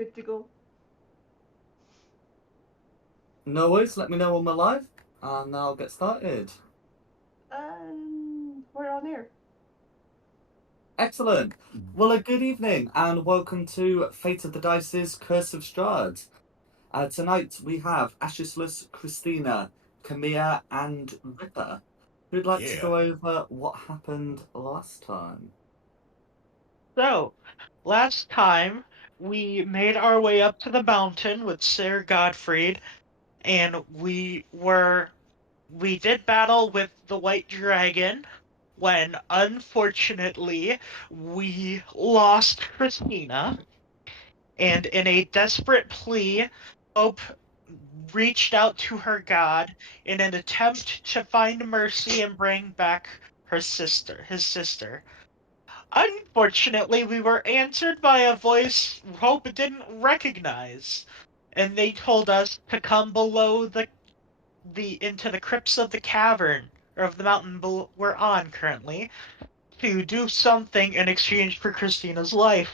good to go. No worries, let me know when we're live, and I'll get started. We're on air. Excellent. Well, a good evening, and welcome to Fate of the Dice's Curse of Strahd. Tonight we have Ashisless, Christina, Camilla, and Ripper, who'd like to go over what happened last time. So, last time we made our way up to the mountain with Sir Godfried, and we did battle with the White Dragon when unfortunately we lost Christina, and in a desperate plea, Hope reached out to her god in an attempt to find mercy and bring back his sister. Unfortunately, we were answered by a voice Hope didn't recognize, and they told us to come below the into the crypts of the cavern or of the mountain we're on currently to do something in exchange for Christina's life.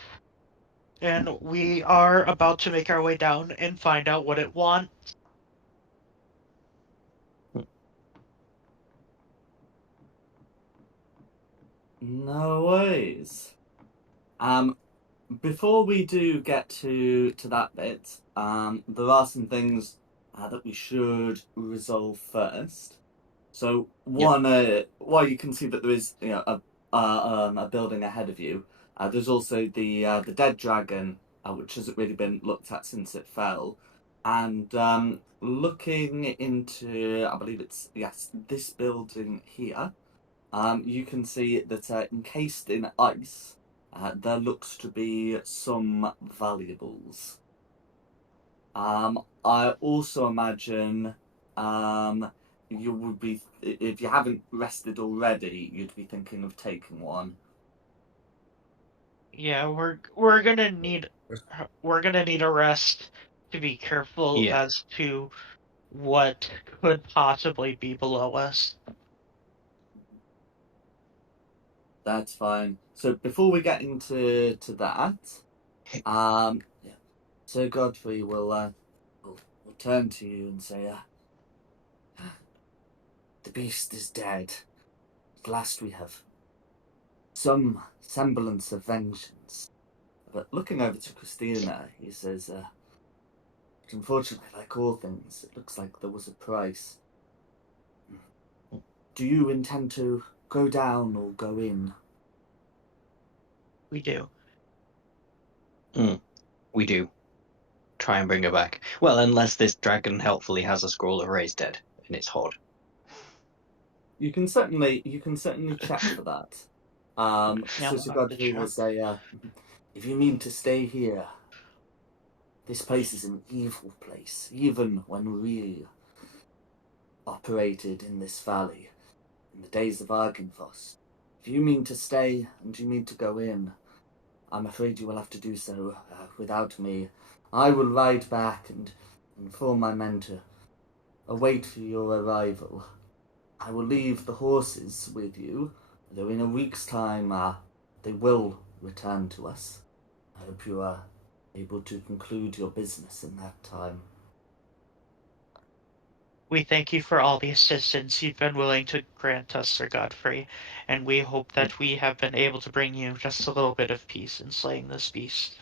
And we are about to make our way down and find out what it wants. No worries. Before we do get to that bit, there are some things that we should resolve first. So one, while you can see that there is a building ahead of you, there's also the dead dragon, which hasn't really been looked at since it fell, and looking into, I believe it's yes this building here, you can see that encased in ice, there looks to be some valuables. I also imagine you would be, if you haven't rested already, you'd be thinking of taking one. Yeah, we're gonna need a rest to be careful Yeah. as to what could possibly be below us. That's fine. So before we get into that, yeah. So Godfrey will turn to you and say, "The beast is dead. At last we have some semblance of vengeance." But looking over to Christina, he says, "But unfortunately, like all things, it looks like there was a price. Do you intend to go down or go in?" We do. We do. Try and bring her back. Well, unless this dragon helpfully has a scroll of raised dead in its hoard. You can certainly check for that. Yeah, So we'll have to Godfrey will check. say, "If you mean to stay here, this place is an evil place, even when we operated in this valley in the days of Argynvost. If you mean to stay and you mean to go in, I'm afraid you will have to do so without me. I will ride back and inform my men to await for your arrival. I will leave the horses with you, though in a week's time they will return to us. I hope you are able to conclude your business in that time." We thank you for all the assistance you've been willing to grant us, Sir Godfrey, and we hope that we have been able to bring you just a little bit of peace in slaying this beast.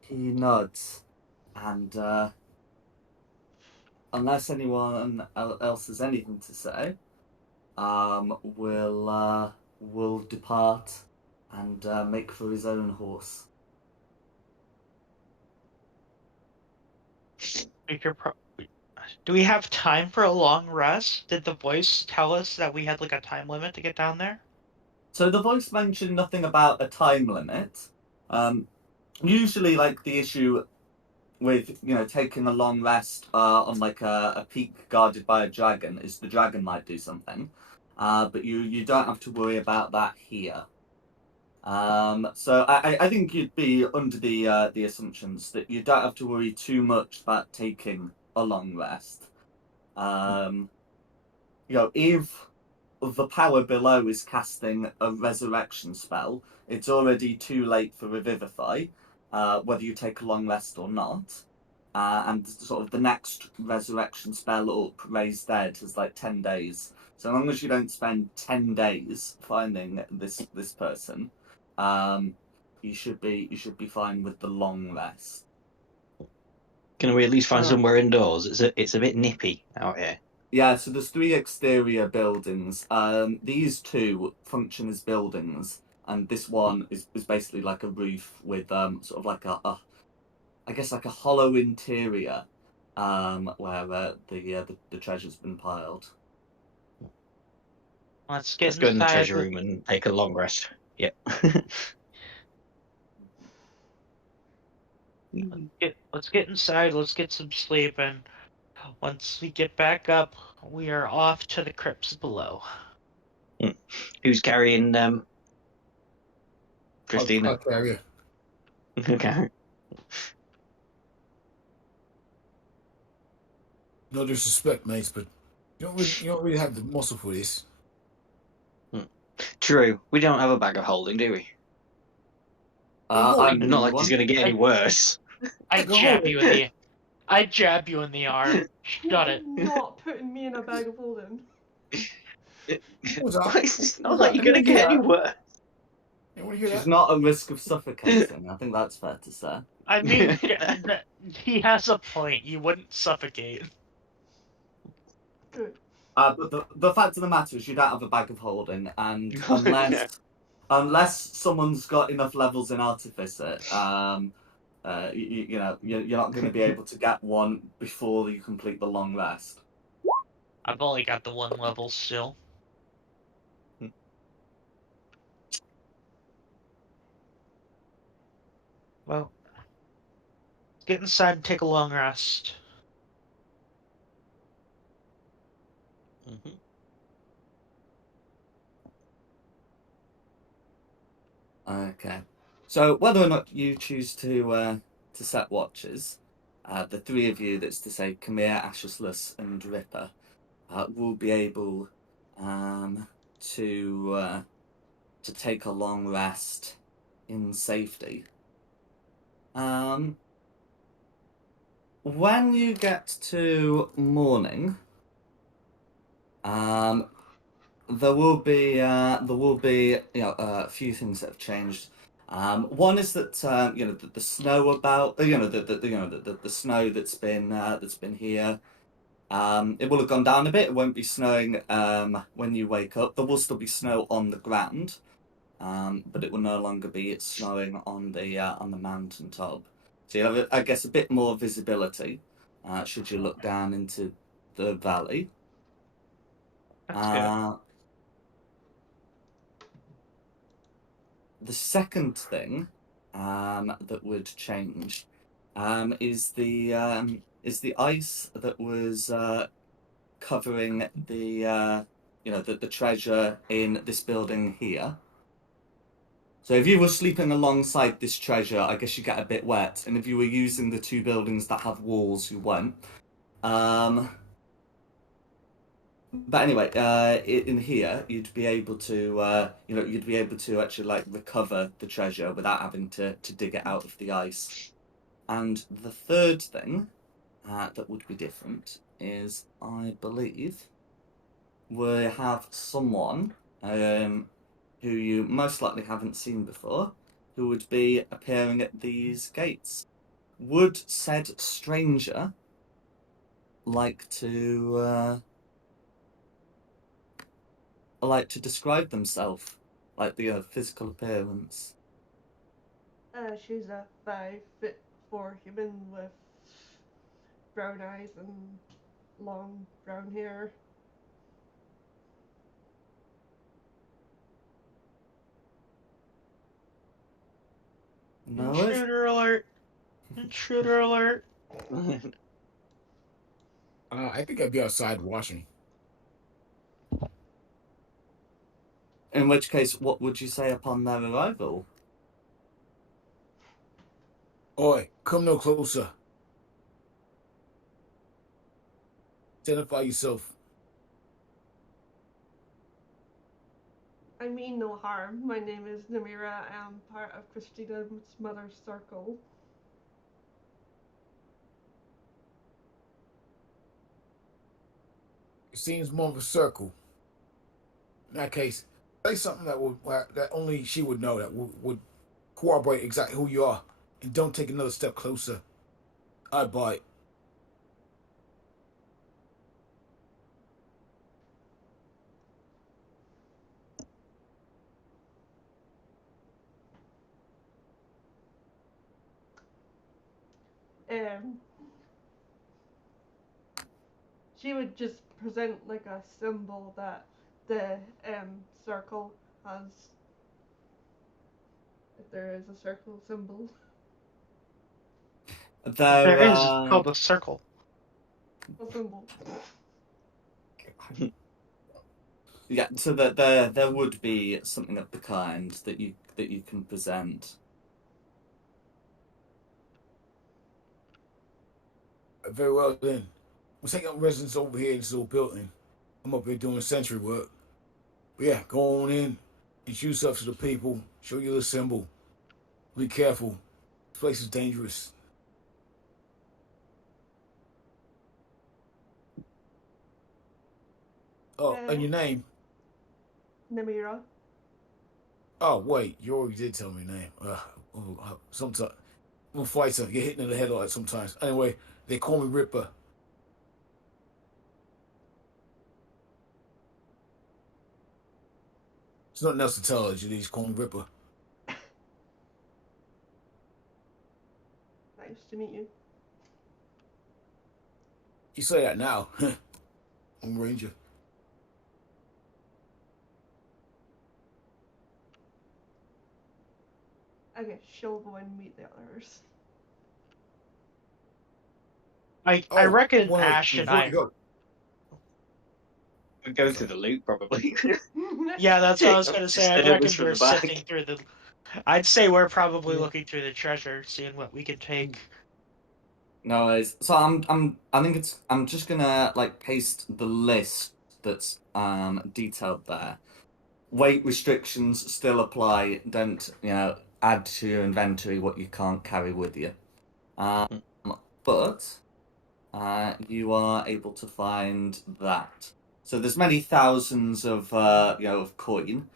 He nods, and unless anyone else has anything to say, will depart and make for his own horse. Do we have time for a long rest? Did the voice tell us that we had like a time limit to get down there? So the voice mentioned nothing about a time limit. Usually, like the issue with taking a long rest on like a peak guarded by a dragon is the dragon might do something, but you don't have to worry about that here. So I think you'd be under the assumptions that you don't have to worry too much about taking a long rest. Um, if the power below is casting a resurrection spell, it's already too late for Revivify. whether you take a long rest or not. And sort of the next resurrection spell up, Raise Dead, is like 10 days. So long as you don't spend 10 days finding this person, you should be fine with the long rest. Can we at least find somewhere indoors? It's a bit nippy out here. Yeah, so there's 3 exterior buildings. These 2 function as buildings, and this one is basically like a roof with sort of like I guess like a hollow interior, where the treasure's been piled. Let's get Let's go in the inside. treasure room and take a long rest. Yep. Let's get inside. Let's get some sleep, and once we get back up, we are off to the crypts below. Who's carrying Christina? I'll carry you. Okay. No disrespect, mates, but you don't really have the muscle for this. True. We don't have a bag of holding, do we? I Not like it's going to get any worse. I jab you in the arm. Shut it. Not putting me in a bag of holding. What's that? It's not like you're going to get any worse. You want to hear She's that? not at risk of suffocating. I think that's fair to say. I mean, he has a point. You wouldn't suffocate. Good. But the fact of the matter is, you don't have a bag of holding, and unless someone's got enough levels in Artificer, you know, you're not going to be able to get one before you complete the long rest. I've only got the 1 level still. Well, let's get inside and take a long rest. Mm-hmm. Okay. So whether or not you choose to set watches, the 3 of you, that's to say Khmer, Ashesless, and Ripper, will be able to take a long rest in safety. When you get to morning, there will be a few things that have changed. One is that you know, the snow about the snow that's been here. It will have gone down a bit. It won't be snowing when you wake up. There will still be snow on the ground, but it will no longer be snowing on the mountain top. So you have, I guess, a bit more visibility should you look down into the valley. That's good. The second thing that would change is the ice that was covering the treasure in this building here. So if you were sleeping alongside this treasure, I guess you get a bit wet, and if you were using the 2 buildings that have walls, you won't. But anyway, in here, you'd be able to, you'd be able to actually like recover the treasure without having to dig it out of the ice. And the third thing that would be different is, I believe, we have someone who you most likely haven't seen before, who would be appearing at these gates. Would said stranger like to describe themselves, like the physical appearance? She's a 5'4" human with brown eyes and long brown hair. No, Intruder alert! Intruder alert! I think I'd be outside washing. in which case, what would you say upon their arrival? Oi, come no closer. Identify yourself. I mean no harm. My name is Namira. I'm part of Christina's mother's circle. It seems more of a circle. In that case, say something that only she would know, that would corroborate exactly who you are, and don't take another step closer. I bite. Um, she would just present like a symbol that the circle has. If there is a circle symbol. There is. It's There, called a circle. A symbol. yeah. So that there would be something of the kind that you can present. Very well then. We're taking up residence over here in this little building. I'm up here doing sentry work. But yeah, go on in, introduce yourself to the people, show you the symbol. Be careful. This place is dangerous. Oh, and your name? Namira. Oh, wait, you already did tell me your name. Sometimes I'm a fighter. Get hit in the head a lot sometimes. Anyway, they call me Ripper. There's nothing else to tell her. They just call me Ripper. Nice to meet you. You say that now. I'm a ranger. I guess she'll go and meet the others. I reckon one other, Ash and before you I. go. We go through the loot, probably. Yeah, that's what I was gonna say. I reckon Disturbance from we're the back. sifting through the. I'd say we're probably looking through the treasure, seeing what we can take. No worries. So I think I'm just gonna like paste the list that's detailed there. Weight restrictions still apply. Don't add to your inventory what you can't carry with you. But you are able to find that. So there's many thousands of of coin,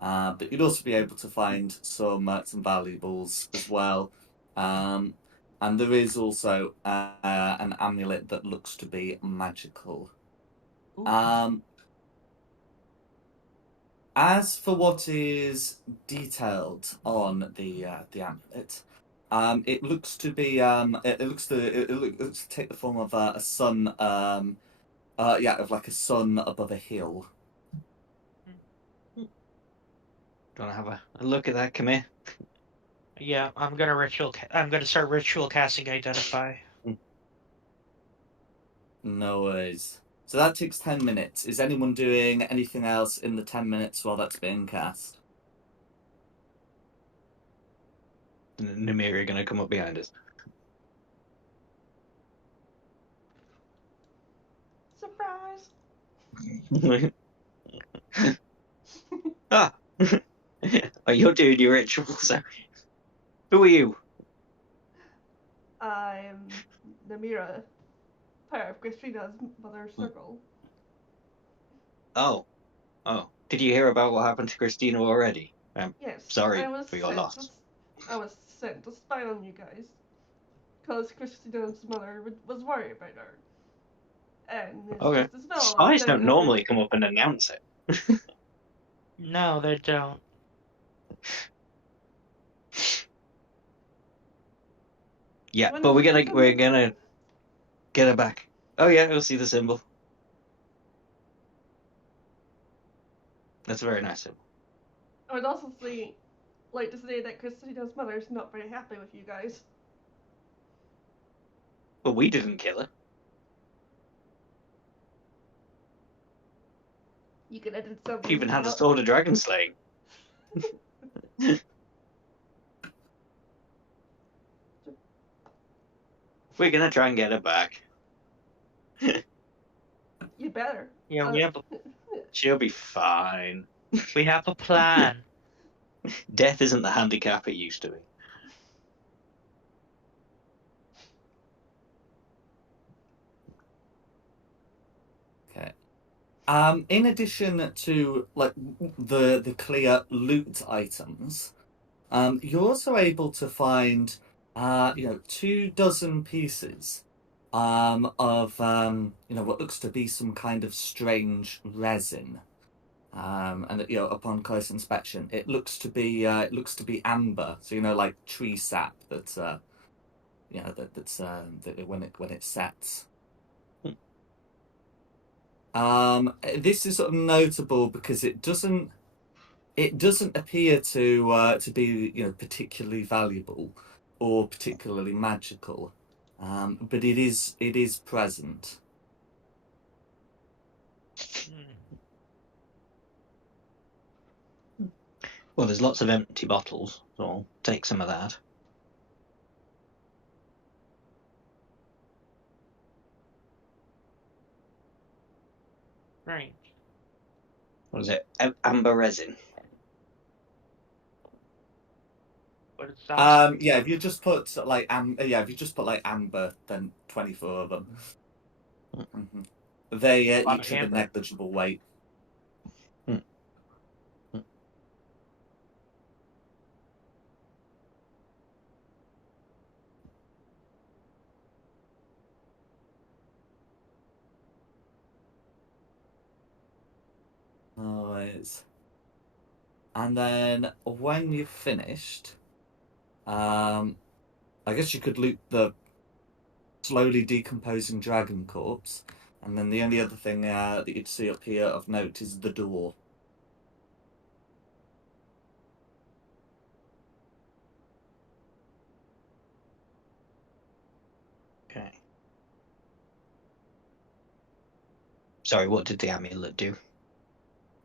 but you'd also be able to find some valuables as well. And there is also an amulet that looks to be magical. As for what is detailed on the amulet, it looks to be it looks to take the form of a sun, of like a sun above a hill. Do you want to have a look at that? Come here. Yeah, I'm gonna start ritual casting identify. No worries. So that takes 10 minutes. Is anyone doing anything else in the 10 minutes while that's being cast? Namiri gonna come up behind us. Surprise! Ah! Oh, you're doing your rituals. Who are you? I'm Namira, part of Christina's mother's circle. Oh. Did you hear about what happened to Christina already? Yes, sorry I was for your sent loss. I was sent to spy on you guys, because Christina's mother was worried about her. And it's Okay. just as well. Spies don't normally come up and announce it. No, they don't. Yeah, When but we're the gonna get her back. Oh yeah, we'll see the symbol. That's a very nice symbol. I would also like to say that Christina's mother is not very happy with you guys. But we didn't kill her. You can edit some. She even had a sword of dragon slaying. We're gonna try and get her back. You better. Yeah, we have. She'll be fine. We have a plan. Death isn't the handicap it used to be. Okay. In addition to like the clear loot items, you're also able to find 24 pieces of what looks to be some kind of strange resin. And upon close inspection, it looks to be amber. So like tree sap that when it sets. This is sort of notable because it doesn't appear to be particularly valuable or particularly magical, but it is present. Well, there's lots of empty bottles, so I'll take some of that. Right. What is it? Amber resin. But it sounds Yeah, if you just put like amber, then 24 of them. Mhm. They a lot each of have a amber. negligible weight. Alright. And then when you've finished, I guess you could loot the slowly decomposing dragon corpse, and then the only other thing that you'd see up here of note is the door. Okay. Sorry, what did the amulet do?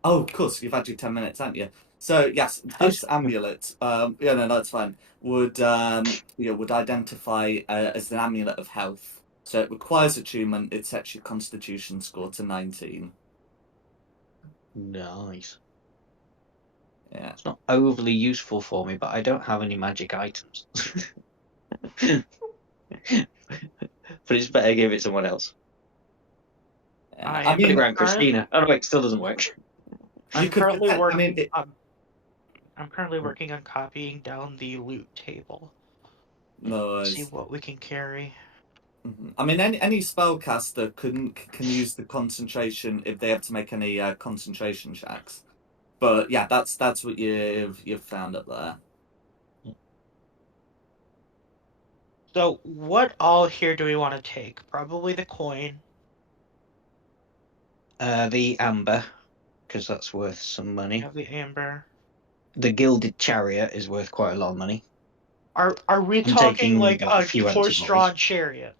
Oh, of course, you've had your 10 minutes, haven't you? So yes, this amulet, yeah, no, that's fine. Would identify as an amulet of health. So it requires attunement. It sets your Constitution score to 19. Nice. Yeah. It's not overly useful for me, but I don't have any magic items. But it's better give it someone else. I am Put it mean, around Christina. Oh no, wait, still doesn't work. you I'm could. currently I working. mean, I'm currently working on copying down the loot table. no. See what we can carry. I mean, any spellcaster can use the concentration if they have to make any concentration checks. But yeah, that's what you've found up there. So, what all here do we want to take? Probably the coin. The amber, because that's worth some We money. have the amber. The gilded chariot is worth quite a lot of money. Are we I'm talking taking like a a few horse-drawn antiquities. chariot?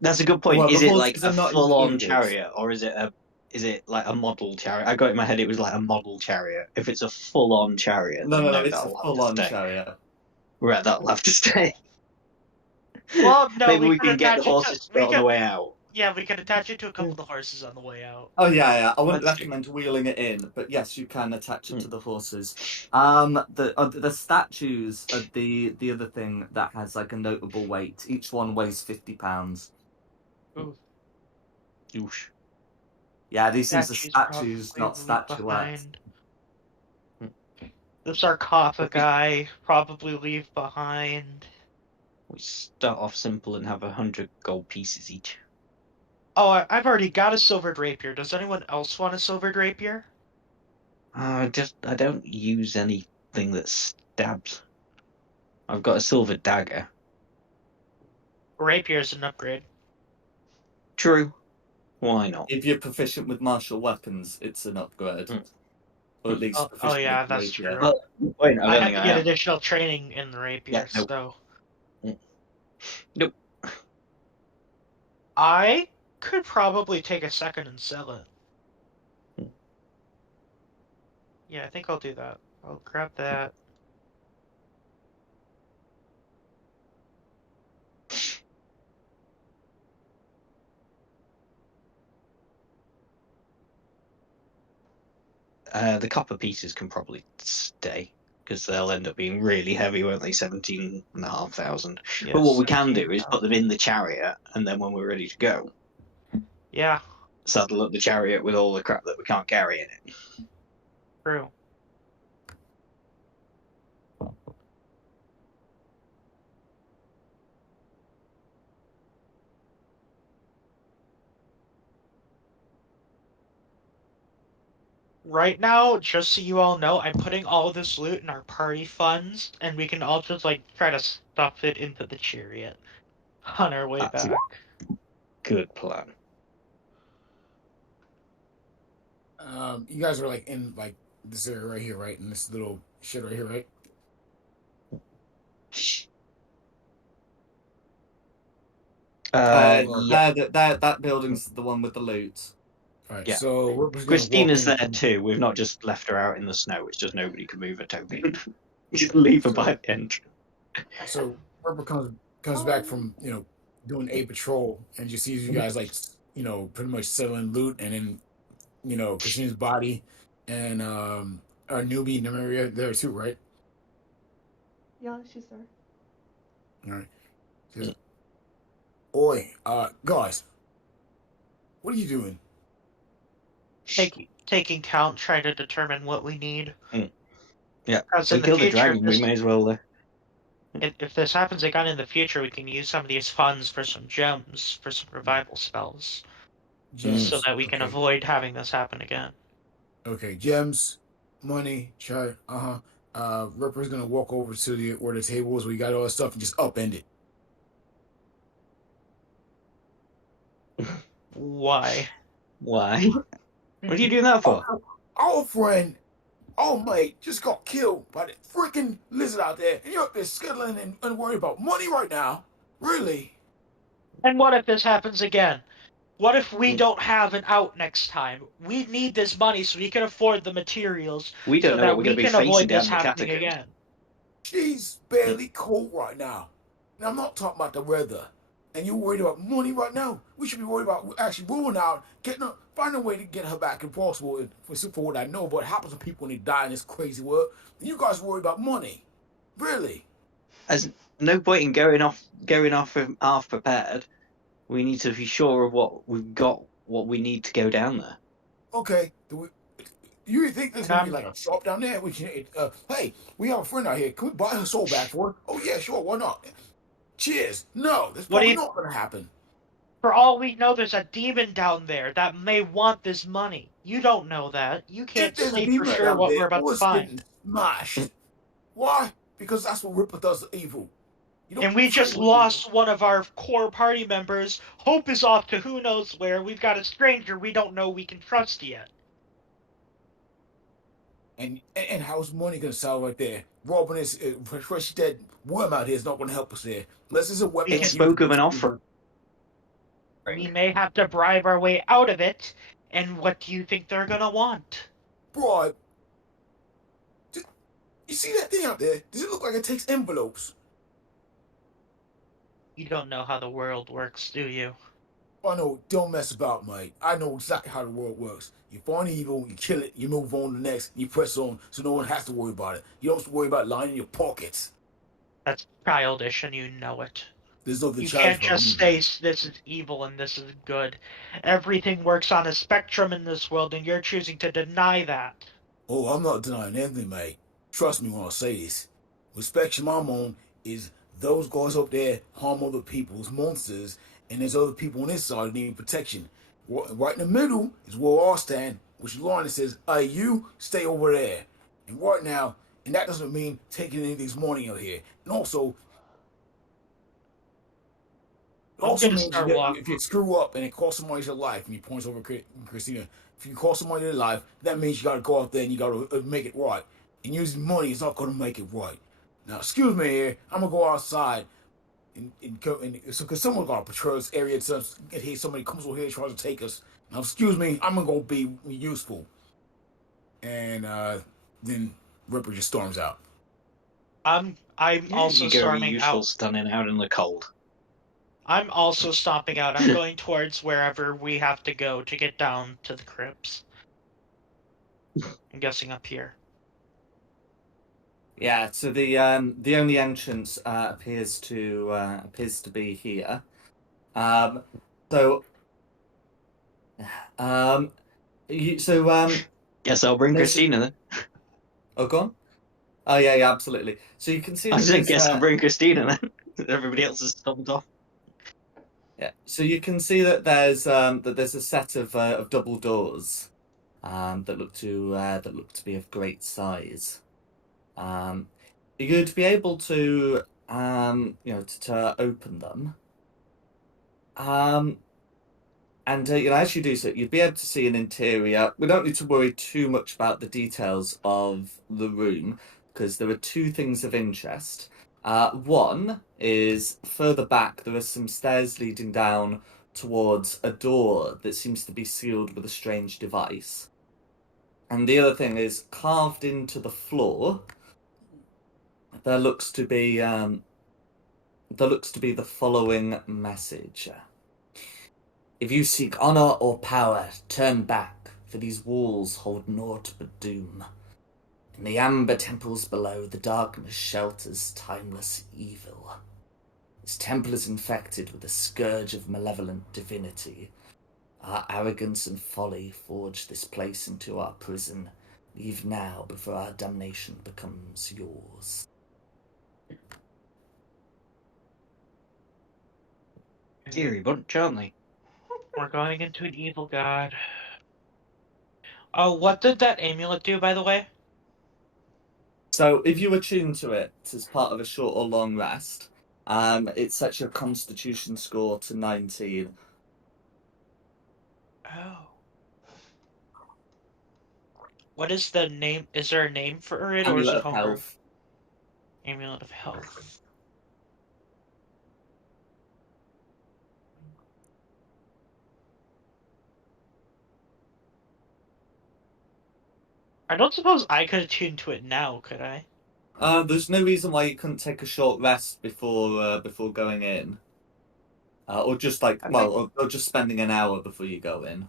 That's a good point. Well, the Is it like horses a are not full-on included. chariot, or is it like a model chariot? I got in my head it was like a model chariot. If it's a full-on chariot, No, then no, no, it's a that'll have to full-on stay. chariot. Right, that'll have to stay. Well, no, Maybe we we could can get the attach it to. horses to it on the way out. Yeah, we could attach it to a couple of the horses on the way out. Oh yeah. I wouldn't That's true. recommend wheeling it in, but yes, you can attach it to Mm. the horses. The statues are the other thing that has like a notable weight. Each one weighs 50 pounds. Ooh, Oosh. Yeah, these are statues statues, probably not leave statuettes. behind. Mm. The sarcophagi probably leave behind. We start off simple and have 100 gold pieces each. Oh, I've already got a silvered rapier. Does anyone else want a silvered rapier? I don't use anything that stabs. I've got a silver dagger. Rapier is an upgrade. True. Why not? If you're proficient with martial weapons, it's an upgrade. Or at least Oh proficient yeah, with that's rapier. true. Well, wait, I I don't had think to I get am. additional training in the rapier, Yeah, no. so Nope. I could probably take a second and sell it. Yeah, I think I'll do that. I'll grab that. The copper pieces can probably stay, because they'll end up being really heavy, won't they? 17,500. Yeah, But what we can do is 17,000. put them in the chariot, and then when we're ready to go, Yeah, saddle up the chariot with all the crap that we can't carry in it. true. Right now, just so you all know, I'm putting all of this loot in our party funds, and we can all just like try to stuff it into the chariot on our way That's back. a good plan. You guys are like in like this area right here, right? In this little shit right here, right? Yeah, That building's the one with the loot. All right. Yeah. So we're just gonna walk Christina's in. there too. We've not just left her out in the snow. It's just nobody can move a token. Just leave her by the entrance. So Ripper comes back from doing a patrol and just sees you guys like pretty much selling loot, and then Christina's body and our newbie Namaria there too, right? Yeah, she's there. All right. She says, "Oi, guys, what are you doing?" Taking count, trying to determine what we need. Yeah. Because We in the killed a future, dragon. We may as well. if this happens again in the future, we can use some of these funds for some gems, for some revival spells, Gems. so that we can Okay. avoid having this happen again. Okay, gems, money, chart. Ripper's gonna walk over to where the table is. We got all that stuff and just upend it. Why? Why? What are you doing that for? Our friend, our mate, just got killed by the freaking lizard out there, and you're up there scuttling and worried about money right now. Really? And what if this happens again? What if we don't have an out next time? We need this money so we can afford the materials We don't so know what that we're we going to be can facing avoid this down the happening catacombs. again. She's barely cold right now. And I'm not talking about the weather. And you're worried about money right now. We should be worried about actually ruling out, finding a way to get her back if possible. For what I know, but what happens to people when they die in this crazy world. And you guys worry about money. Really? There's no point in going off half prepared. We need to be sure of what we've got, what we need to go down there. Okay. Do you think there's gonna be like a shop down there? Hey, we have a friend out here. Can we buy her soul back for her? Oh yeah, sure. Why not? Cheers. No, that's probably not gonna happen. For all we know, there's a demon down there that may want this money. You don't know that. You can't If there's a say for demon sure down what there, we're about to it's getting find. smashed. Why? Because that's what Ripper does to evil. And we just lost one of our core party members. Hope is off to who knows where. We've got a stranger we don't know we can trust yet. And how's money gonna sell right there? Robbing this fresh dead worm out here is not gonna help us there. Unless it's a weapon. It spoke of an offer. We may have to bribe our way out of it. And what do you think they're gonna want? Bribe. You see that thing out there? Does it look like it takes envelopes? You don't know how the world works, do you? I know, don't mess about, mate. I know exactly how the world works. You find evil, you kill it, you move on to the next, you press on so no one has to worry about it. You don't have to worry about lining your pockets. That's childish and you know it. There's nothing You childish can't about just me. say this is evil and this is good. Everything works on a spectrum in this world and you're choosing to deny that. Oh, I'm not denying anything, mate. Trust me when I say this. Respect I'm on is those guys up there harm other people's monsters, and there's other people on this side that need protection. Right in the middle is where I stand, which line that says, "Hey, you stay over there." And right now, and that doesn't mean taking any of this money out here. And also means if you screw up and it costs somebody your life, and he points over Christina, if you cost somebody their life, that means you got to go out there and you got to make it right. And using money is not going to make it right. Now, excuse me here, I'm going to go outside and go, because someone got to patrol this area. So get here, somebody comes over here and tries to take us. Now, excuse me, I'm going to go be useful. And then Ripper just storms out. I'm also storming out. Stunning out in the cold. I'm also stomping out. I'm going towards wherever we have to go to get down to the crypts. I'm guessing up here. Yeah, so the only entrance appears to be here. Um, so um, Guess I'll bring there's Christina then. oh, go on. Oh yeah, yeah, absolutely. So you can see I that said, there's guess I'll bring Christina then. Everybody else has stomped off. yeah. So you can see that there's a set of double doors that look to be of great size. Um, you're going to be able to to open them. Um, and as you do so, you'd be able to see an interior. We don't need to worry too much about the details of the room because there are two things of interest. One is further back, there are some stairs leading down towards a door that seems to be sealed with a strange device. And the other thing is carved into the floor. There looks to be the following message. If you seek honor or power, turn back, for these walls hold naught but doom. In the amber temples below, the darkness shelters timeless evil. This temple is infected with a scourge of malevolent divinity. Our arrogance and folly forged this place into our prison. Leave now before our damnation becomes yours. Eerie bunch, aren't they? We're going into an evil god. Oh, what did that amulet do, by the way? So if you attune to it as part of a short or long rest, it sets your constitution score to 19. Oh. What is the name? Is there a name for it, or is Amulet it of homebrew? Health. Amulet of Health. I don't suppose I could attune to it now, could I? There's no reason why you couldn't take a short rest before going in, or just like I think, or just spending an hour before you go in.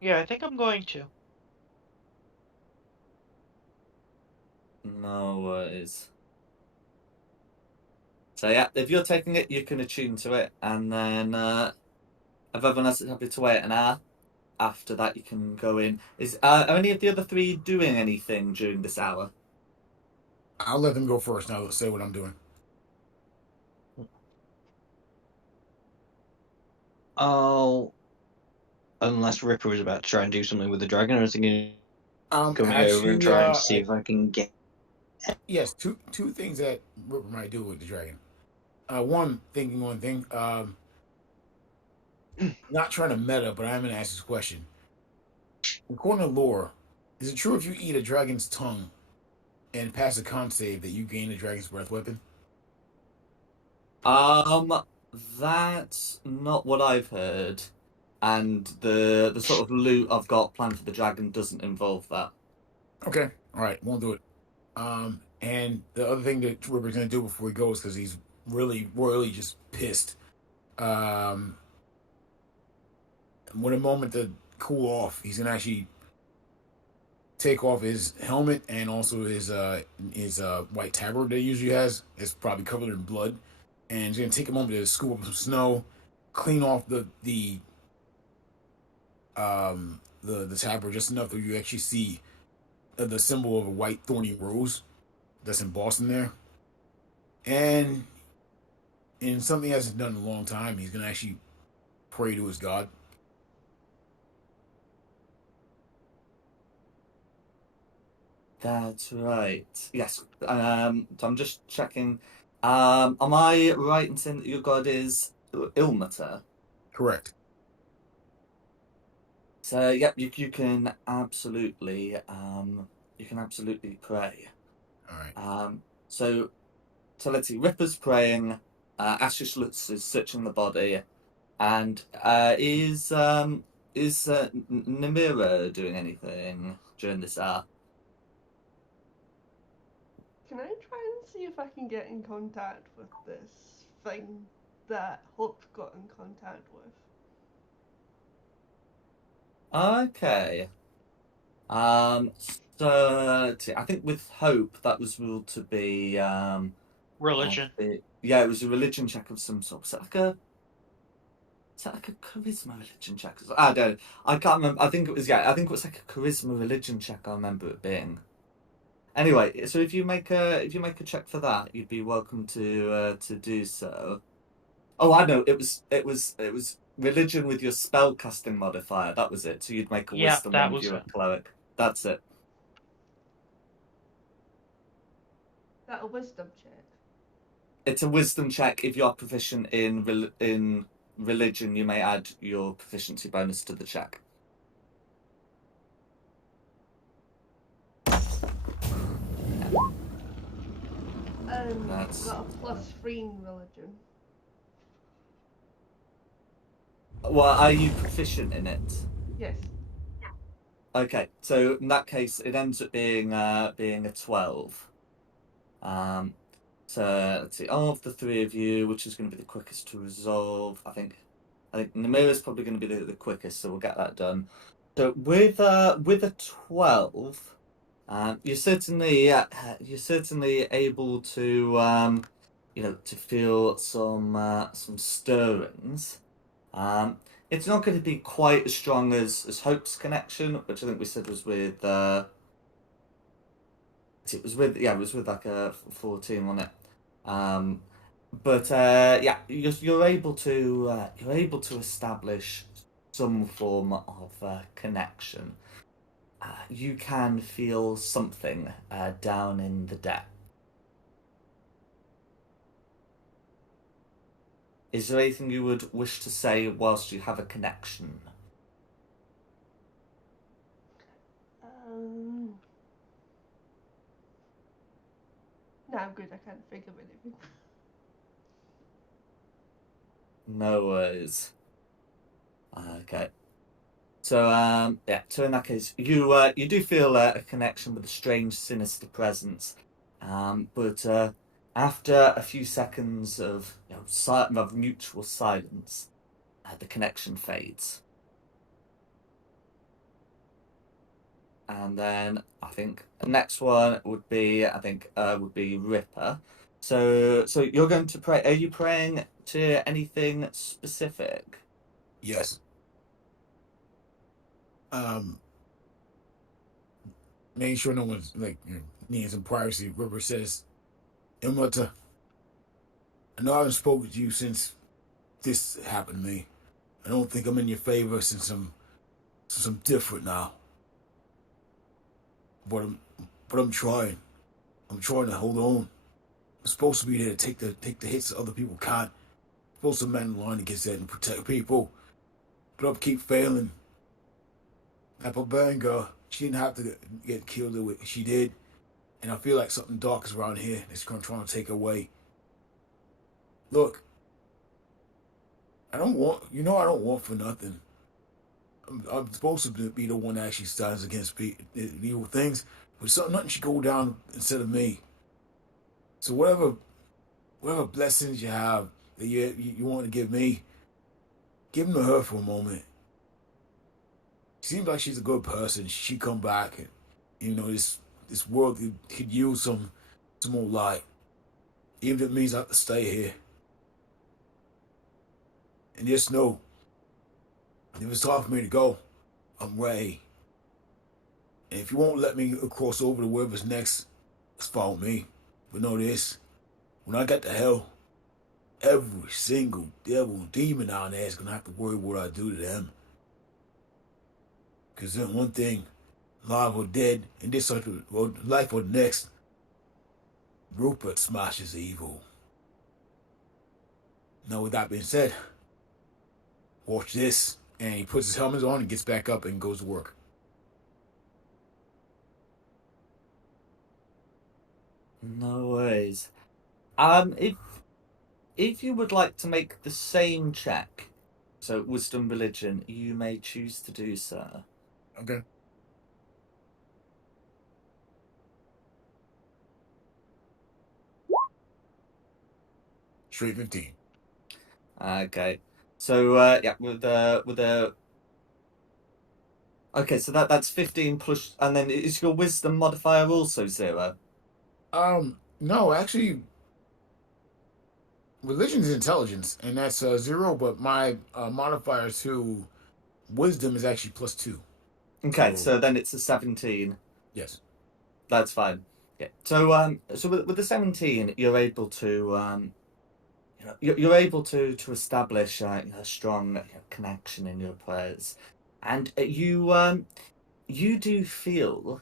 yeah, I think I'm going to. No worries. So yeah, if you're taking it, you can attune to it, and then if everyone else is happy to wait an hour, after that you can go in. Are any of the other three doing anything during this hour? I'll let them go first. Now let's say what I'm doing. Oh, unless Ripper was about to try and do something with the dragon, I was thinking coming over and Actually, trying to see if I can get. yes, two things that Ripper might do with the dragon. One, thinking one thing. Not trying to meta, but I'm gonna ask this question. According to lore, is it true if you eat a dragon's tongue and pass a con save that you gain a dragon's breath weapon? Um, that's not what I've heard, and the sort of loot I've got planned for the dragon doesn't involve that. Okay, all right, won't do it. And the other thing that Ripper's gonna do before he goes, because he's really royally just pissed. Um, when a moment to cool off, he's gonna actually take off his helmet and also his white tabard that he usually has. It's probably covered in blood, and he's gonna take a moment to scoop up some snow, clean off the tabard just enough that you actually see the symbol of a white thorny rose that's embossed in there. And in something he hasn't done in a long time, he's gonna actually pray to his god. That's right. Yes. So I'm just checking. Am I right in saying that your god is Ilmater? Correct. So yep, you can absolutely pray. All right. So let's see. Ripper's praying. Ashish looks is searching the body, and is Namira doing anything during this hour? Can I try and see if I can get in contact with this thing that Hope got in contact with? Okay. So let's see, I think with hope that was ruled to be Religion. yeah, it was a religion check of some sort. Is that like a charisma religion check? I don't. I can't remember. I think it was like a charisma religion check. I remember it being. Anyway, so if you make a check for that, you'd be welcome to do so. Oh, I know. It was religion with your spell casting modifier. That was it. So you'd make a Yeah, wisdom that one if was you're a it. cleric. That's it. That a wisdom check? It's a wisdom check. If you're proficient in religion, you may add your proficiency bonus to the check. That's- Got a +3 in religion. Well, are you proficient in it? Yes. Okay, so in that case, it ends up being a 12. So let's see, of the three of you, which is going to be the quickest to resolve? I think Namira's probably going to be the quickest, so we'll get that done. So with a 12, you're certainly able to to feel some stirrings. It's not going to be quite as strong as Hope's connection, which I think we said was with it was with like a 14 on it. But yeah, you're able to establish some form of connection. You can feel something down in the depth. Is there anything you would wish to say whilst you have a connection? No, I'm good. I can't think of anything. No worries. Okay. So yeah. So in that case, you do feel a connection with a strange, sinister presence, but after a few seconds of of mutual silence, the connection fades. And then I think the next one would be Ripper. So you're going to pray. Are you praying to anything specific? Yes. Making sure no one's like needing some privacy. River says, Immorta, I know I haven't spoken to you since this happened to me. I don't think I'm in your favor since I'm different now. But I'm trying. I'm trying to hold on. I'm supposed to be there to take the hits that other people can't. I'm supposed to man the line against that and protect people. But I keep failing. That barbarian girl, she didn't have to get killed the way she did. And I feel like something dark is around here that's going to try to take her away. Look, I don't want for nothing. I'm supposed to be the one that actually stands against evil things, but nothing should go down instead of me. So whatever blessings you have that you want to give me, give them to her for a moment. She seems like she's a good person. She come back, and this world could use some more light, even if it means I have to stay here. And just know, if it's time for me to go, I'm ready. And if you won't let me cross over to wherever's next, it's fine with me. But know this, when I get to hell, every single devil and demon down there is going to have to worry what I do to them. Because then one thing, alive or dead, in this life or the next, Rupert smashes evil. Now with that being said, watch this. And he puts his helmet on and gets back up and goes to work. No worries. If you would like to make the same check, so wisdom religion, you may choose to do so. Okay. Straight 15. Okay. So yeah, with a Okay, so that's 15 plus, and then is your wisdom modifier also 0? No, actually, religion is intelligence, and that's 0. But my modifier to wisdom is actually +2. Okay, so then it's a 17. Yes. That's fine. Yeah. So with the 17, you're able to you're able to establish a strong connection in your prayers, and you do feel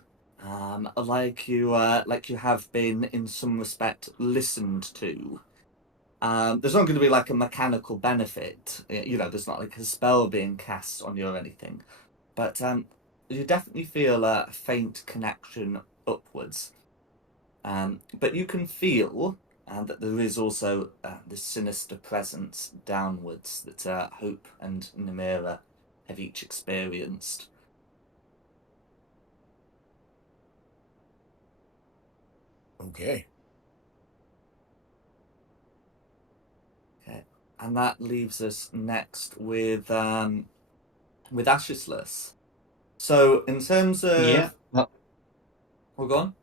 like you have been in some respect listened to. There's not going to be like a mechanical benefit, there's not like a spell being cast on you or anything, but you definitely feel a faint connection upwards. But you can feel that there is also this sinister presence downwards that Hope and Namira have each experienced. Okay. Okay, and that leaves us next with Ashisless. So in terms of Yeah. Well, we're gone.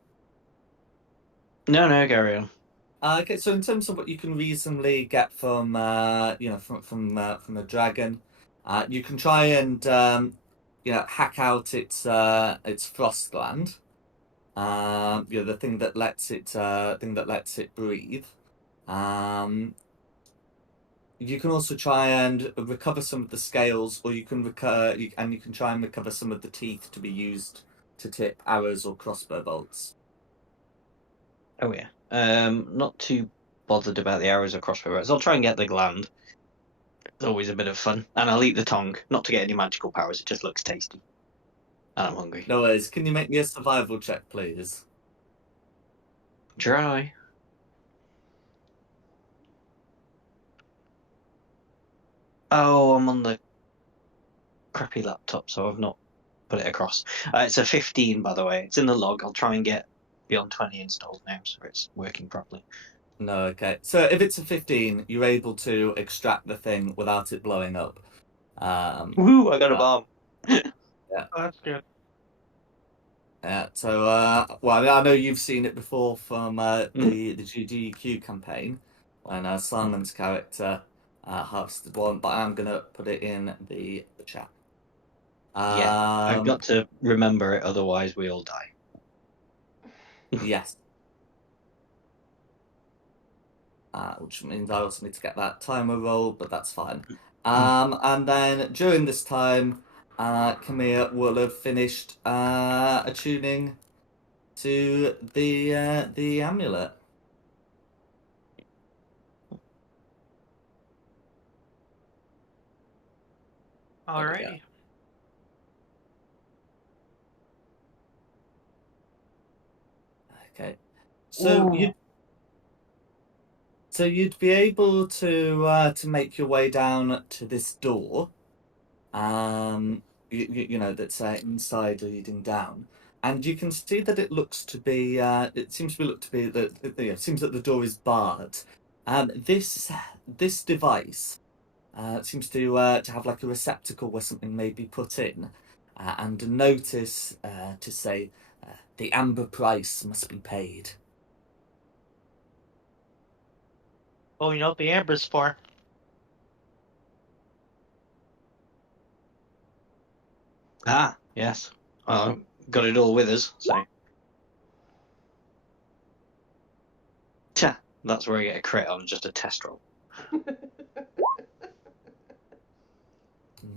no, carry on. Okay, so in terms of what you can reasonably get from from a dragon, you can try and hack out its frost gland, the thing that lets it breathe. You can also try and recover some of the scales, or you can you can try and recover some of the teeth to be used to tip arrows or crossbow bolts. Oh yeah. Not too bothered about the arrows or crossbow bolts. I'll try and get the gland. It's always a bit of fun, and I'll eat the tongue. Not to get any magical powers. It just looks tasty. And I'm hungry. No worries. Can you make me a survival check, please? Try. Oh, I'm on the crappy laptop, so I've not put it across. It's a 15, by the way. It's in the log. I'll try and get Beyond 20 installed now, so it's working properly. No, okay. So if it's a 15, you're able to extract the thing without it blowing up. Woo! I got a bomb. Oh, that's good. Yeah. So, well, I know you've seen it before from the GDQ campaign when Simon's character harvested one, but I'm gonna put it in the chat. Yeah, I've got to remember it, otherwise we all die. Yes. Which means I also need to get that timer roll, but that's fine. And then during this time, Camilla will have finished attuning to the amulet. Alrighty. Okay. So Ooh. you'd be able to make your way down to this door, that's inside leading down, and you can see that it looks to be it seems to be that it seems that the door is barred. This device seems to have like a receptacle where something may be put in, and a notice to say the amber price must be paid. Oh, you know what the amber's for? Ah, yes. Got it all with us, so. Tja, that's where I get a crit on just a test roll.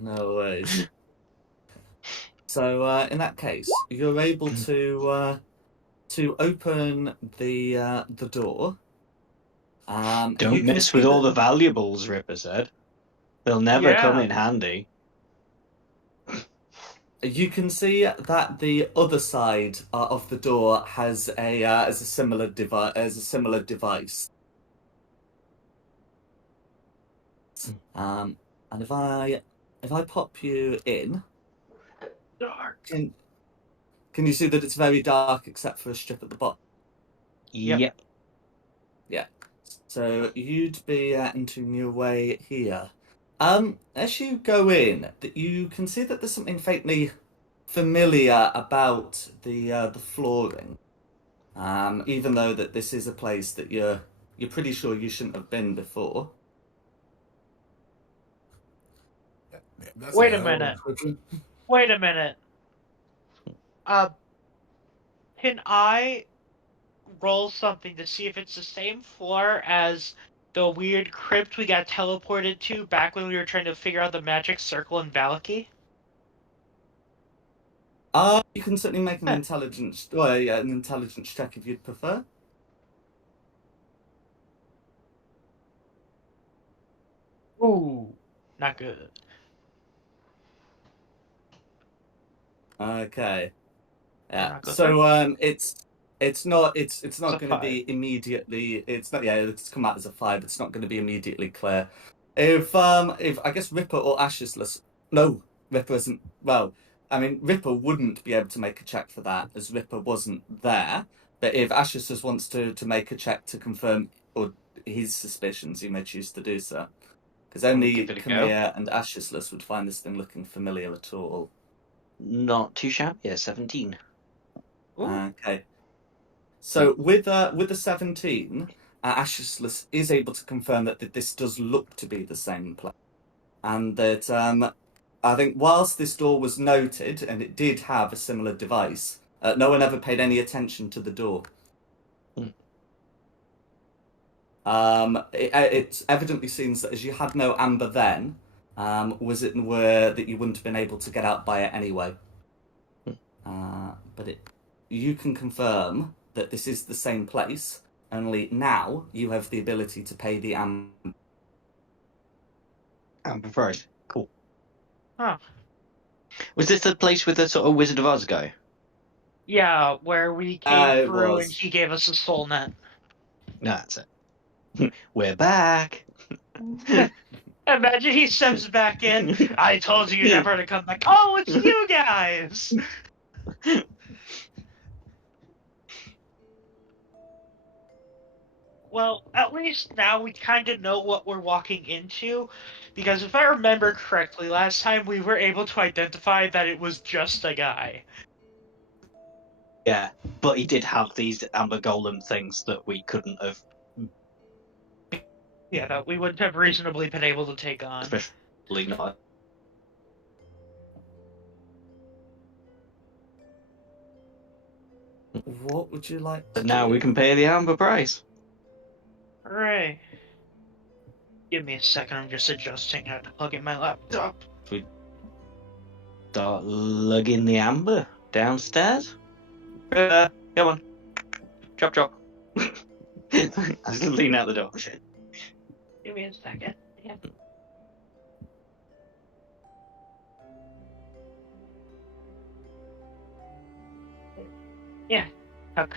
No worries. So in that case, you're able to open the door. Don't mess with all the valuables, Ripper said. They'll never come in handy. You can see that the other side of the door has a similar device. And if I pop you in, Dark. can you see that it's very dark except for a strip at the bottom? Yep. Yeah. So you'd be entering your way here. As you go in, you can see that there's something faintly familiar about the flooring, even though that this is a place that you're pretty sure you shouldn't have been before. That's Wait a hell of minute. description. Wait a minute. Uh, can I roll something to see if it's the same floor as the weird crypt we got teleported to back when we were trying to figure out the magic circle in Valaki? You can certainly make an intelligence, an intelligence check if you'd prefer. Ooh, not good. Okay. Yeah. Not good. So it's not It's not a going to 5. be immediately. It's not. Yeah, it's come out as a 5. It's not going to be immediately clear. If I guess Ripper or Ashesless. No, Ripper isn't. Well, I mean Ripper wouldn't be able to make a check for that as Ripper wasn't there. But if Ashesless wants to make a check to confirm or his suspicions, he may choose to do so. Because only give it a go. Camille and Ashesless would find this thing looking familiar at all. Not too shabby. Yeah, 17. Ooh. Okay. So with the 17, Ashesless is able to confirm that this does look to be the same place, and that I think whilst this door was noted and it did have a similar device, no one ever paid any attention to the door. It evidently seems that as you had no amber then, was it where that you wouldn't have been able to get out by it anyway. But you can confirm that this is the same place, only now you have the ability to pay the amber. Amber price. Cool. Huh. Was this the place with the sort of Wizard of Oz guy? Yeah, where we came It through was. and he gave us a soul net. No, that's it. We're back. Imagine he steps back in. I told you never to come back. Oh, it's you guys! Well, at least now we kind of know what we're walking into, because if I remember correctly, last time we were able to identify that it was just a guy. Yeah, but he did have these amber golem things that we couldn't have, Yeah, that we wouldn't have reasonably been able to take on. especially not. What would you like to But now do? we can pay the amber price. Hooray. Give me a second, I'm just adjusting how to plug in my laptop. We start lugging the amber downstairs. Come on. Chop chop. I just lean out the door. Give me a second. Yeah. Yeah. Tuck.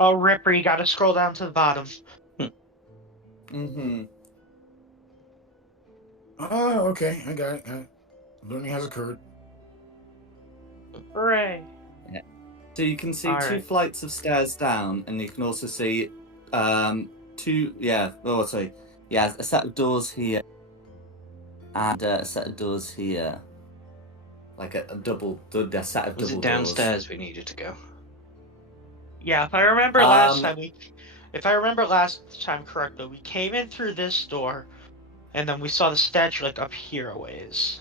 Oh, Ripper, you gotta scroll down to the bottom. Mm-hmm. Oh, okay. I got it. Learning has occurred. Hooray. So you can see All two right. flights of stairs down, and you can also see a set of doors here, and a set of doors here, like a set of Was double it downstairs we needed to go? Yeah, if I remember last time correctly, we came in through this door, and then we saw the statue like up here a ways.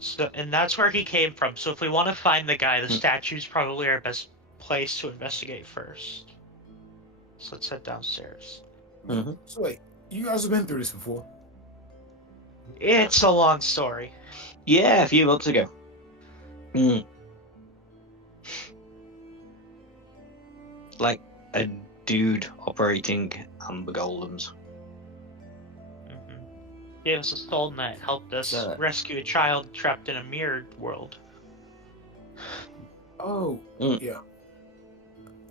So, and that's where he came from. So if we want to find the guy, the statue's probably our best place to investigate first. So let's head downstairs. Mm-hmm. So wait, you guys have been through this before? It's a long story. Yeah, a few months ago. Like a dude operating amber golems. Gave us a soul net, helped us rescue a child trapped in a mirrored world. Oh, yeah.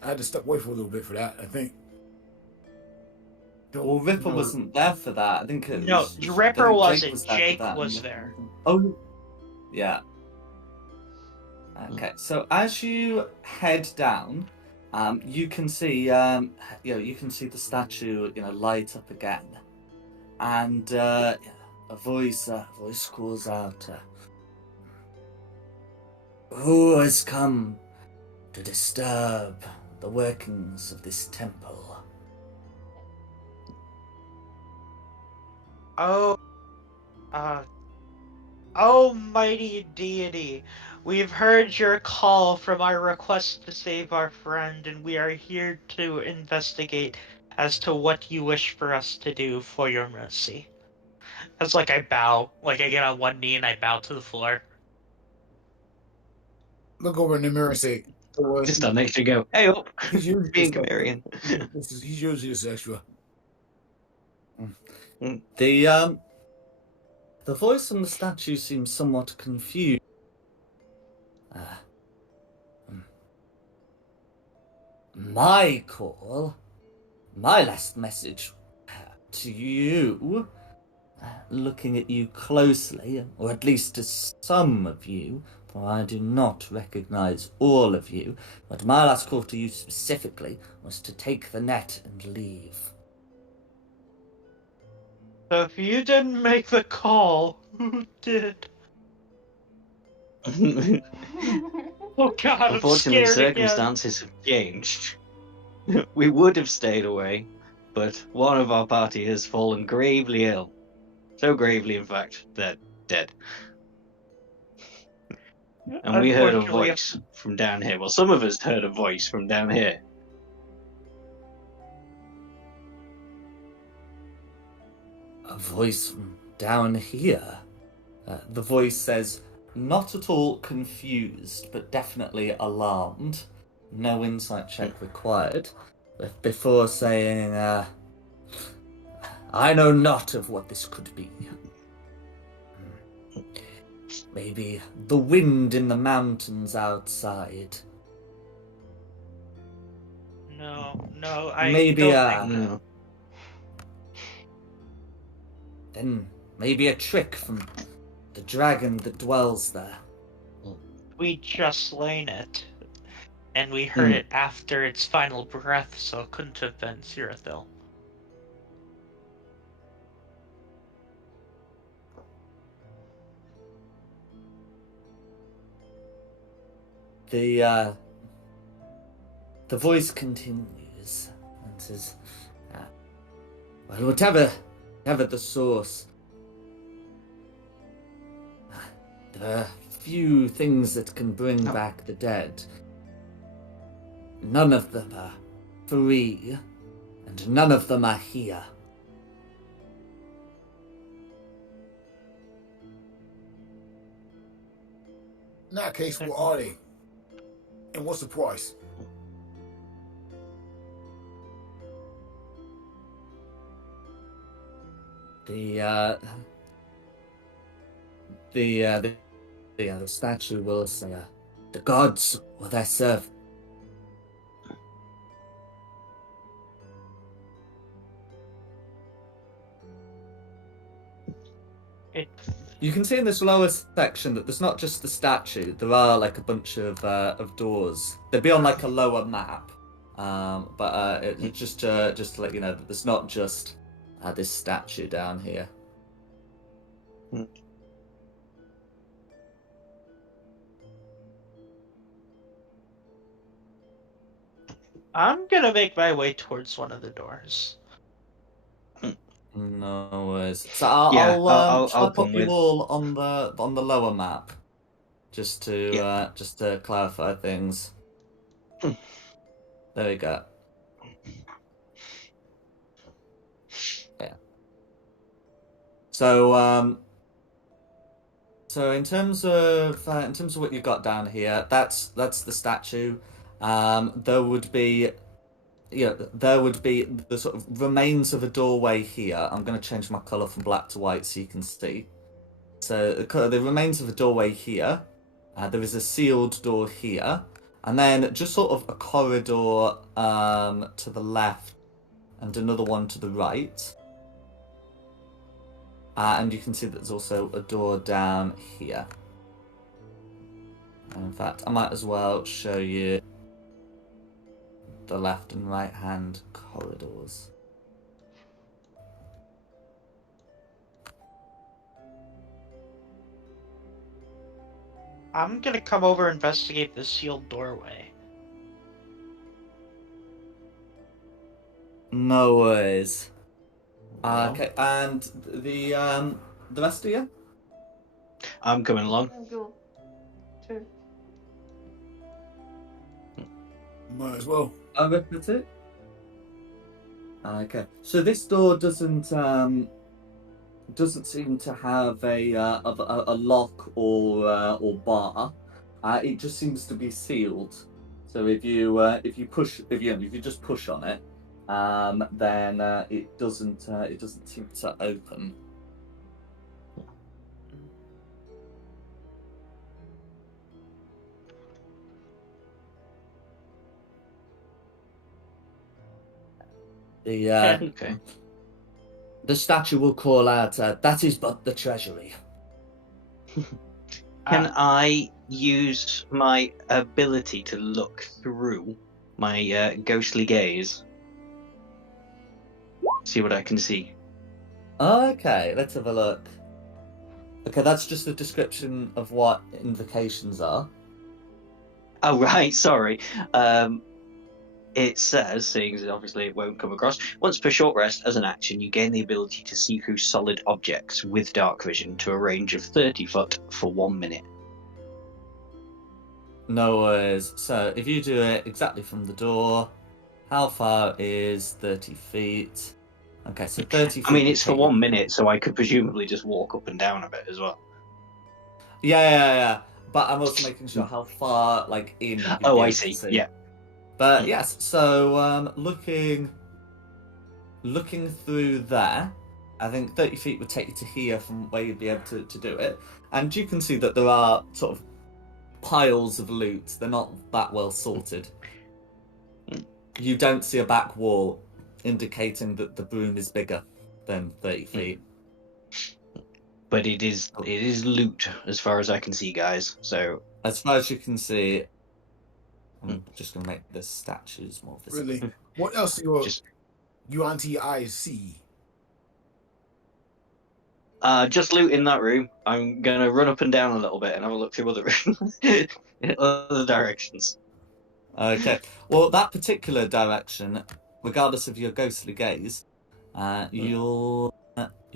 I had to step away for a little bit for that, I think. Well, Ripper wasn't there for that. I think it No, was. Ripper wasn't. Was there for Jake that. was there. Oh, yeah. Okay, so as you head down, you can see, you can see the statue, light up again, and a voice calls out, "Who has come to disturb the workings of this temple?" Oh, almighty deity, we've heard your call from our request to save our friend, and we are here to investigate as to what you wish for us to do for your mercy. As I bow, I get on one knee and I bow to the floor. Look over in the mirror and say, "Oh, Just stand next to you and go, hey up, he's usually being this extra. Chimerian. He's usually this extra." The voice from the statue seems somewhat confused. My call, my last message to you, looking at you closely, or at least to some of you, for I do not recognize all of you, but my last call to you specifically was to take the net and leave. So if you didn't make the call, who did? Oh god, I'm Unfortunately, scared again. circumstances have changed. We would have stayed away, but one of our party has fallen gravely ill. So gravely, in fact, they're dead. And we heard a Unfortunately, voice from down here. Well, some of us heard a voice from down here. A voice from down here? The voice says, not at all confused, but definitely alarmed. No insight check required. Before saying, I know not of what this could be. Maybe the wind in the mountains outside. No, I Maybe don't think No. then maybe a trick from the dragon that dwells there. we just slain it. And we heard it after its final breath, so it couldn't have been Cirathil. The voice continues and says, well, whatever the source, there are few things that can bring back the dead. None of them are free, and none of them are here. In that case, what are they? And what's the price? The statue will say, the gods or their servants. You can see in this lower section that there's not just the statue. There are a bunch of doors. They'd be on a lower map, but it's just to let you know that there's not just this statue down here. I'm gonna make my way towards one of the doors. No worries. So I'll put come you with. all on the lower map, just to clarify things. There we go. Yeah. So in terms of what you've got down here, that's the statue. There would be the sort of remains of a doorway here. I'm going to change my colour from black to white so you can see. So the remains of a doorway here. There is a sealed door here. And then just sort of a corridor to the left and another one to the right. And you can see that there's also a door down here. And in fact, I might as well show you the left and right hand corridors. I'm gonna come over and investigate the sealed doorway. No worries. Well, Okay, and the rest of you? I'm coming along. I'll go too. Might as well. Arithmetic. Okay, so this door doesn't seem to have a lock or bar. It just seems to be sealed. So if you just push on it, then it doesn't seem to open. Okay. The statue will call out, "That is but the treasury." Can I use my ability to look through my ghostly gaze? See what I can see. Okay, let's have a look. Okay, that's just a description of what invocations are. Oh, right, sorry. It says, seeing as obviously it won't come across, once per short rest, as an action, you gain the ability to see through solid objects with dark vision to a range of 30 foot for 1 minute. No worries. So if you do it exactly from the door, how far is 30 feet? Okay, so 30 feet. I mean, would it's for take 1 you- minute, so I could presumably just walk up and down a bit as well. Yeah. But I'm also making sure how far, like, in. you'd Oh, be I able to see. Yeah. But yes, so looking through there, I think 30 feet would take you to here from where you'd be able to do it. And you can see that there are sort of piles of loot. They're not that well sorted. You don't see a back wall indicating that the room is bigger than 30 feet. But it is loot as far as I can see, guys. So As far as you can see, I'm just going to make the statues more visible. Really? What else do just you auntie eyes see? just loot in that room. I'm gonna run up and down a little bit and have a look through other rooms, in other directions. Okay. Well, that particular direction, regardless of your ghostly gaze, you'll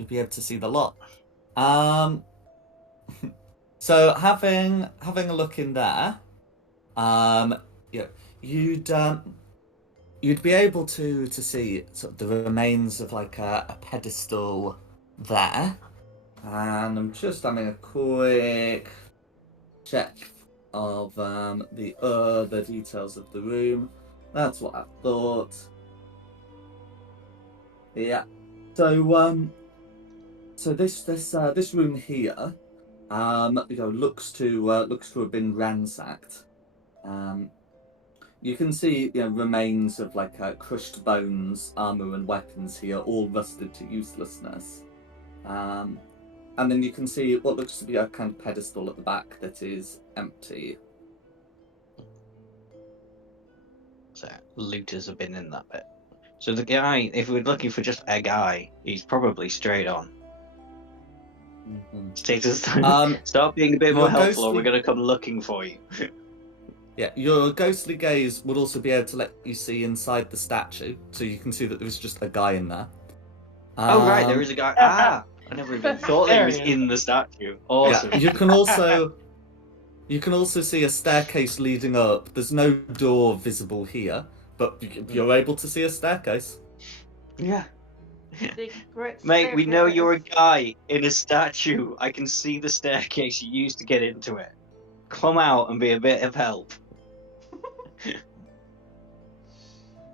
be able to see the lot. So having a look in there, you'd be able to see sort of the remains of like a pedestal there, and I'm just having a quick check of the details of the room. That's what I thought. Yeah. So this room here, looks to have been ransacked. You can see remains of like crushed bones, armor, and weapons here, all rusted to uselessness. And then you can see what looks to be a kind of pedestal at the back that is empty. So looters have been in that bit. So the guy, if we're looking for just a guy, he's probably straight on. Mm-hmm. Status, start being a bit more helpful, or we're going to come looking for you. Yeah, your ghostly gaze would also be able to let you see inside the statue, so you can see that there's just a guy in there. Oh right, there is a guy. I never even thought that he was in the statue. Awesome. Yeah, you can also see a staircase leading up. There's no door visible here, but you're able to see a staircase. Yeah. Secret Mate, we know you're a staircase. guy in a statue. I can see the staircase you used to get into it. Come out and be a bit of help.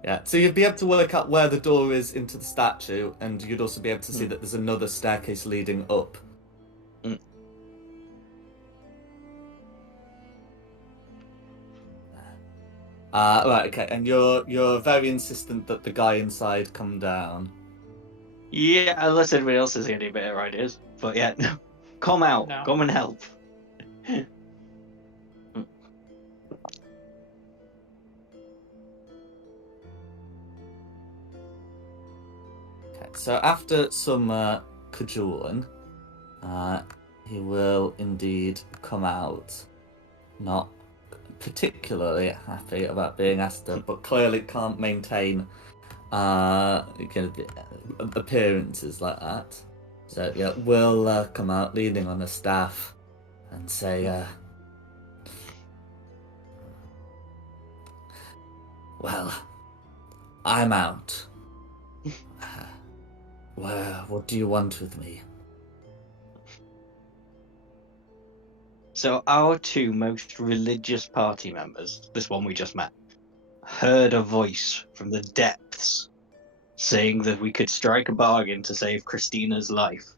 Yeah, so you'd be able to work out where the door is into the statue, and you'd also be able to see that there's another staircase leading up. Right, okay, and you're very insistent that the guy inside come down. Yeah, unless anybody else has any better ideas. But yeah, come out. No. Come and help. Okay, so after some cajoling, he will indeed come out. not particularly happy about being asked to, but clearly can't maintain appearances like that. So yeah, we'll come out leaning on a staff and say, well, I'm out. What do you want with me? So our two most religious party members, this one we just met, heard a voice from the depths saying that we could strike a bargain to save Christina's life.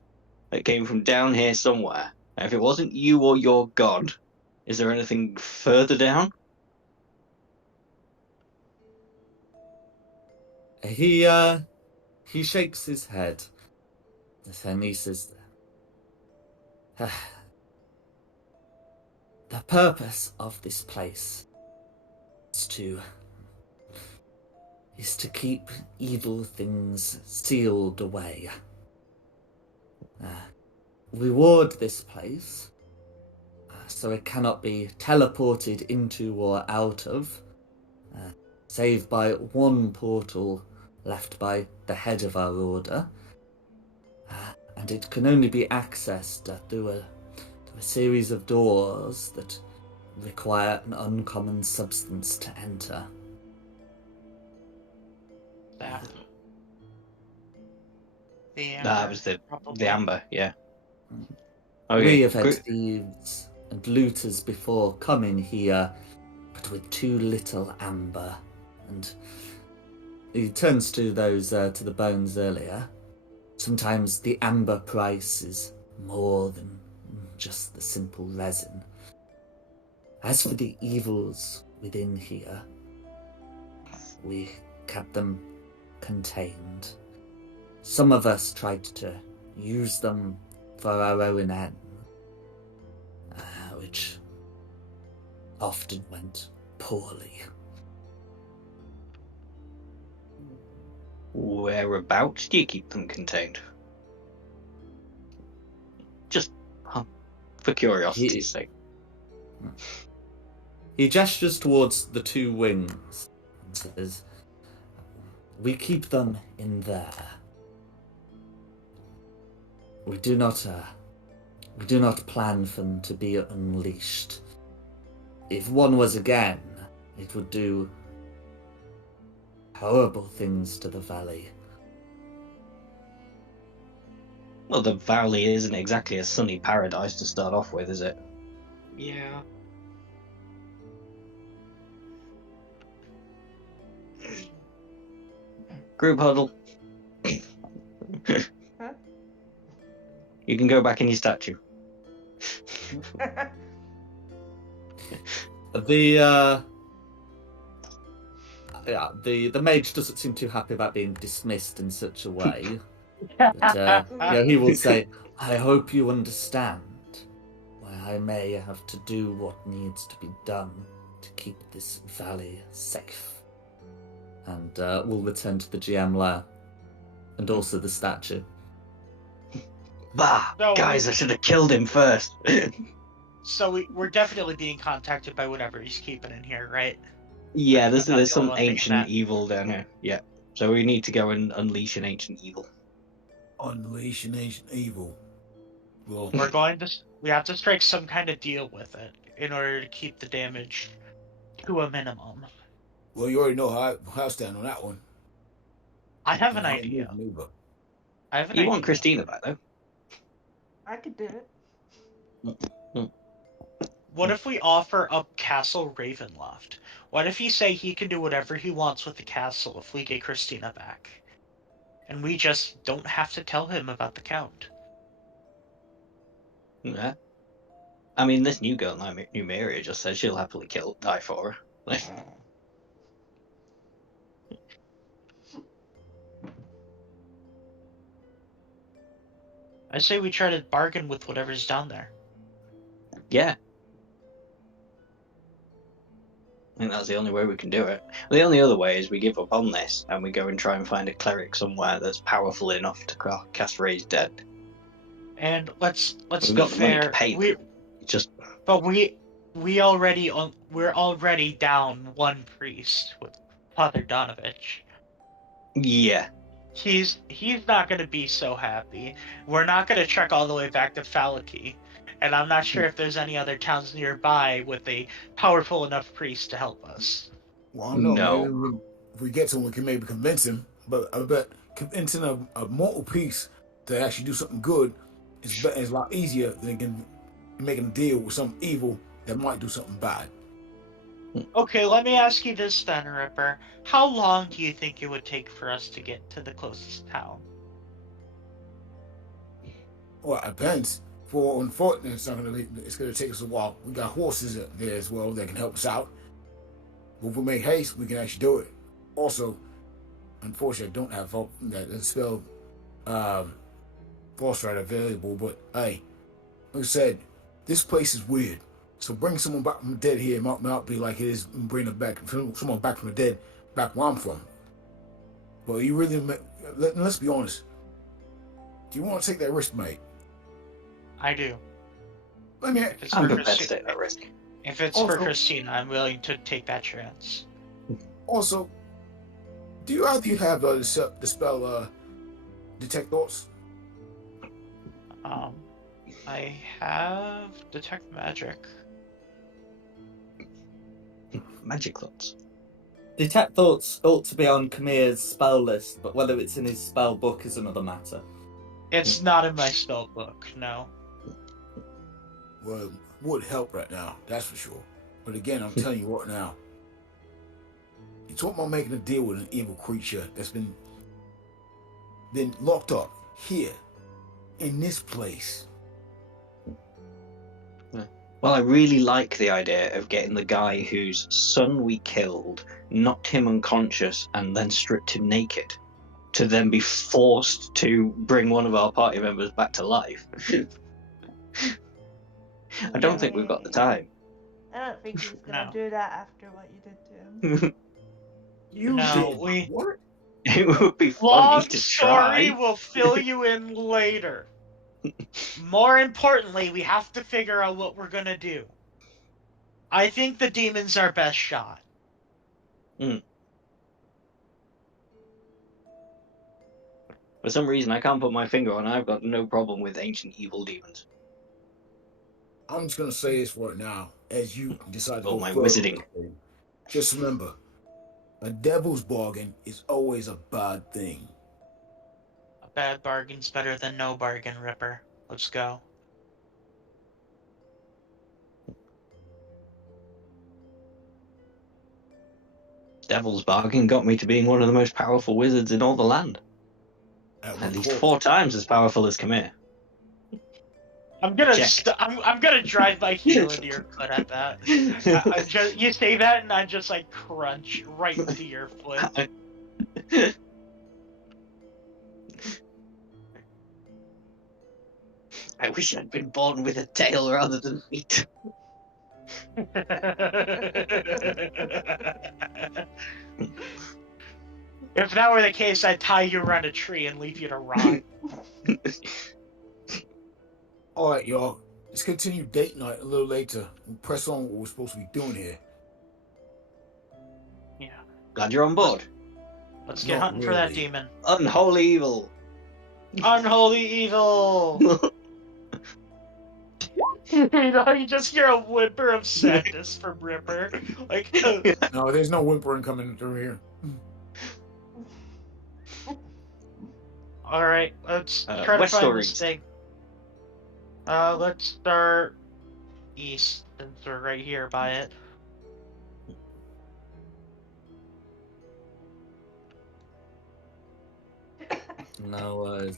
It came from down here somewhere. Now, if it wasn't you or your god, is there anything further down? He shakes his head, and he says, the purpose of this place is to keep evil things sealed away. We ward this place, so it cannot be teleported into or out of, save by one portal left by the head of our order, and it can only be accessed through a series of doors that require an uncommon substance to enter. That. That was the amber, yeah. Okay. We have had thieves and looters before come in here, but with too little amber. And he turns to those to the bones earlier. Sometimes the amber price is more than just the simple resin. As for the evils within here, we kept them contained. Some of us tried to use them for our own end, which often went poorly. Whereabouts do you keep them contained? Just for curiosity's sake. He gestures towards the two wings and says, we keep them in there. We do not plan for them to be unleashed. If one was again, it would do horrible things to the valley. Well, the valley isn't exactly a sunny paradise to start off with, is it? Yeah. Group huddle. Huh? You can go back in your statue. The mage doesn't seem too happy about being dismissed in such a way. But, he will say, I hope you understand why I may have to do what needs to be done to keep this valley safe. And we'll return to the GM lair and also the statue. Bah! No, Guys, I should have killed him first. So we're definitely being contacted by whatever he's keeping in here, right? Yeah, I'm not there's the some only one thinking ancient that. evil down here. Yeah. So we need to go and unleash an ancient evil. Unleash an ancient evil. Well, We have to strike some kind of deal with it in order to keep the damage to a minimum. well, you already know how I stand on that one. I have an I don't idea. move neither. I have an You idea. want Christina back, though? I could do it. What if we offer up Castle Ravenloft? What if you say he can do whatever he wants with the castle if we get Christina back? And we just don't have to tell him about the Count. Yeah. I mean, this new girl, Numeria, just said she'll happily die for her. I say we try to bargain with whatever's down there. Yeah. I think that's the only way we can do it. The only other way is we give up on this and we go and try and find a cleric somewhere that's powerful enough to cast Raise Dead. And let's We've be got the money to fair. pay them. Just But we we're already down one priest with Father Donovich. Yeah. He's not gonna be so happy. We're not gonna trek all the way back to Falaki, and I'm not sure if there's any other towns nearby with a powerful enough priest to help us. Well, I don't know. No. If we get to him, we can maybe convince him. But I bet convincing a mortal piece to actually do something good is a lot easier than making a deal with some evil that might do something bad. Okay, let me ask you this then, Ripper. How long do you think it would take for us to get to the closest town? Well, it depends. For on foot, it's not gonna be, it's gonna take us a while. We got horses there as well that can help us out. But if we make haste, we can actually do it. Also, unfortunately, I don't have that spell Force Rider available. But hey, like I said, this place is weird. So bring someone back from the dead here. It might not be like it is bringing someone back from the dead, back where I'm from. But you really, let's be honest. Do you want to take that risk, mate? I do. Let me. If it's I'm for prepared to take that risk. If it's Also- for Christina, I'm willing to take that chance. Also, do you have the spell detect thoughts? I have detect magic. Magic thoughts. Detect thoughts ought to be on Kamir's spell list, but whether it's in his spell book is another matter. It's not in my spell book, no. Well, it would help right now, that's for sure. But again, I'm telling you what now. You talk about making a deal with an evil creature that's been locked up here in this place. Well, I really like the idea of getting the guy whose son we killed, knocked him unconscious, and then stripped him naked, to then be forced to bring one of our party members back to life. I don't think we've got the time. I don't think he's gonna No. do that after what you did to him. What? It would be funny Long to story, try. we'll fill you in later. More importantly, we have to figure out what we're gonna do. I think the demon's our best shot. For some reason, I can't put my finger on it. I've got no problem with ancient evil demons. I'm just gonna say this right now, as you decide to Oh, go my further. wizarding. Just remember, a devil's bargain is always a bad thing. A bad bargain's better than no bargain, Ripper. Let's go. Devil's bargain got me to being one of the most powerful wizards in all the land. At least 4 times as powerful as Khmer. I'm gonna Check. I'm gonna drive my heel into your foot at that. You say that, and I just like crunch right into your foot. I wish I'd been born with a tail rather than feet. If that were the case, I'd tie you around a tree and leave you to rot. All right, y'all. Let's continue date night a little later. We'll press on what we're supposed to be doing here. Yeah. Glad you're on board. Let's get Not hunting for that really. demon. Unholy evil. Unholy evil! You just hear a whimper of sadness from Ripper. Like, No, there's no whimpering coming through here. alright, let's try to west find or this east? thing. Let's start east, since we're right here by it. No worries.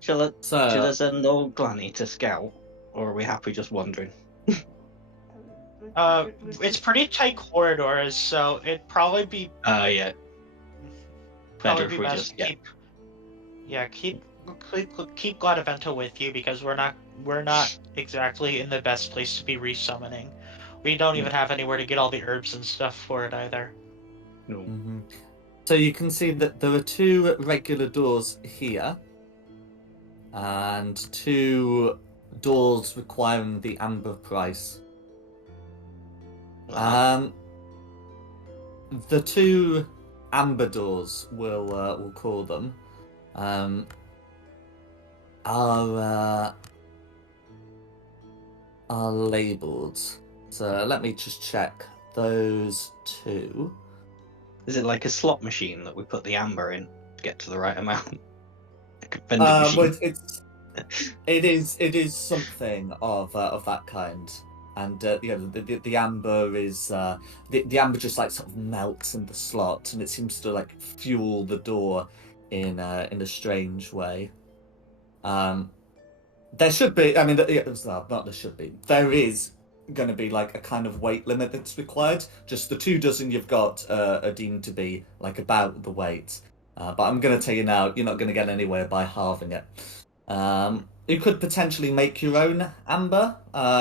Shall So, I send old Glanny to scout? Or are we happy just wandering? It's pretty tight corridors, so it'd probably be Yeah. Better if we best just, keep Gladavento with you, because we're not exactly in the best place to be resummoning. We don't even have anywhere to get all the herbs and stuff for it either. No. mhm. So you can see that there are 2 regular doors here, and 2 doors requiring the amber price. The two amber doors, we'll call them, are labelled. So let me just check those two. Is it like a slot machine that we put the amber in to get to the right amount? Like a vending machine. Well, it is something of that kind, and the amber is the amber just like sort of melts in the slot, and it seems to like fuel the door in a strange way. There should be, I mean, not there should be. There is going to be like a kind of weight limit that's required. Just the 2 dozen you've got are deemed to be like about the weight. But I'm going to tell you now, you're not going to get anywhere by halving it. You could potentially make your own amber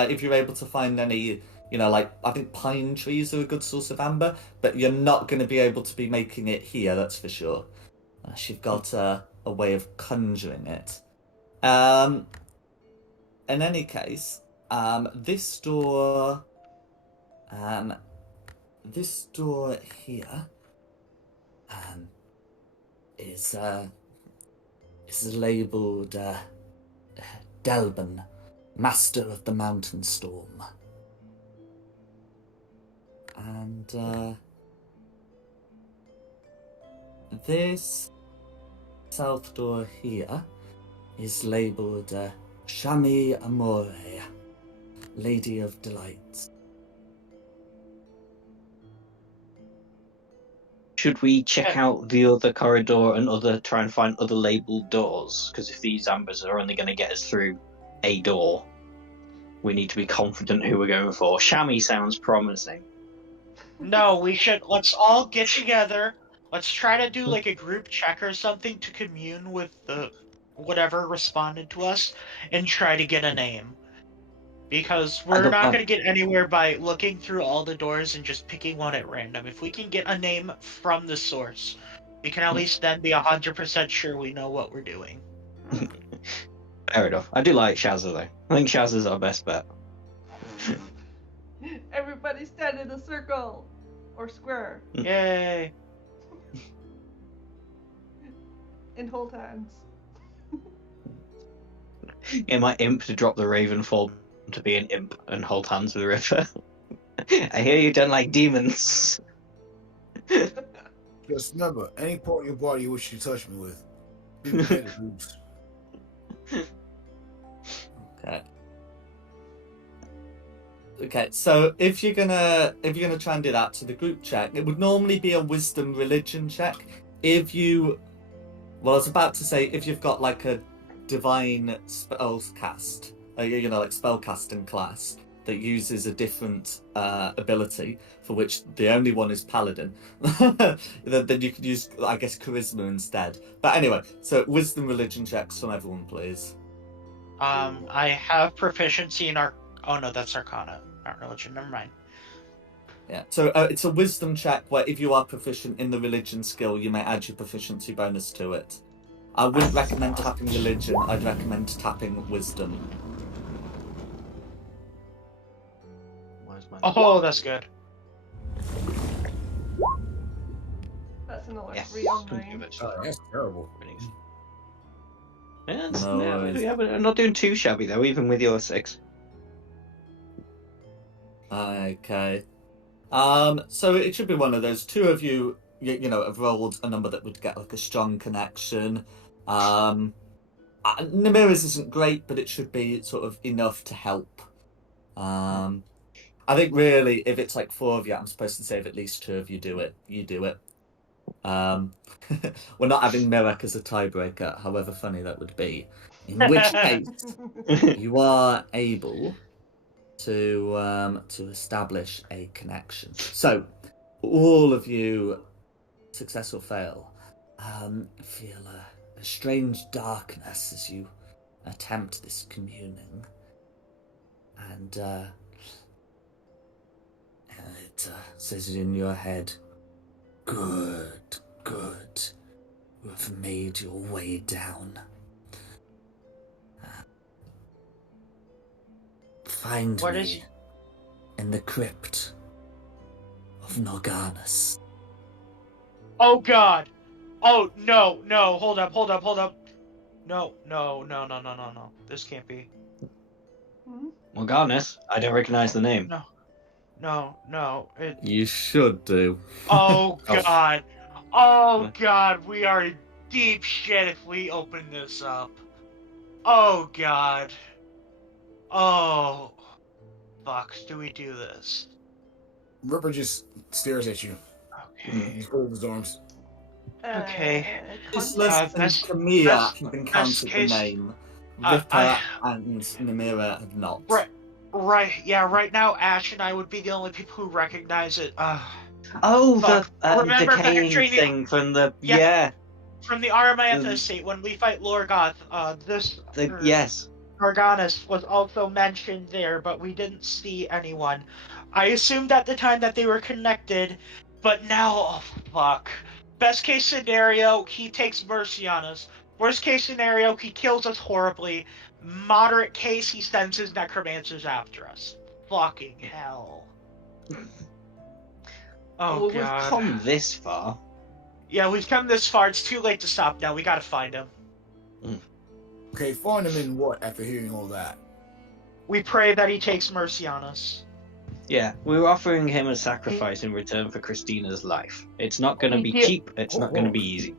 if you're able to find any, like I think pine trees are a good source of amber, but you're not going to be able to be making it here, that's for sure. You've got a way of conjuring it. In any case, this door here is labelled Delbin, Master of the Mountain Storm, and this south door here is labelled Shami Amore, Lady of Delights. Should we check out the other corridor and try and find other labelled doors? Because if these ambers are only going to get us through a door, we need to be confident who we're going for. Shami sounds promising. No, let's all get together. Let's try to do like a group check or something to commune with the whatever responded to us and try to get a name. Because we're not going to get anywhere by looking through all the doors and just picking one at random. If we can get a name from the source, we can at least then be 100% sure we know what we're doing. Fair enough. I do like Shazza though. I think Shazza's our best bet. Everybody stand in a circle or square Yay! and hold hands. Get my imp to drop the raven form to be an imp and hold hands with River. I hear you don't like demons. Just remember, any part of your body you wish you touch me with, you can get it loose. Okay, so if you're gonna try and do that to the group check, it would normally be a wisdom religion check. I was about to say if you've got like a divine spells cast, like spell casting class that uses a different ability for which the only one is paladin, then you could use, I guess, charisma instead. But anyway, so wisdom religion checks from everyone, please. I have proficiency in oh no, that's Arcana, not religion. Never mind. Yeah, so it's a wisdom check where if you are proficient in the religion skill, you may add your proficiency bonus to it. I wouldn't recommend tapping religion, I'd recommend tapping wisdom. Oh, that's good. That's another Yes. 3 on mine. That's terrible. I'm not doing too shabby though, even with your 6. Okay. So it should be one of those. 2 of you, have rolled a number that would get like a strong connection. Namira's isn't great, but it should be sort of enough to help. I think really, if it's like 4 of you, I'm supposed to say if at least 2 of you do it, you do it. We're not having Mirek as a tiebreaker, however funny that would be. In which case, you are able to establish a connection. So, all of you, success or fail, feel a strange darkness as you attempt this communing, and it says in your head, "Good, good, you have made your way down. Find me in the crypt of Norganus. Oh God! Oh no! Hold up! No! This can't be. Hmm? Morganis? I don't recognize the name. No! You should do. Oh Oh. God! Oh God! We are in deep shit if we open this up. Oh God! Oh, Fox, do we do this? Ripper just stares at you. Okay. He folds his arms. Okay. Useless and best- Tamia have best encountered the case- name. I- Ripper and Namira have not. Right now, Ash and I would be the only people who recognize it. Oh, Fuck. the Remember decaying picturing the- thing from the... Yeah. Yeah. From the Aramantha estate, when we fight Lorgoth, Yes. Morganis was also mentioned there, but we didn't see anyone. I assumed at the time that they were connected, but now, oh fuck. Best case scenario, he takes mercy on us. Worst case scenario, he kills us horribly. Moderate case, he sends his necromancers after us. Fucking hell. Oh Well, god. we've come this far. Yeah, we've come this far. It's too late to stop now. We gotta find him. Okay, find him in what after hearing all that? We pray that he takes mercy on us. Yeah, we're offering him a sacrifice in return for Christina's life. It's not going to be Yeah. cheap. It's not going to be easy.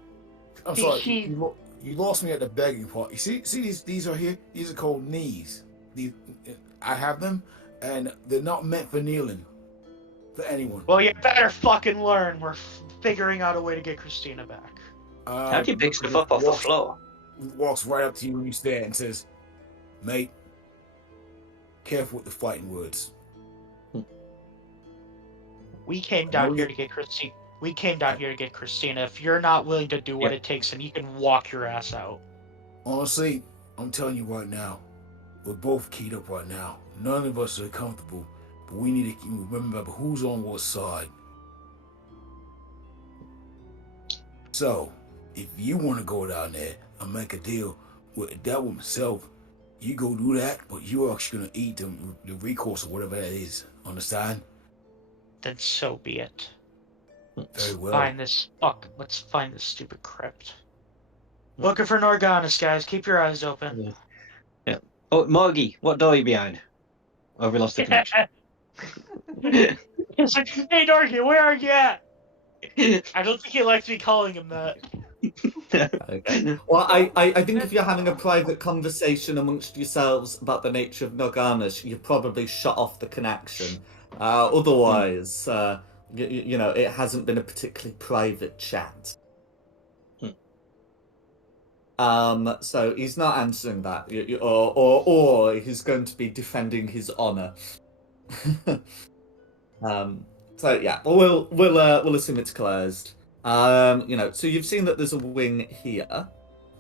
I'm He- sorry, he- you lost me at the begging part. You see these are here. These are called knees. These I have them, and they're not meant for kneeling for anyone. Well, you better fucking learn. We're figuring out a way to get Christina back. How do you pick stuff up off the floor? Walks right up to you when you stand and says, "Mate, careful with the fighting words." We came down here to get Christina. We came down here to get Christina. If you're not willing to do what it takes, then you can walk your ass out. Honestly, I'm telling you right now, we're both keyed up right now. None of us are comfortable, but we need to remember who's on what side. So, if you want to go down there and make a deal with the devil himself, you go do that, but you're actually going to eat the recourse or whatever that is. Understand? Then so be it. Very well. Let's find this stupid crypt. Looking for Norganus, guys. Keep your eyes open. Yeah. Oh, Morgie, what door are you behind? Oh, we lost the connection. It's like, hey, Norgie, where are you at? I don't think he likes me calling him that. Okay. Well, I think if you're having a private conversation amongst yourselves about the nature of Norganus, you probably shut off the connection. Otherwise, you know, it hasn't been a particularly private chat. So he's not answering that, or he's going to be defending his honor. So yeah, we'll assume it's closed. You know, so you've seen that there's a wing here.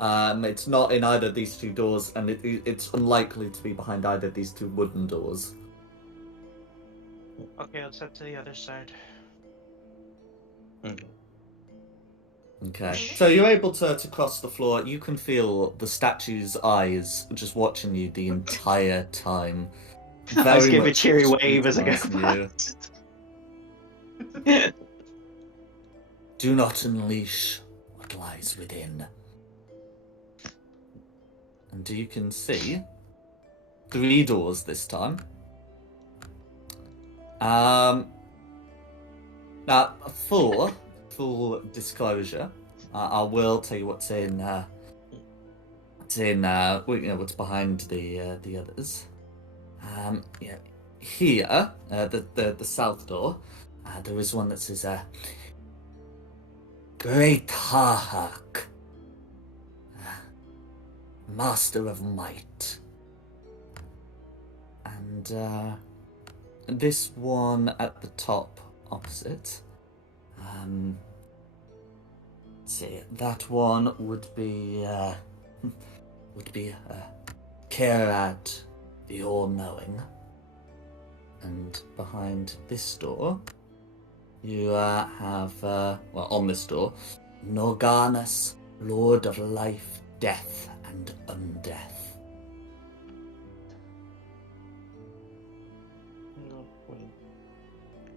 It's not in either of these two doors, and it's unlikely to be behind either of these two wooden doors. Okay, let's head to the other side. Okay, so you're able to cross the floor. You can feel the statue's eyes just watching you the entire time. I just give a much cheery wave as I go scrutinizing you. past. Do not unleash what lies within. And you can see 3 doors this time. Now, for full disclosure, I will tell you what's in what's behind the others. Yeah, here, the south door, there is one that says Great Harhak, Master of Might. And this one at the top opposite, let's see, that one would be Kerad, the All-Knowing. And behind this door, you have, on this door, Norganus, Lord of Life, Death, and Undeath.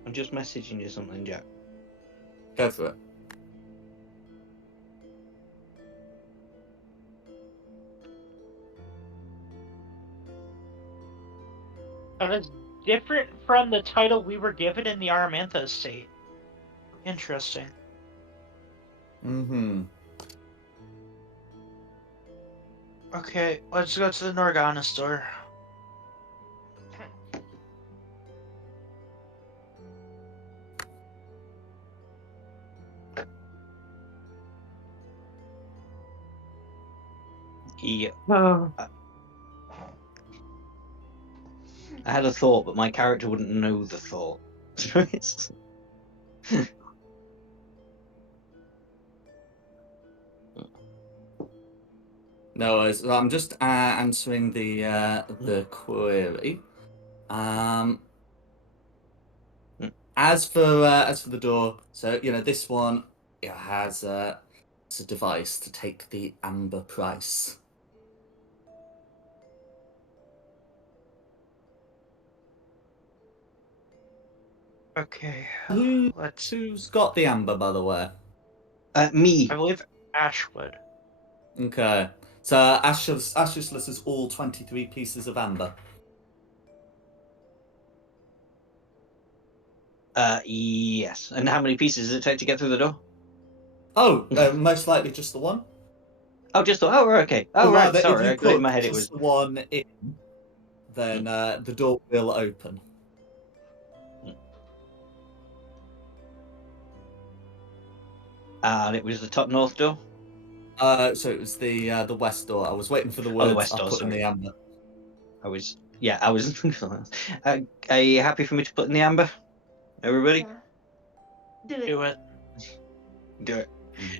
I'm just messaging you something, Jack. Go for it. That is different from the title we were given in the Aramantha estate. Interesting. Mm-hmm. Okay, let's go to the Norgana store. Yeah. I had a thought, but my character wouldn't know the thought. No worries. So I'm just answering the query. As for the door, so this one has it's a device to take the amber price. Okay, Who's got the amber, by the way? Me. I believe Ashwood. Okay, so Ash's list is all 23 pieces of amber. Yes. And how many pieces does it take to get through the door? Oh, most likely just the one. Oh, just the. Oh, right, okay. Oh, right. Rather, Sorry, if you in my head put it was. just the one in, then the door will open. And it was the top north door. So it was the west door. I was waiting for the words. the west I door, put in sorry. the amber. I was looking for that. Are you happy for me to put in the amber? Everybody? Yeah. Do it. Do it. Do it.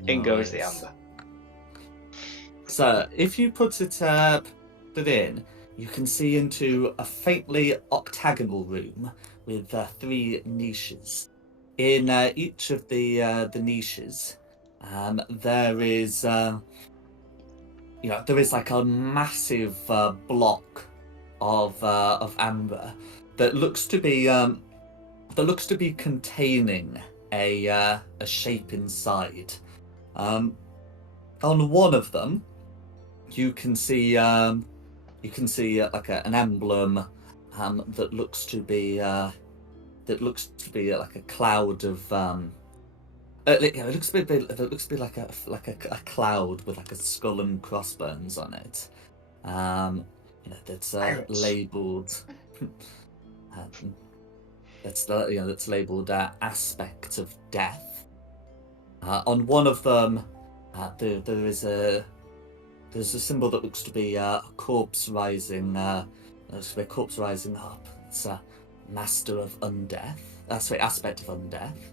In goes the Nice. amber. So if you put it in, you can see into a faintly octagonal room with 3 niches. In each of the niches, there is there is like a massive block of amber that looks to be containing a shape inside. On one of them, you can see like an emblem that looks to be like a cloud of it looks to be like a cloud with like a skull and crossbones on it. That's labeled. That's labeled aspect of death. On one of them, there's a symbol that looks to be a corpse rising. Looks to be a corpse rising up. It's a master of undeath. Aspect of undeath.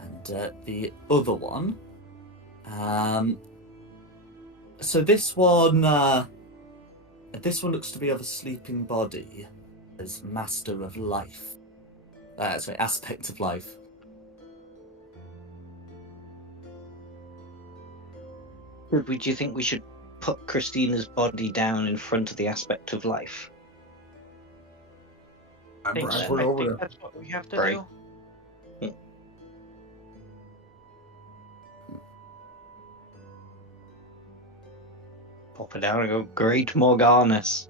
And the other one. So this one looks to be of a sleeping body. As master of life. Aspect of life. Do you think we should put Christina's body down in front of the aspect of life? I think put it I over think there. that's what we have to Right. do. Pop it down and go, Great Morganus.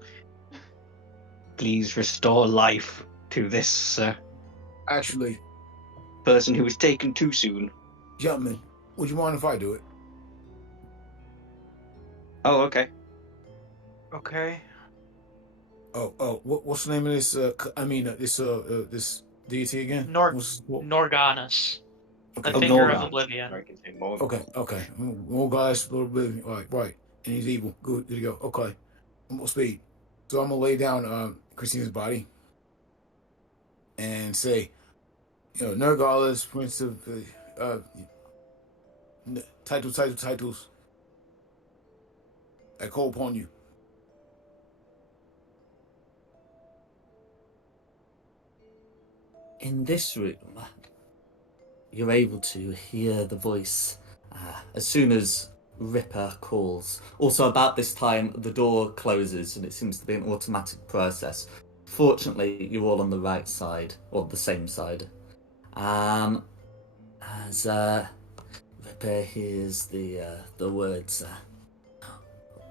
Please restore life to this Actually, person who was taken too soon. gentlemen, would you mind if I do it? Oh, okay. Okay. What's the name of this? This deity again? Norganus. The Okay. Finger of Morgan. Oblivion. Okay. More guys, little bit. Right. And he's evil. Good to go. Okay. I'm gonna speed. So I'm gonna lay down Christina's body and say, Nergalis, Prince of titles. I call upon you. In this room, you're able to hear the voice as soon as Ripper calls. Also, about this time, the door closes and it seems to be an automatic process. Fortunately, you're all on the right side, or the same side. As Ripper hears the words,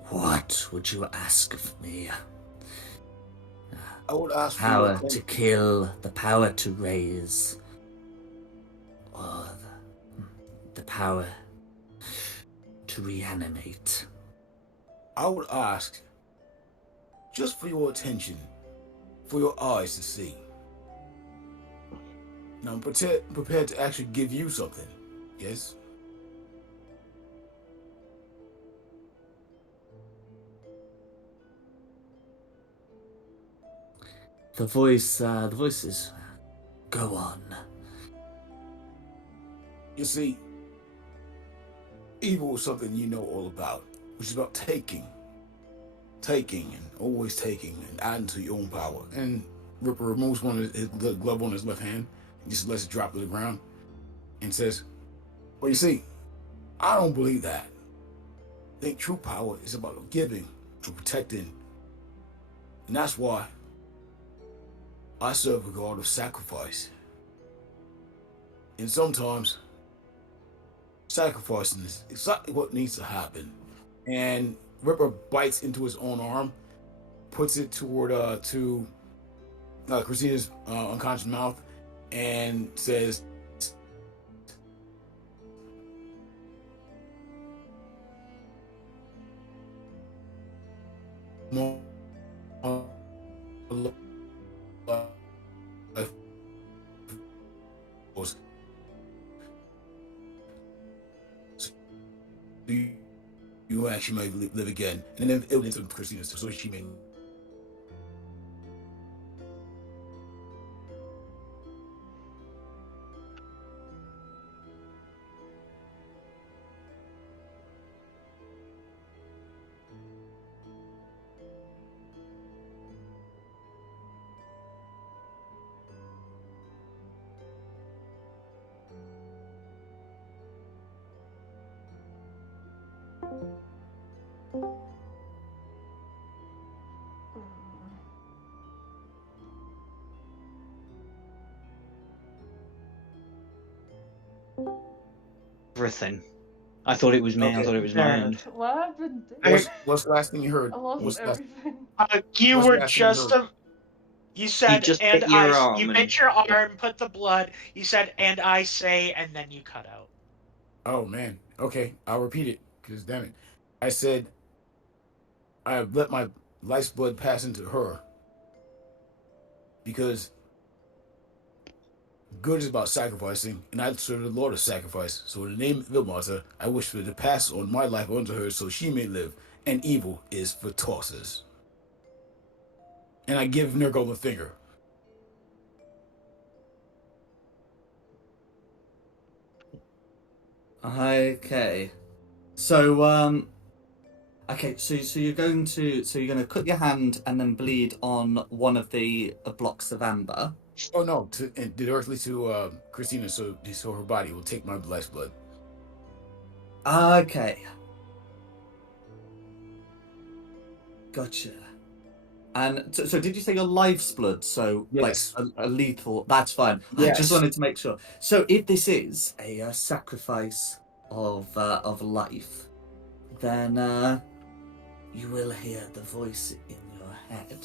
what would you ask of me? I would ask for your Power to attention. kill, the power to raise, or the power to reanimate. I would ask just for your attention, for your eyes to see. Now I'm prepared to actually give you something. Yes? The voices, go on. You see, evil is something you know all about, which is about taking, and always taking, and adding to your own power. And Ripper removes the glove on his left hand, and just lets it drop to the ground, and says, "Well, you see, I don't believe that. I think true power is about giving and protecting, and that's why I serve a God of sacrifice. And sometimes sacrificing is exactly what needs to happen." And Ripper bites into his own arm, puts it toward to Christina's unconscious mouth, and says, "More life force. You actually might live again." And then it went into Christina, so she may. Everything. I thought it was me. I Okay. thought it was my end. What happened there? What's the last thing you heard? I lost What's the last, everything. You what's the were last thing you just heard? you said, just and bit your I. arm You and- bit your arm, put the blood. You said, and I say, and then you cut out. Oh man. Okay, I'll repeat it. Because damn it, I said I let my life's blood pass into her because good is about sacrificing, and I serve the Lord of sacrifice. So in the name of Vilmata, I wish for it to pass on my life onto her, so she may live. And evil is for tosses. And I give Nurgle the finger. Okay. So okay, so you're going to cut your hand and then bleed on one of the blocks of amber. Oh no, directly to Christina, so her body will take my lifeblood. Okay. Gotcha. And so did you say your life's blood? So Yes. like a lethal. That's fine. I Yes. just wanted to make sure. So if this is a sacrifice of life, then you will hear the voice in your head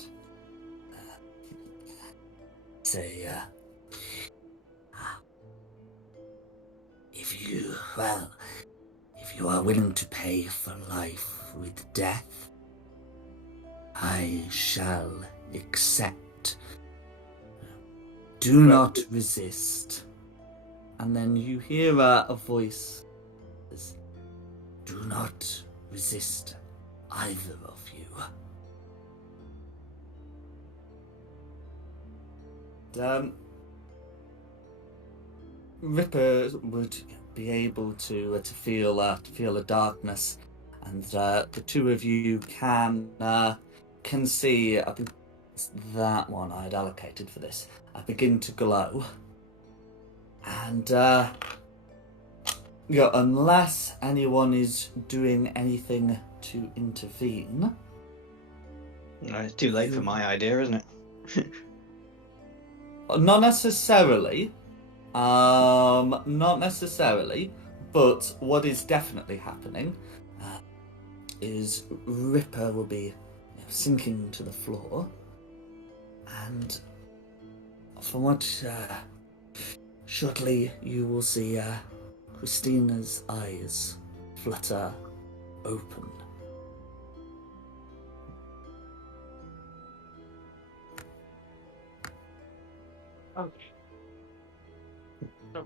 say, if you are willing to pay for life with death, I shall accept. Do not resist. And then you hear a voice says, do not resist either of you. Ripper would be able to feel the darkness, and the two of you can see. I think it's that one I had allocated for this. I begin to glow, and unless anyone is doing anything to intervene. It's too late for my idea, isn't it? Not necessarily. Not necessarily, but what is definitely happening is Ripper will be sinking to the floor, and from what shortly you will see Christina's eyes flutter open. Okay. So,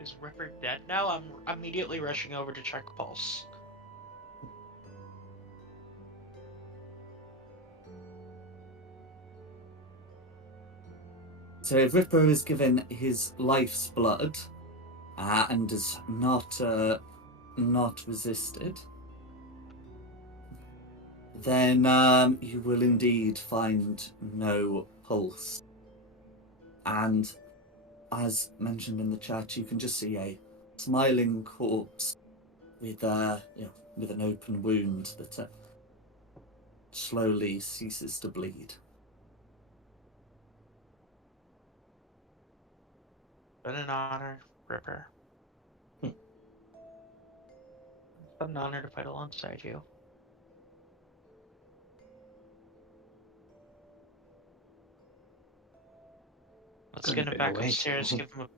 is Ripper dead now? I'm immediately rushing over to check pulse. So if Ripper is given his life's blood and is not resisted, then you will indeed find no pulse. And as mentioned in the chat, you can just see a smiling corpse with with an open wound that slowly ceases to bleed. Been an honor, Ripper. Hmm. It's been an honor to fight alongside you. Let's Got a get him bit of back a wait. upstairs, give him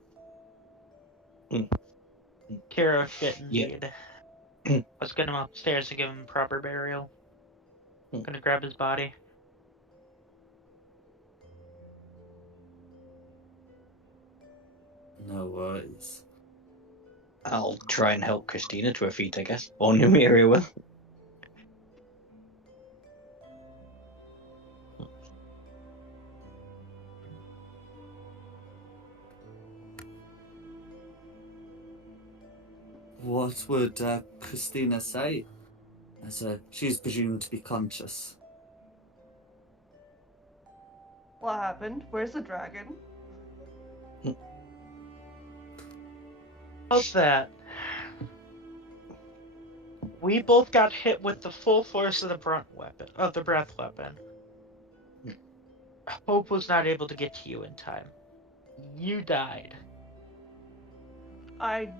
a Hmm. care of fit Yeah. indeed. Let's get him upstairs and give him proper burial. Hmm. Gonna grab his body. No worries. I'll try and help Christina to her feet, I guess. Or Numeria will. What would Christina say? As she's presumed to be conscious. What happened? Where's the dragon? How's that? We both got hit with the full force of the breath weapon. Hope was not able to get to you in time. You died. I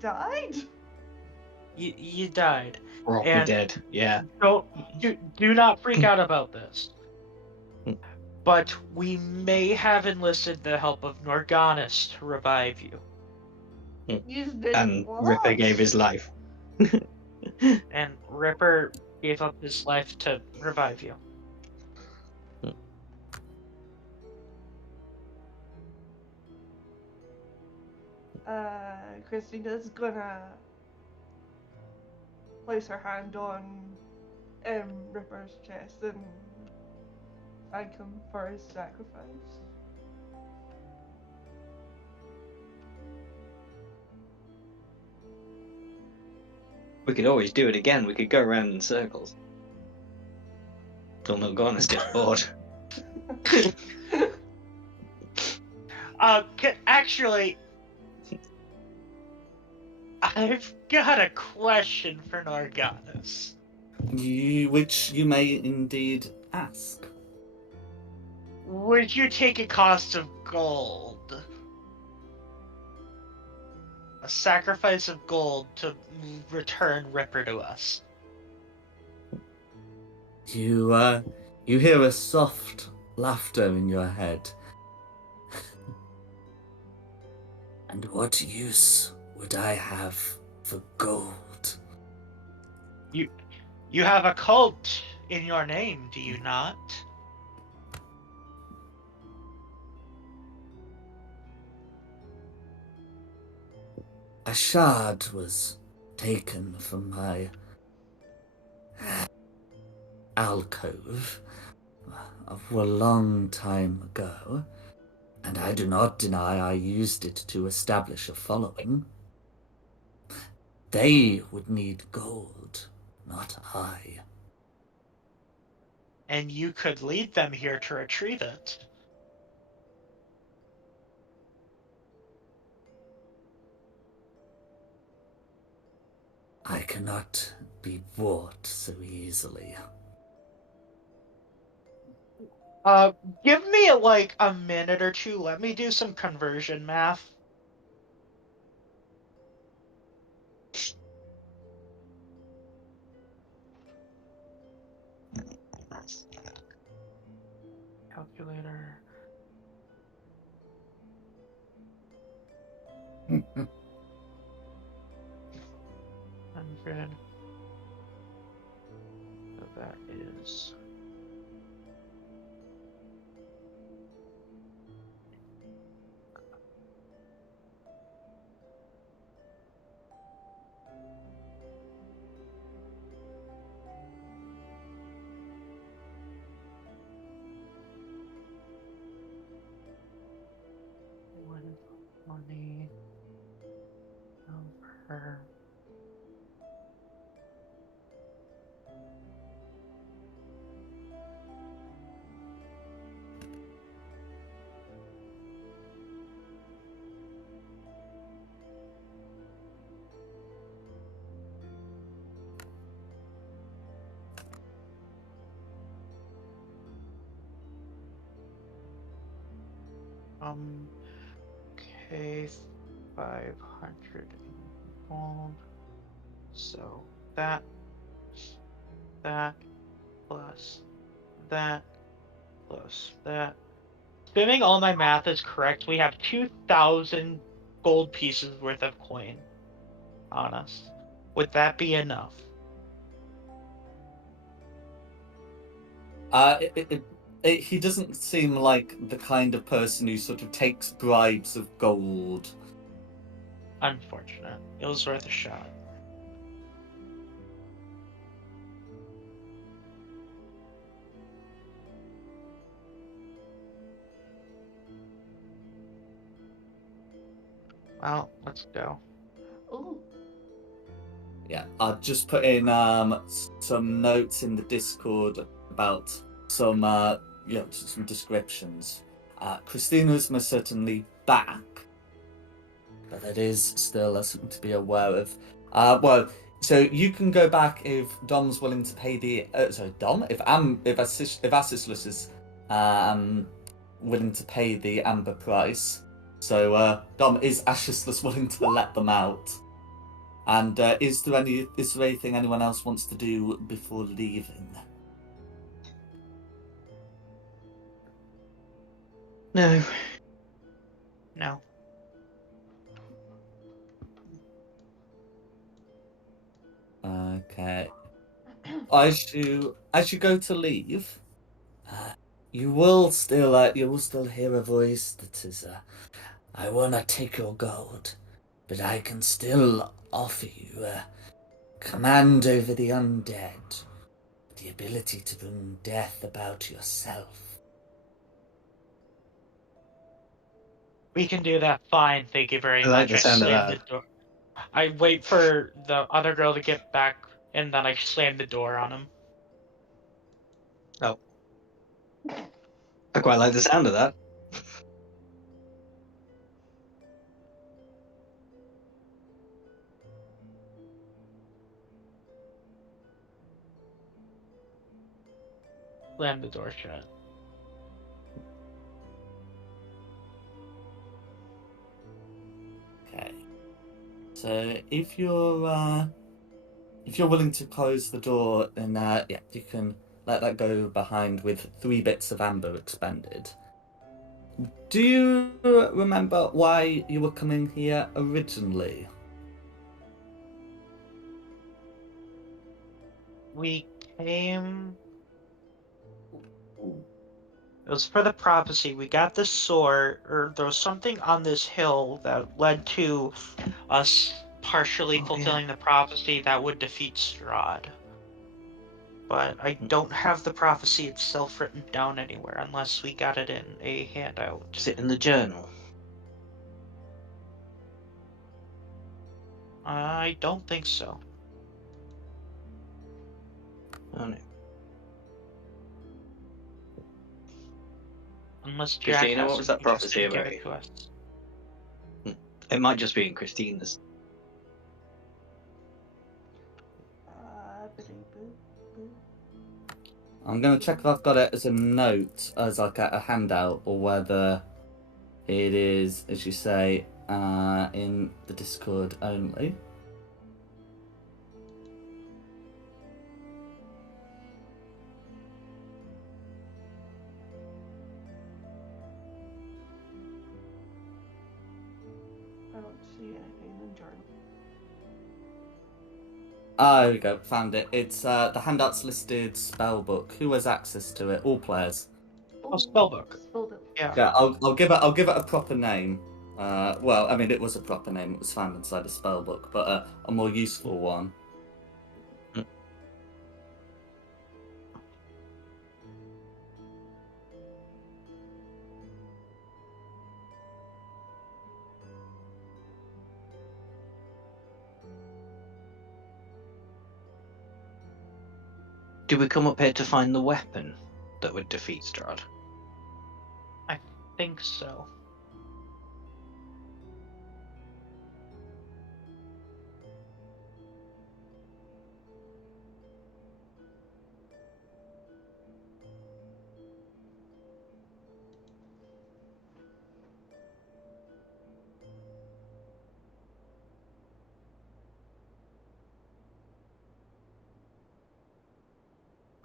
died? You died. Proper And dead. Yeah. do not freak out about this. Hmm. But we may have enlisted the help of Norganis to revive you. You did And what? Ripper gave his life. And Ripper gave up his life to revive you. Christina's gonna place her hand on Ripper's chest and thank him for his sacrifice. We could always do it again. We could go around in circles. Till Milgonus gets bored. Actually, I've got a question for Norganis. Which you may indeed ask. Would you take a cost of gold? A sacrifice of gold to return Ripper to us? You hear a soft laughter in your head. And what use would I have for gold? You have a cult in your name, do you not? A shard was taken from my alcove a long time ago, and I do not deny I used it to establish a following. They would need gold, not I. And you could lead them here to retrieve it. I cannot be bought so easily. Give me like a minute or two. Let me do some conversion math. Calculator. Hundred. So that is. $120 per. Okay, 500 gold. So that plus that plus that. Assuming all my math is correct, we have 2,000 gold pieces worth of coin on us. Would that be enough? He doesn't seem like the kind of person who sort of takes bribes of gold. Unfortunate. It was worth a shot. Well, let's go. Ooh. Yeah, I've just put in some notes in the Discord about some some descriptions. Christina's most certainly back, but that is still something to be aware of. Well, so you can go back if Dom's willing to pay the sorry, Dom. If Asislis is willing to pay the amber price. So Dom, is Asislis willing to let them out? And is there anything anyone else wants to do before leaving? No. No. Okay. As you go to leave, you will still hear a voice that is, "I wanna take your gold, but I can still offer you command over the undead, the ability to bring death about yourself." We can do that fine, thank you very I like much. the I sound of slam the that. door. I wait for the other girl to get back, and then I slam the door on him. Oh. I quite like the sound of that. Slam the door shut. Okay. So if you're willing to close the door, then yeah, you can let that go behind with 3 bits of amber expended. Do you remember why you were coming here originally? We came. It was for the prophecy. We got the sword, or there was something on this hill that led to us partially fulfilling the prophecy that would defeat Strahd. But I don't have the prophecy itself written down anywhere unless we got it in a handout. Is it in the journal? I don't think so. Oh no. Unless Jack Christina, has what was that something just prophecy didn't give about? it to us. It might just be in Christina's. I'm gonna check if I've got it as a note, as like a handout, or whether it is, as you say, in the Discord only. I don't see anything in the journal. Ah, there we go. Found it. It's the handout's listed spellbook. Who has access to it? All players. Oh, spellbook. Spellbook. Yeah. Yeah, I'll give it a proper name. Well, I mean, it was a proper name. It was found inside a spellbook, but a more useful one. Did we come up here to find the weapon that would defeat Strahd? I think so.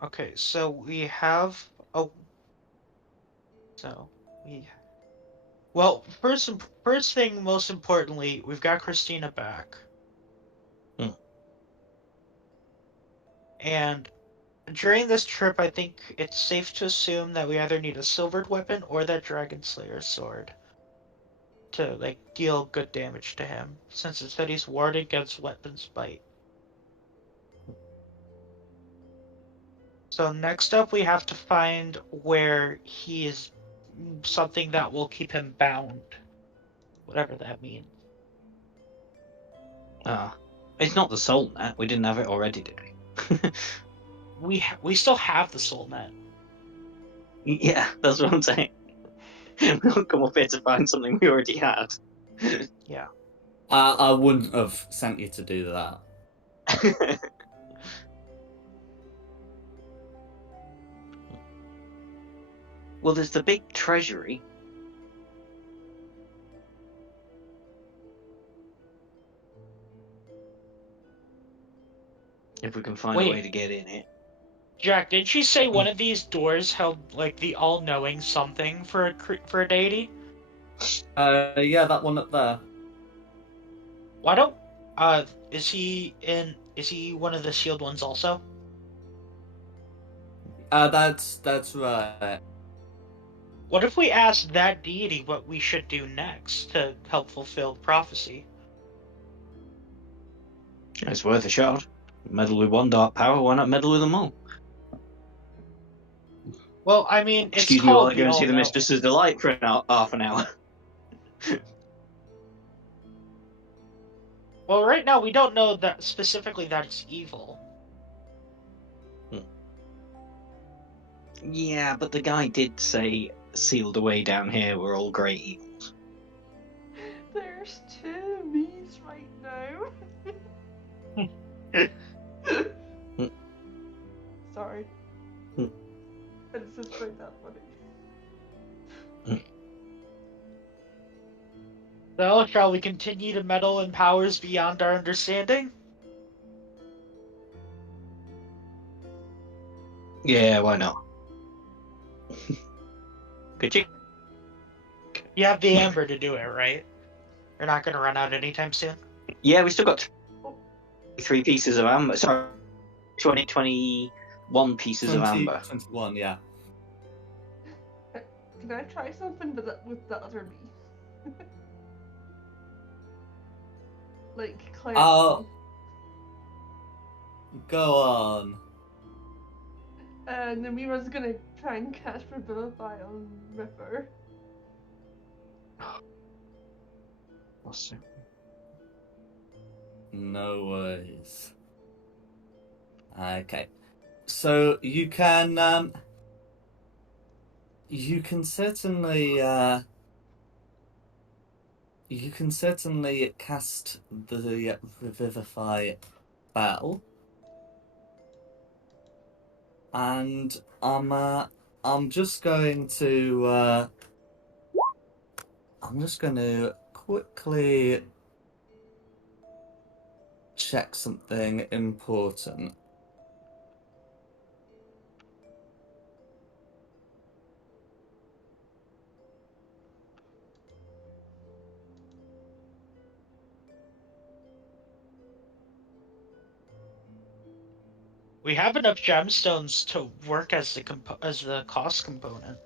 Okay, so we have a. So we. Well, first thing, most importantly, we've got Christina back. Hmm. And during this trip, I think it's safe to assume that we either need a silvered weapon or that Dragon Slayer's sword to like deal good damage to him, since it said he's warded against weapons bite. So next up, we have to find where he is something that will keep him bound, whatever that means. Ah, it's not the soul net. We didn't have it already, did we? We still have the soul net. Yeah, that's what I'm saying. We don't come up here to find something we already had. Yeah. I wouldn't have sent you to do that. Well, there's the big treasury. If we can find a Wait. way to get in it. Jack, did she say one of these doors held like the all-knowing something for a deity? Yeah, that one up there. Why don't is he one of the sealed ones also? That's right. What if we ask that deity what we should do next to help fulfill prophecy? It's worth a shot. Meddle with one dark power, why not meddle with them all? Well, I mean, it's Excuse me while called I the go and see the all-knowing. Mistress's Delight for half an hour. Well, right now we don't know that specifically that it's evil. Yeah, but the guy did say sealed away down here were all great evils. There's two me's right now. Sorry. I just find that funny. So, shall we continue to meddle in powers beyond our understanding? Yeah, why not? Could you? You have the amber to do it, right? You're not going to run out anytime soon? Yeah, we still got 3 pieces of amber. Sorry, 21 pieces of amber. 21, yeah. Can I try something with the other me? Like clarity. Oh. Go on. And Namira's gonna try and cast Revivify on Ripper. Awesome. No worries. Okay. So you can certainly cast the Revivify spell. and I'm just going to quickly check something important. We have enough gemstones to work as the cost component.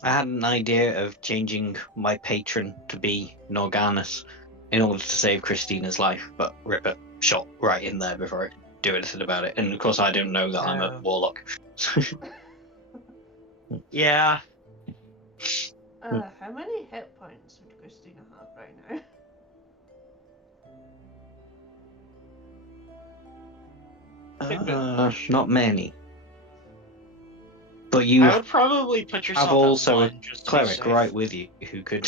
I had an idea of changing my patron to be Norganus in order to save Christina's life, but Ripper shot right in there before I could do anything about it. And of course, I don't know that I'm a Oh. warlock. Yeah. How many hit points would Christina have right now? That's a good question. Not many. But I you would probably put have yourself at also a 1 just to be cleric safe. right with you who could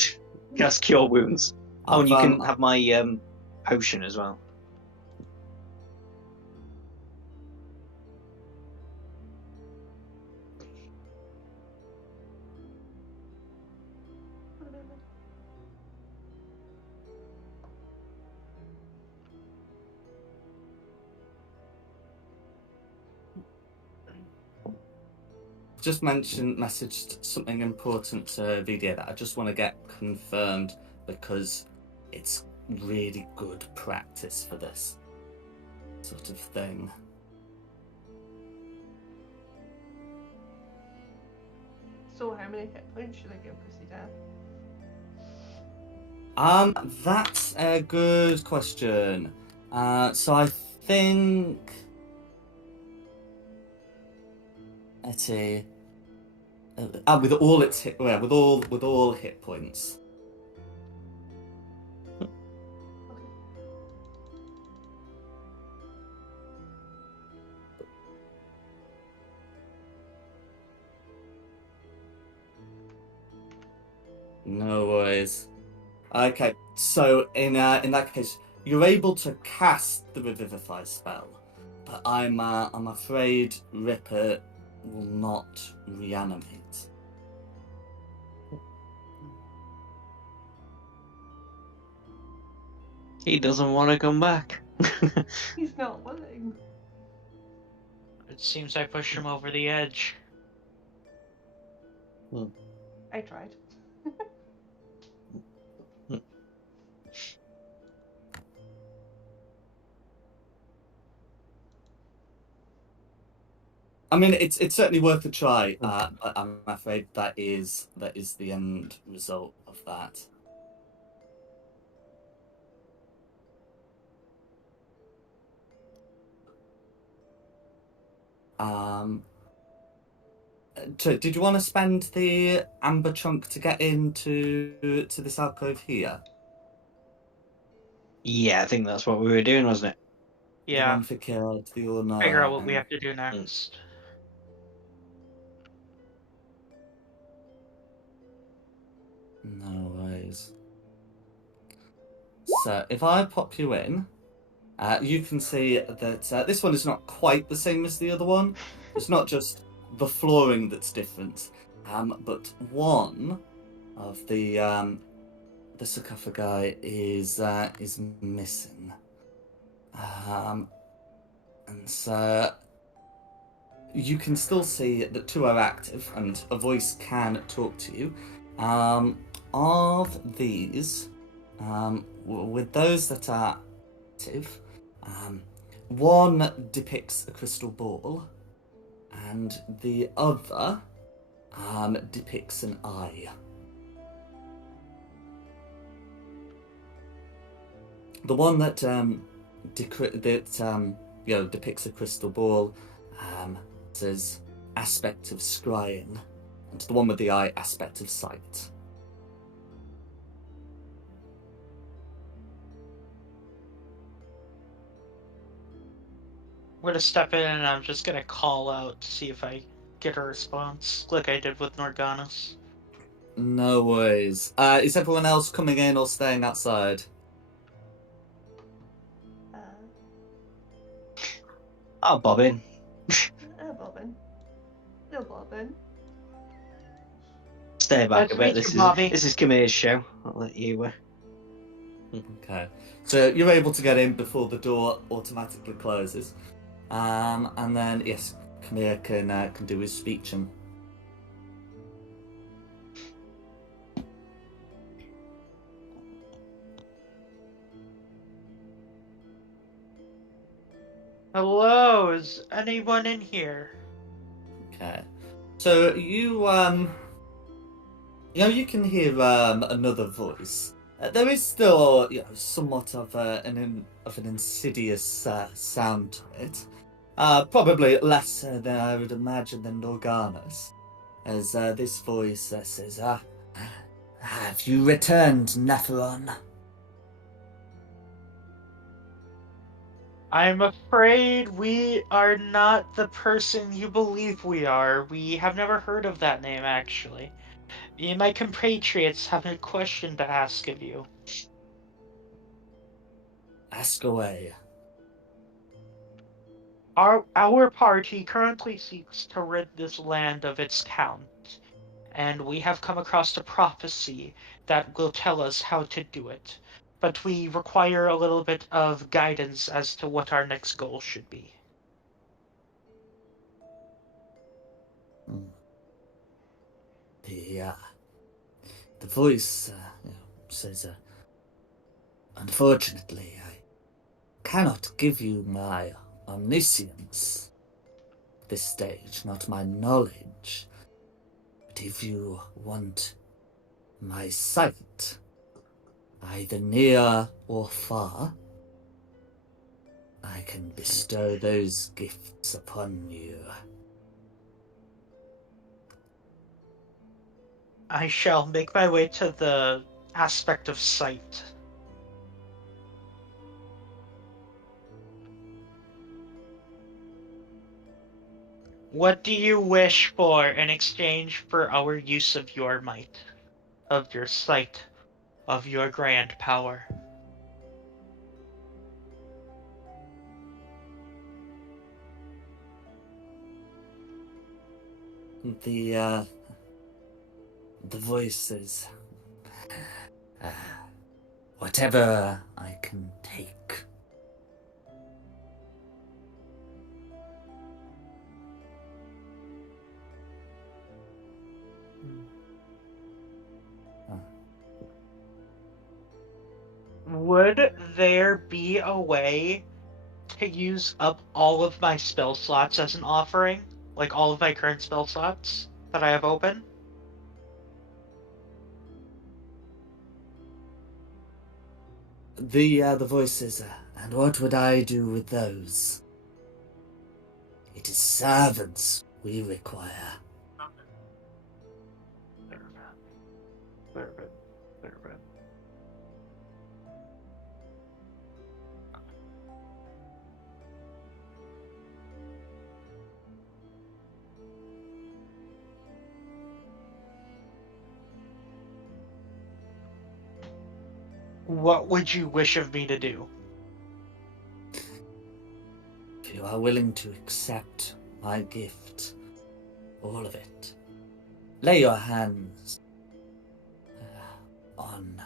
cast Cure Wounds. Oh, and you can have my potion as well. Just messaged something important to VDA that I just want to get confirmed because it's really good practice for this sort of thing. So how many hit points should I give Christina? That's a good question. So I think let's see. With all its hit, with all hit points. No worries. Okay, so in that case, you're able to cast the Revivify spell, but I'm afraid Ripper will not reanimate. He doesn't want to come back. He's not willing. It seems I pushed him over the edge. I tried. I mean, it's certainly worth a try. But I'm afraid that is the end result of that. Did you want to spend the amber chunk to get into this alcove here? Yeah, I think that's what we were doing, wasn't it? The Yeah. one for killed, the all night. Figure out what we have to do next. No worries. So if I pop you in, you can see that this one is not quite the same as the other one. It's not just the flooring that's different, but one of the sarcophagi is missing, and so you can still see that two are active, and a voice can talk to you. Of these, with those that are active, one depicts a crystal ball, and the other depicts an eye. The one that depicts a crystal ball says aspect of scrying, and the one with the eye, aspect of sight. I'm gonna step in and I'm just gonna call out to see if I get a response, like I did with Norganis. No worries. Is everyone else coming in or staying outside? I'll bob in. Bobbin. No Bobbin. Stay back Nice a to bit. meet you, Bobby. This is Kamir's show. I'll let you. Okay. So you're able to get in before the door automatically closes. And then, yes, Kamir can do his speech and... Hello, is anyone in here? Okay. So you you can hear another voice. There is still somewhat of an insidious sound to it. Probably less than I would imagine than Norganos, as this voice says, "Have you returned, Nephiron?" I'm afraid we are not the person you believe we are. We have never heard of that name, actually. Me and my compatriots have a question to ask of you. Ask away. Our party currently seeks to rid this land of its count, and we have come across a prophecy that will tell us how to do it. But we require a little bit of guidance as to what our next goal should be. The voice says, "Unfortunately, I cannot give you my omniscience at this stage, not my knowledge. But if you want my sight, either near or far, I can bestow those gifts upon you." I shall make my way to the aspect of sight. What do you wish for in exchange for our use of your might, of your sight, of your grand power? The voice says, "Whatever I can take." Would there be a way to use up all of my spell slots as an offering? Like all of my current spell slots that I have open? The voice says, "And what would I do with those? It is servants we require." What would you wish of me to do? If you are willing to accept my gift, all of it, lay your hands on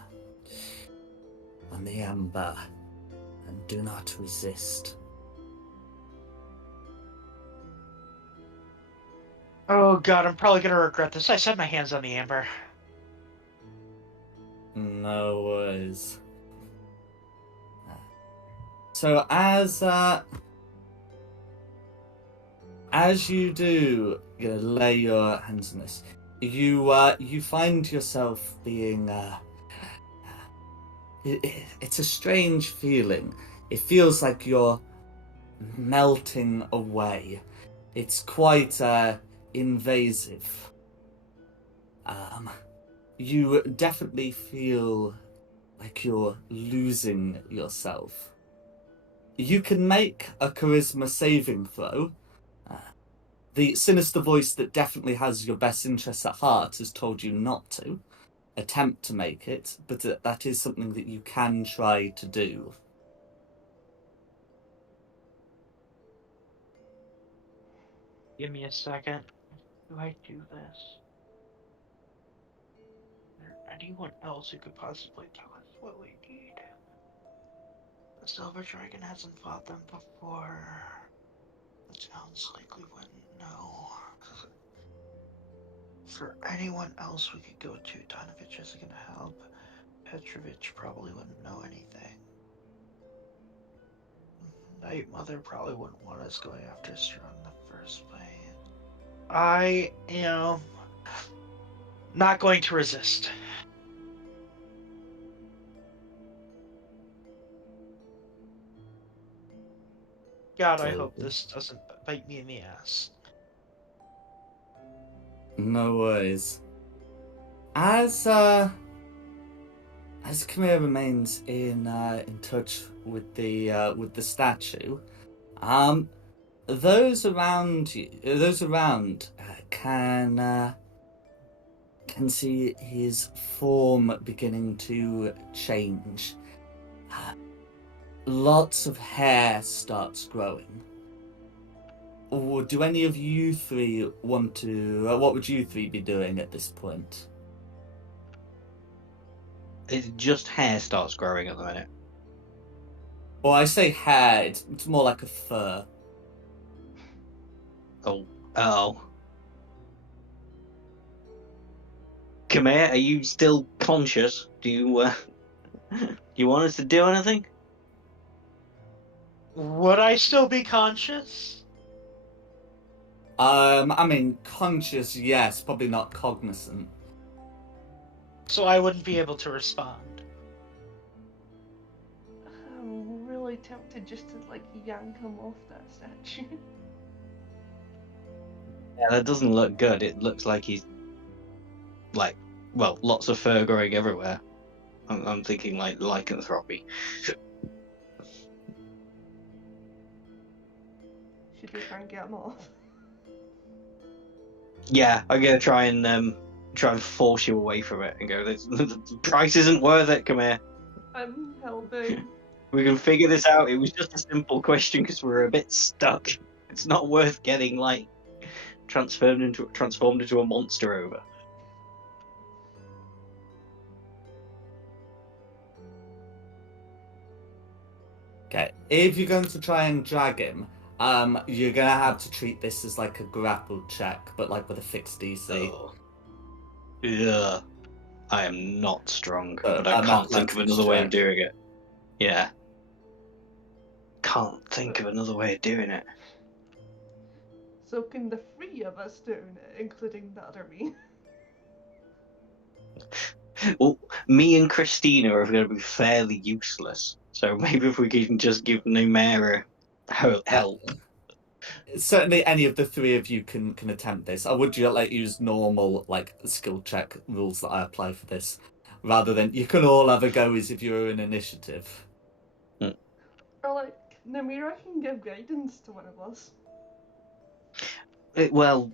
the amber and do not resist. Oh god, I'm probably gonna regret this. I set my hands on the amber. No worries. So as you do, lay your hands on this, you find yourself being it's a strange feeling. It feels like you're melting away. It's quite invasive. You definitely feel like you're losing yourself. You can make a charisma saving throw. The sinister voice that definitely has your best interests at heart has told you not to attempt to make it, but that is something that you can try to do. Give me a second. Do I do this? Is there anyone else who could possibly tell us what we need? The Silver Dragon hasn't fought them before. It sounds like we wouldn't know. For anyone else we could go to, Donovich isn't gonna help. Petrovich probably wouldn't know anything. Night Mother probably wouldn't want us going after Strahd in the first place. I am not going to resist. God, I hope this doesn't bite me in the ass. No worries. As Camille remains in touch with the statue, those around can see his form beginning to change. Lots of hair starts growing. Or do any of you three want to? What would you three be doing at this point? It's just hair starts growing at the minute. Well, I say hair. It's more like a fur. Oh. Khmer, are you still conscious? Do you you want us to do anything? Would I still be conscious? I mean, conscious, yes, probably not cognizant. So I wouldn't be able to respond. I'm really tempted just to like yank him off that statue. Yeah, that doesn't look good. It looks like he's lots of fur growing everywhere. I'm thinking like lycanthropy. Should we try and get him off? Yeah, I'm gonna try and force you away from it and go. The price isn't worth it. Come here. I'm helping. We can figure this out. It was just a simple question because we're a bit stuck. It's not worth getting like transformed into a monster over. Okay, if you're going to try and drag him, you're gonna have to treat this as like a grapple check, but like with a fixed DC. Oh. Yeah, I am not strong, but I I'm can't think of another way of check. doing it. Yeah, can't think of another way of doing it. So can the three of us doing it, including the other me? Well, me and Christina are going to be fairly useless, so maybe if we can just give Numera help. Certainly, any of the three of you can attempt this. I would like use normal like skill check rules that I apply for this, rather than you can all have a go as if you were in initiative. Or like, Namira can give guidance to one of us. Well,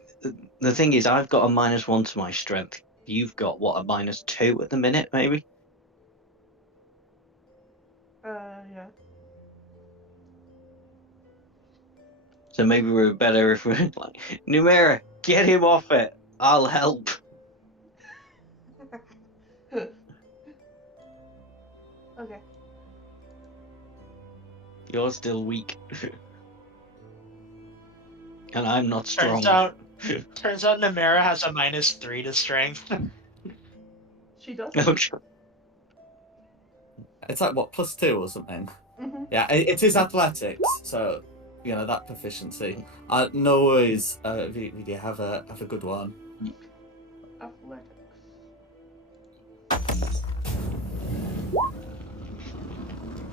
the thing is, I've got a -1 to my strength. You've got what, a -2 at the minute, maybe? Yeah. So maybe we're better if we're like, Numera, get him off it. I'll help. Okay. You're still weak. And I'm not strong. Turns out Namera has a -3 to strength. She does. Okay. It's like what, +2 or something? Mm-hmm. Yeah, it is athletics, so you know that proficiency. No worries, Vidia, have a good one. Athletics.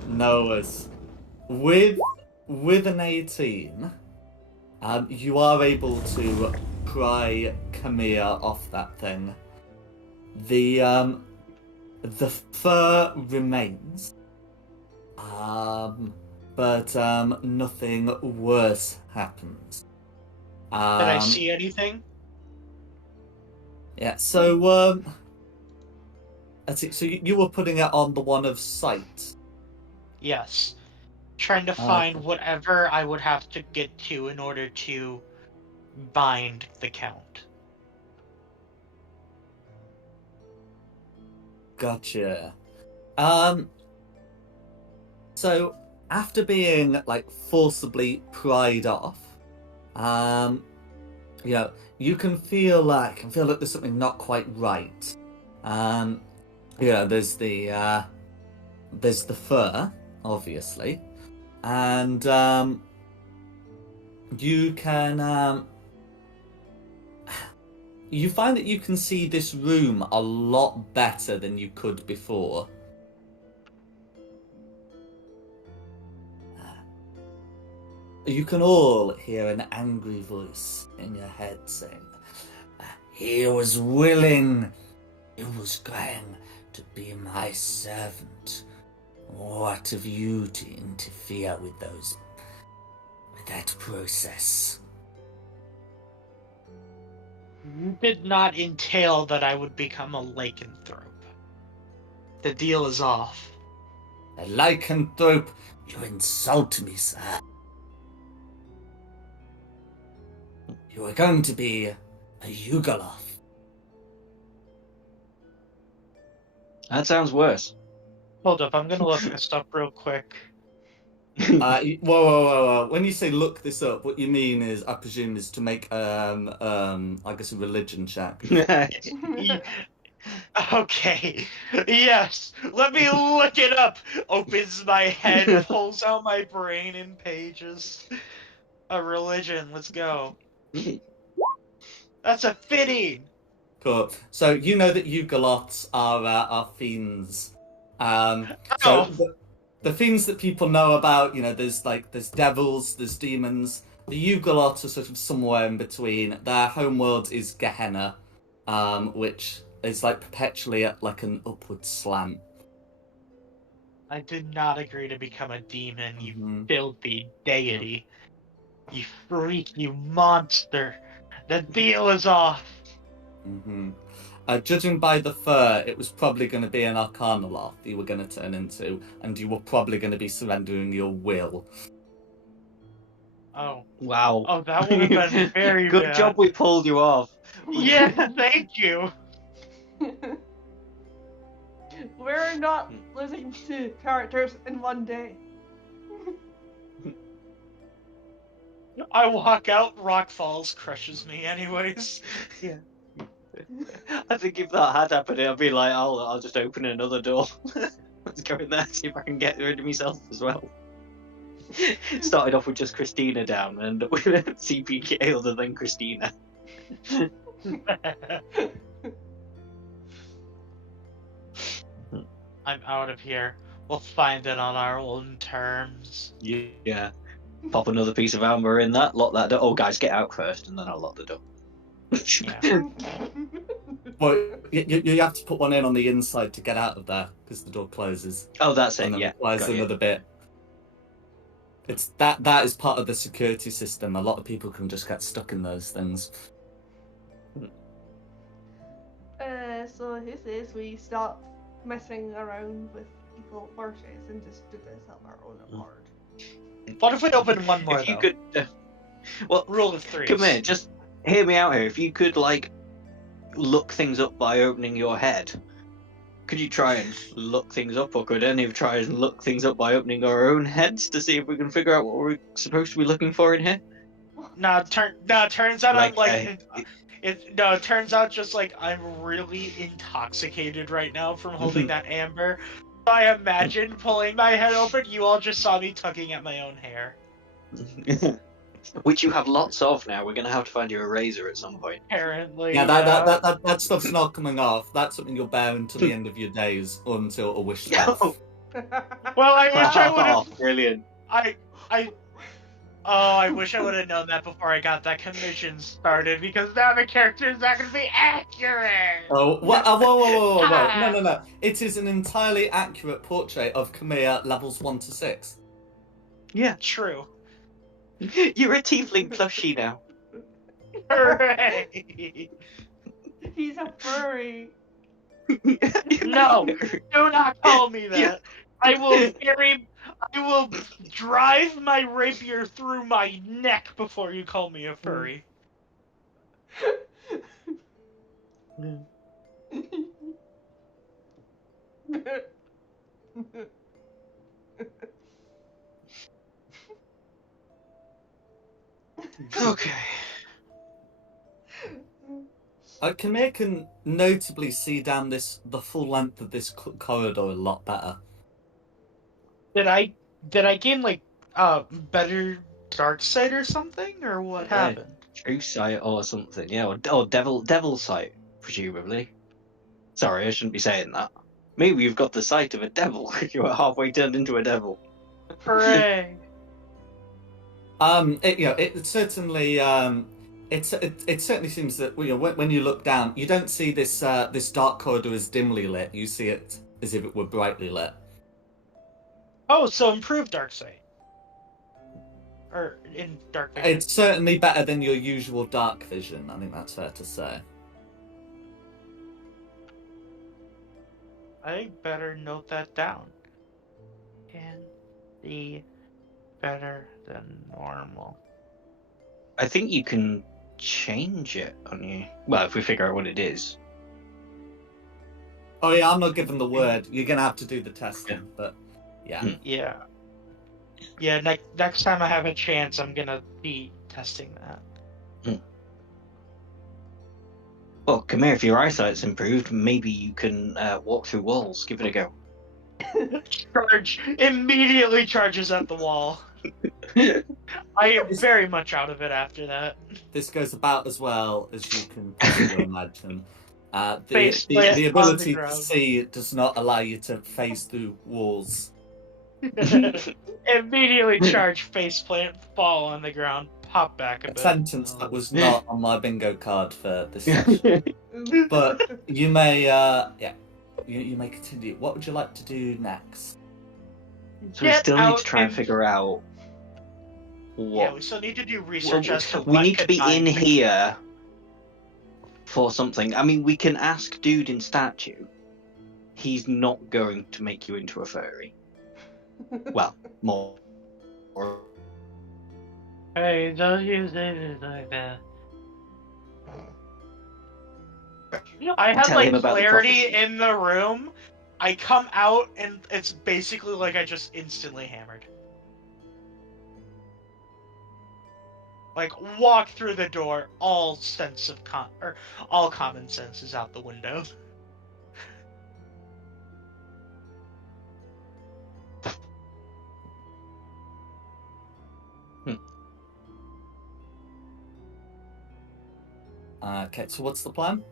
No worries. With an 18, you are able to pry Camilla off that thing. The fur remains, but nothing worse happens. Did I see anything? Yeah, so that's it. So you were putting it on the one of sight. Yes. Trying to find whatever I would have to get to in order to bind the Count. Gotcha. So after being like forcibly pried off, you can feel like there's something not quite right. There's the fur, obviously, and you can you find that you can see this room a lot better than you could before. You can all hear an angry voice in your head saying, "He was willing. He was going to be my servant. What of you to interfere with that process?" You did not entail that I would become a lycanthrope. The deal is off. A lycanthrope? You insult me, sir. You are going to be a Yugoloth. That sounds worse. Hold up, I'm gonna look this up real quick. Whoa. When you say look this up, what you mean is, I presume, is to make, I guess a religion check. Okay, yes, let me look it up. Opens my head, pulls out my brain in pages. A religion, let's go. That's a 15. Cool. So you know that Yugoloths are fiends. So the fiends that people know about, there's devils, there's demons. The Yugoloths are sort of somewhere in between. Their homeworld is Gehenna, which is like perpetually at like an upward slant. I did not agree to become a demon, you filthy deity. You freak, you monster. The deal is off. Judging by the fur, it was probably going to be an Arcanoloth you were going to turn into, and you were probably going to be surrendering your will. Oh. Wow. Oh, that would have been very Good bad. job we pulled you off. Yeah, thank you. We're not losing 2 characters in one day. I walk out, Rock Falls crushes me anyways. Yeah. I think if that had happened, I'd be like, I'll just open another door. Let's go in there, see if I can get rid of myself as well. Started off with just Christina down, and with CP killed, and then Christina. I'm out of here. We'll find it on our own terms. Yeah. Pop another piece of amber in that, lock that door. Oh, guys, get out first, and then I'll lock the door. Yeah. Well, you have to put one in on the inside to get out of there, because the door closes. Oh, that's And it, then yeah. applies another bit. It's that is part of the security system. A lot of people can just get stuck in those things. So who says we stop messing around with evil forces and just do this of our own accord? What if we open one more, If you though? could... well, Rule of 3. come here, just hear me out here. If you could, look things up by opening your head, could you try and look things up, or could any of try and look things up by opening our own heads to see if we can figure out what we're supposed to be looking for in here? Turns out it turns out just I'm really intoxicated right now from holding that amber. I imagine pulling my head open, you all just saw me tugging at my own hair. Which you have lots of now. We're going to have to find you a razor at some point. Apparently. Yeah, that stuff's not coming off. That's something you'll bear until the end of your days, or until a wish spell. Well, I wish I would have. Brilliant. I wish I would have known that before I got that commission started, because now the character is not going to be accurate. Oh, whoa. No. It is an entirely accurate portrait of Khmer levels 1 to 6. Yeah. True. You're a tiefling plushie now. Hooray! He's a furry. No, do not call me that. I will drive my rapier through my neck before you call me a furry. Okay. Kamir can notably see down the full length of this corridor a lot better. Did I gain like better dark sight or something, or what happened? True sight or something, yeah, or devil sight, presumably. Sorry, I shouldn't be saying that. Maybe you've got the sight of a devil. You were halfway turned into a devil. Hooray! It certainly it certainly seems that when you look down, you don't see this dark corridor as dimly lit. You see it as if it were brightly lit. Oh, so improved dark sight. Or in dark vision. It's certainly better than your usual dark vision. I think that's fair to say. I better note that down. Can be better than normal. I think you can change it on you. Well, if we figure out what it is. Oh yeah, I'm not given the word. You're gonna have to do the testing, but yeah. Yeah. Yeah, next time I have a chance, I'm gonna be testing that. Well, come here, if your eyesight's improved, maybe you can walk through walls. Give it a go. Immediately charges at the wall. I am very much out of it after that. This goes about as well as you can possibly imagine. Face The plant on the ability to ground. see does not allow you to phase through walls. Immediately charge, faceplant, fall on the ground, pop back a A bit. sentence that was not on my bingo card for this session. But you may, you may continue. What would you like to do next? So we Get still need out to try and and- figure out what. Yeah, we still need to do research as to we what need to could be die. in here for something. I mean, we can ask dude in statue. He's not going to make you into a furry. Well, more. Or Hey, don't use it like that. I had Tell him like about the clarity prophecy. in the room. I come out and it's basically like I just instantly hammered. Like walk through the door, all sense of all common sense is out the window. Okay, so what's the plan?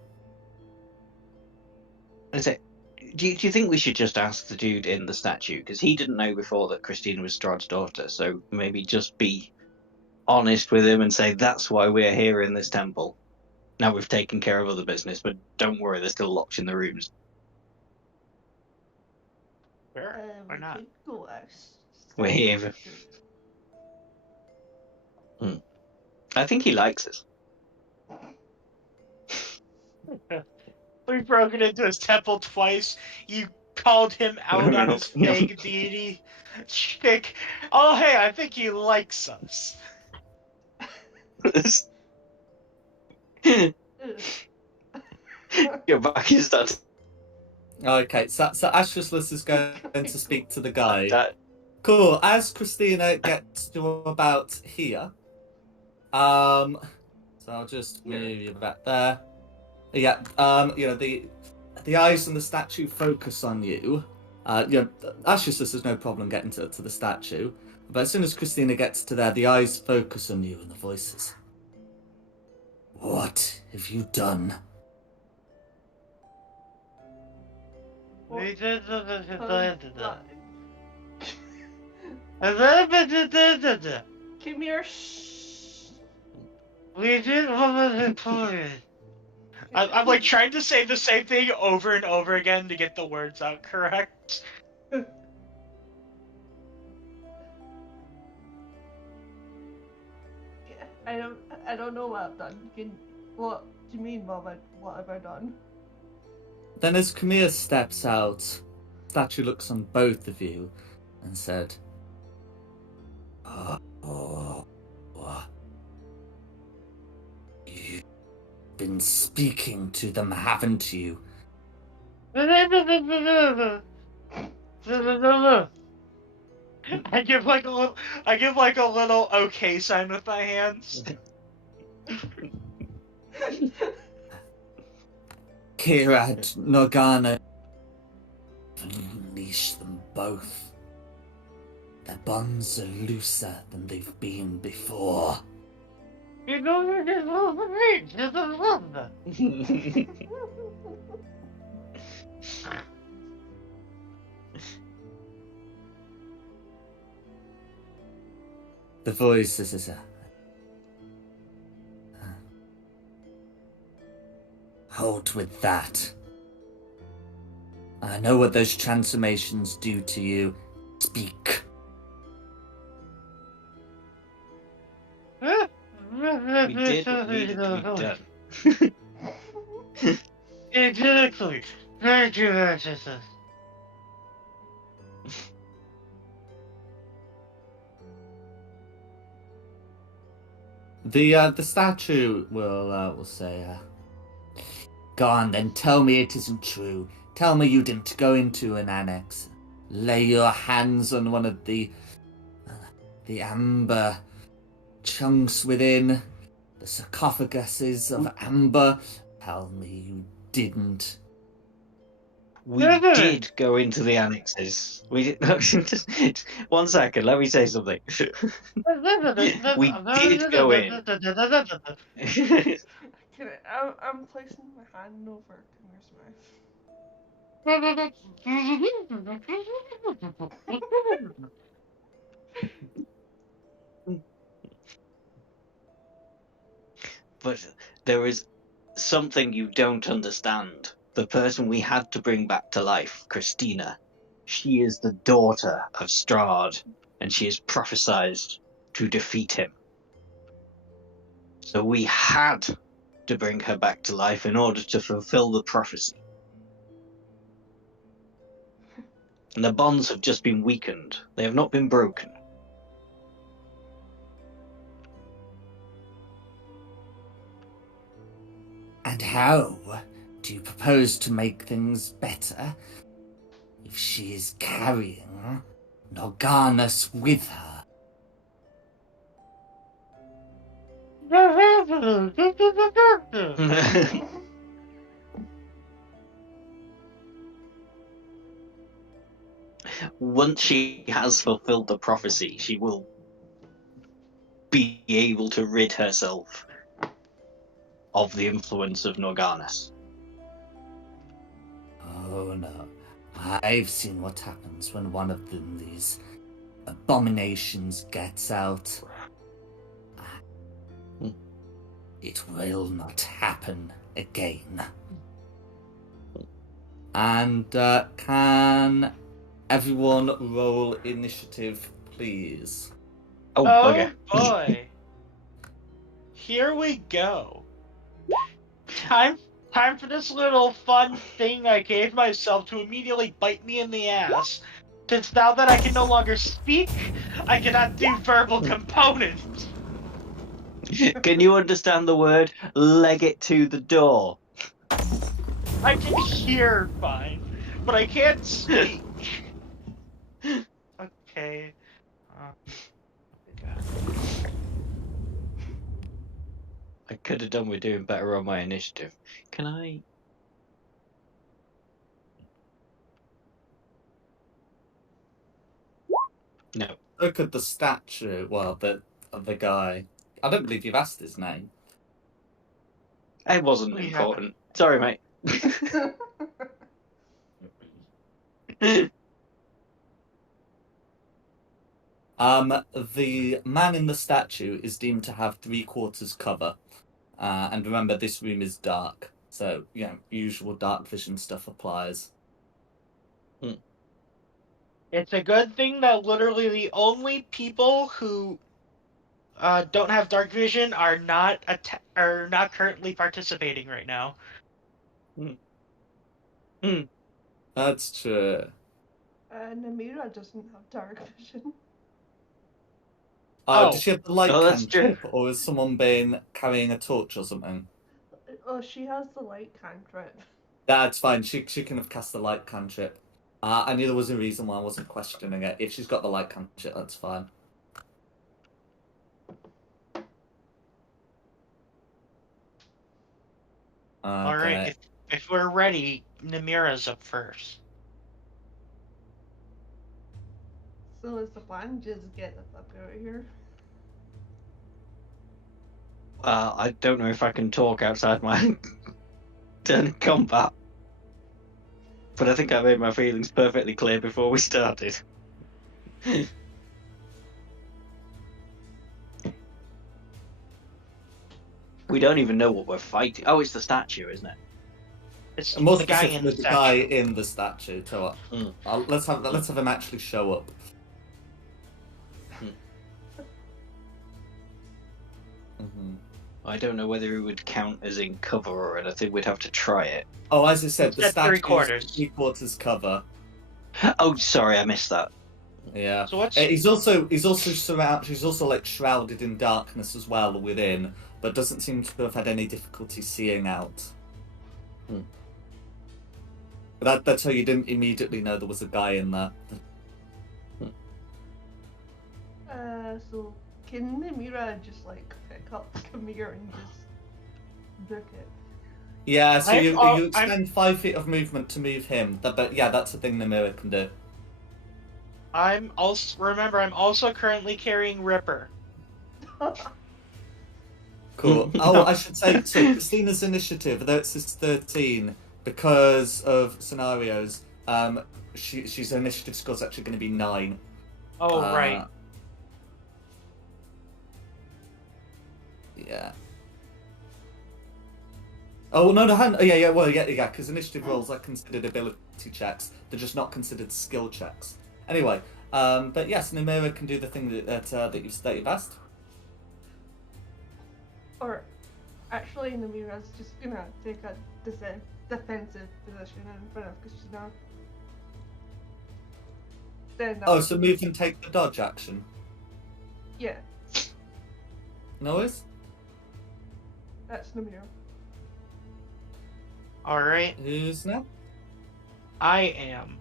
is it? Do you think we should just ask the dude in the statue? Because he didn't know before that Christina was Strahd's daughter, so maybe just be honest with him and say, that's why we're here in this temple. Now we've taken care of other business, but don't worry, they're still locked in the rooms. Sure, why We not? could go ask. We're here. I think he likes us. We've broken into his temple twice. You called him out on his fake deity. Chick. Oh, hey, I think he likes us. Your back is that. Okay, so Ashless is going to speak to the guy. That Cool. As Christina gets to about here, so I'll just move you back there. Yeah, the eyes on the statue focus on you. Ashless has no problem getting to the statue, but as soon as Christina gets to there, the eyes focus on you and the voices. What have you done? We did Come here. Shh. We did what was important. I'm like trying to say the same thing over and over again to get the words out correct. I don't know what I've done. What do you mean? What have I done? Then as Camille steps out, statue looks on both of you and said, you've been speaking to them, haven't you? I give like a little okay sign with my hands. Kirad, Norgana, unleash them both. Their bonds are looser than they've been before. The voice is hold with that. I know what those transformations do to you. Speak. We did what needed to be done. Exactly. Thank you, Manchester. The statue will say, go on then, tell me it isn't true. Tell me you didn't go into an annex. Lay your hands on one of the amber chunks within, the sarcophaguses of amber. Tell me you didn't. We did go into the annexes. We did. Just 1 second. Let me say something. We did go in. I'm placing my hand over Camille's mouth. But there is something you don't understand. The person we had to bring back to life, Christina, she is the daughter of Strahd, and she is prophesied to defeat him. So we had to bring her back to life in order to fulfill the prophecy. And the bonds have just been weakened. They have not been broken. And how do you propose to make things better if she is carrying Norganus with her? Once she has fulfilled the prophecy, she will be able to rid herself of the influence of Norganus. Oh no, I've seen what happens when one of these abominations gets out. It will not happen again. And can everyone roll initiative, please? Oh, Oh okay. boy. Here we go. Time for this little fun thing I gave myself to immediately bite me in the ass. Since now that I can no longer speak, I cannot do verbal components. Can you understand the word leg it to the door? I can hear fine, but I can't speak. Okay. I could have done with doing better on my initiative. Can I? No. Look at the statue, well, of the guy. I don't believe you've asked his name. It wasn't We important. Sorry, mate. The man in the statue is deemed to have 3/4 cover. And remember, this room is dark. So, usual dark vision stuff applies. It's a good thing that literally the only people who don't have dark vision are not currently participating right now. That's true. Namira doesn't have dark vision. Does she have the light Oh, that's true. cantrip, or has someone been carrying a torch or something? Oh, she has the light cantrip. That's fine. She can have cast the light cantrip. I knew there was a reason why I wasn't questioning it. If she's got the light cantrip, that's fine. All right, Okay. if we're ready, Namira's up first. So is the plan just get the fuck out of here? I don't know if I can talk outside my turn in combat. But I think I made my feelings perfectly clear before we started. We don't even know what we're fighting. Oh, it's the statue, isn't it? It's And more the guy in specifically, the the guy statue. in the statue. So Mm. let's have him actually show up. Mm-hmm. I don't know whether it would count as in cover or anything. We'd have to try it. Oh, as I said, the It's at statue three-quarters. quarters cover. Oh, sorry, I missed that. Yeah. So what's He's also surrounded. He's also like shrouded in darkness as well within, but doesn't seem to have had any difficulty seeing out. That's how you didn't immediately know there was a guy in there. So can Namira just like pick up Kamir and just book it? Yeah, so you I'm- expend 5 feet of movement to move him. But yeah, that's a thing Namira can do. I'm also currently carrying Ripper. Cool. Oh, I should say, so Christina's initiative, though it says 13, because of scenarios, she's initiative score's actually going to be 9. Oh, right. Yeah. Oh, no, yeah, well, yeah, because initiative rolls are considered ability checks. They're just not considered skill checks. Anyway, but yes, Namira can do the thing that you've asked. Or actually, Namira's just gonna take a defensive position in front of Christina. Then Oh, so move and take the dodge action. Yeah, No worries. that's Namira. Alright, Who's now? I am.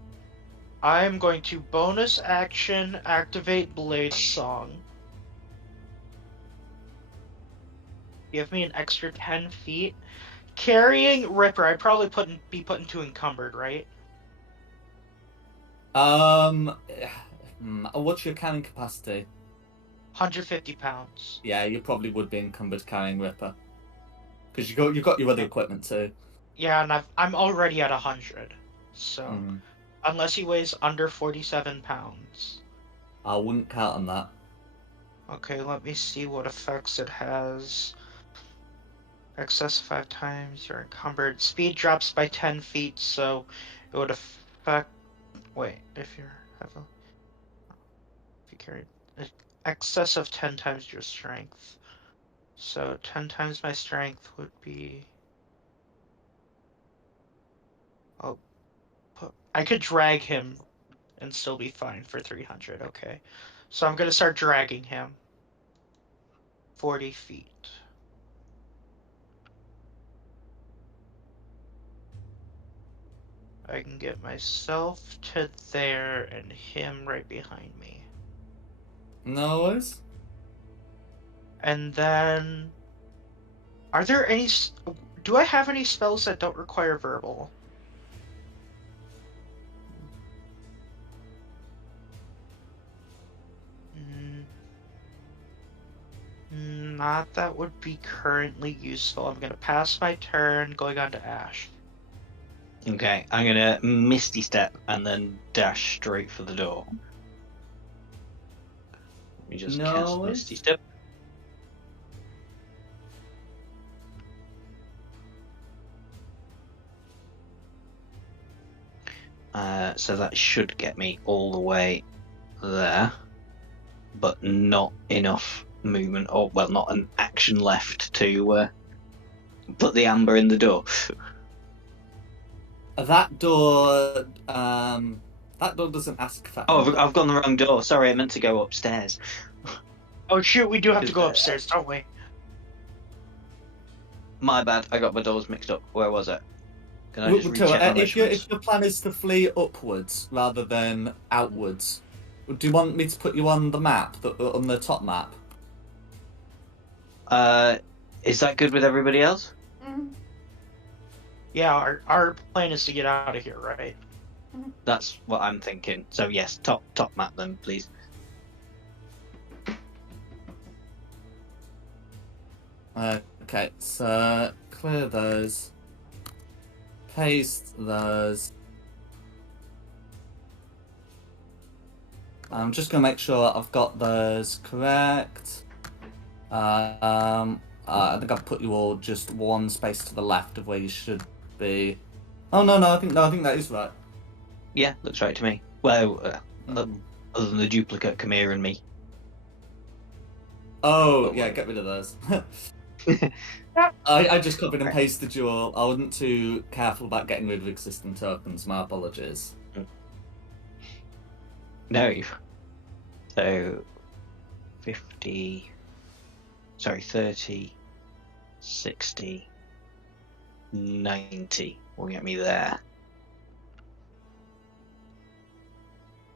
I'm going to bonus action activate Blade Song. Give me an extra 10 feet. Carrying Ripper, I'd probably be put into encumbered, right? What's your carrying capacity? 150 pounds. Yeah, you probably would be encumbered carrying Ripper, because you've got your other equipment too. Yeah, and I'm already at 100. So, unless he weighs under 47 pounds. I wouldn't count on that. Okay, let me see what effects it has. Excess 5 times, you're encumbered. Speed drops by 10 feet, so it would affect... Wait, if you carry... Excess of 10 times your strength. So 10 times my strength would be... Oh, I could drag him and still be fine for 300, okay. So I'm gonna start dragging him. 40 feet. I can get myself to there and him right behind me. No worries. And then... Are there any... Do I have any spells that don't require verbal? Not that would be currently useful. I'm gonna pass my turn, going on to Ash. Okay, I'm gonna Misty Step and then dash straight for the door. Let me just cast Misty Step. So that should get me all the way there, but not enough movement, or well, not an action left to put the amber in the door. That door doesn't ask for. Oh, amber. I've gone the wrong door. Sorry, I meant to go upstairs. Oh shoot, we do have to go Uh, upstairs, don't we? My bad. I got my doors mixed up. Where was it? Can I Well, just tell you recheck what, my if measurements? your plan is to flee upwards rather than outwards, do you want me to put you on the map, on the top map? Is that good with everybody else? Mm-hmm. Yeah, our plan is to get out of here, right? That's what I'm thinking. So yes, top map then, please. Okay, so clear those. Paste those. I'm just gonna make sure I've got those correct. I think I've put you all just one space to the left of where you should be. Oh no, I think that is right. Yeah, looks right to me. Well, Mm. other than the duplicate, Kamir and me. Oh yeah, get rid of those. I just copied and pasted you all. I wasn't too careful about getting rid of existing tokens. My apologies. No. So 50. Sorry, 30, 60, 90 will get me there.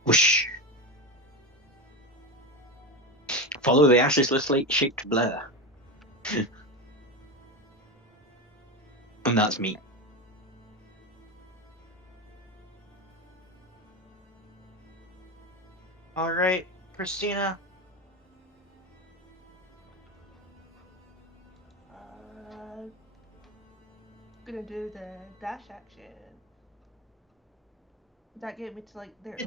Whoosh. Follow the ashesless shaped blur. And that's me. All right, Christina. Gonna do the dash action. That get me to like there or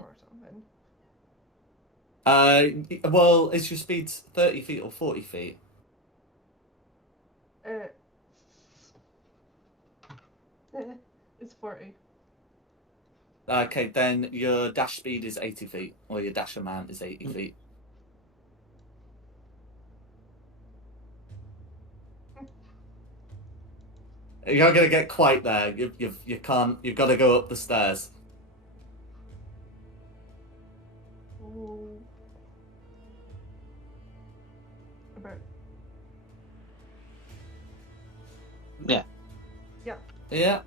something. Well, is your speed 30 feet or 40 feet? It's 40. Okay, then your dash speed is 80 feet, or your dash amount is 80 feet. You're not gonna get quite there. You can't. You've got to go up the stairs. Ooh. About. Yeah. Yeah. Yeah.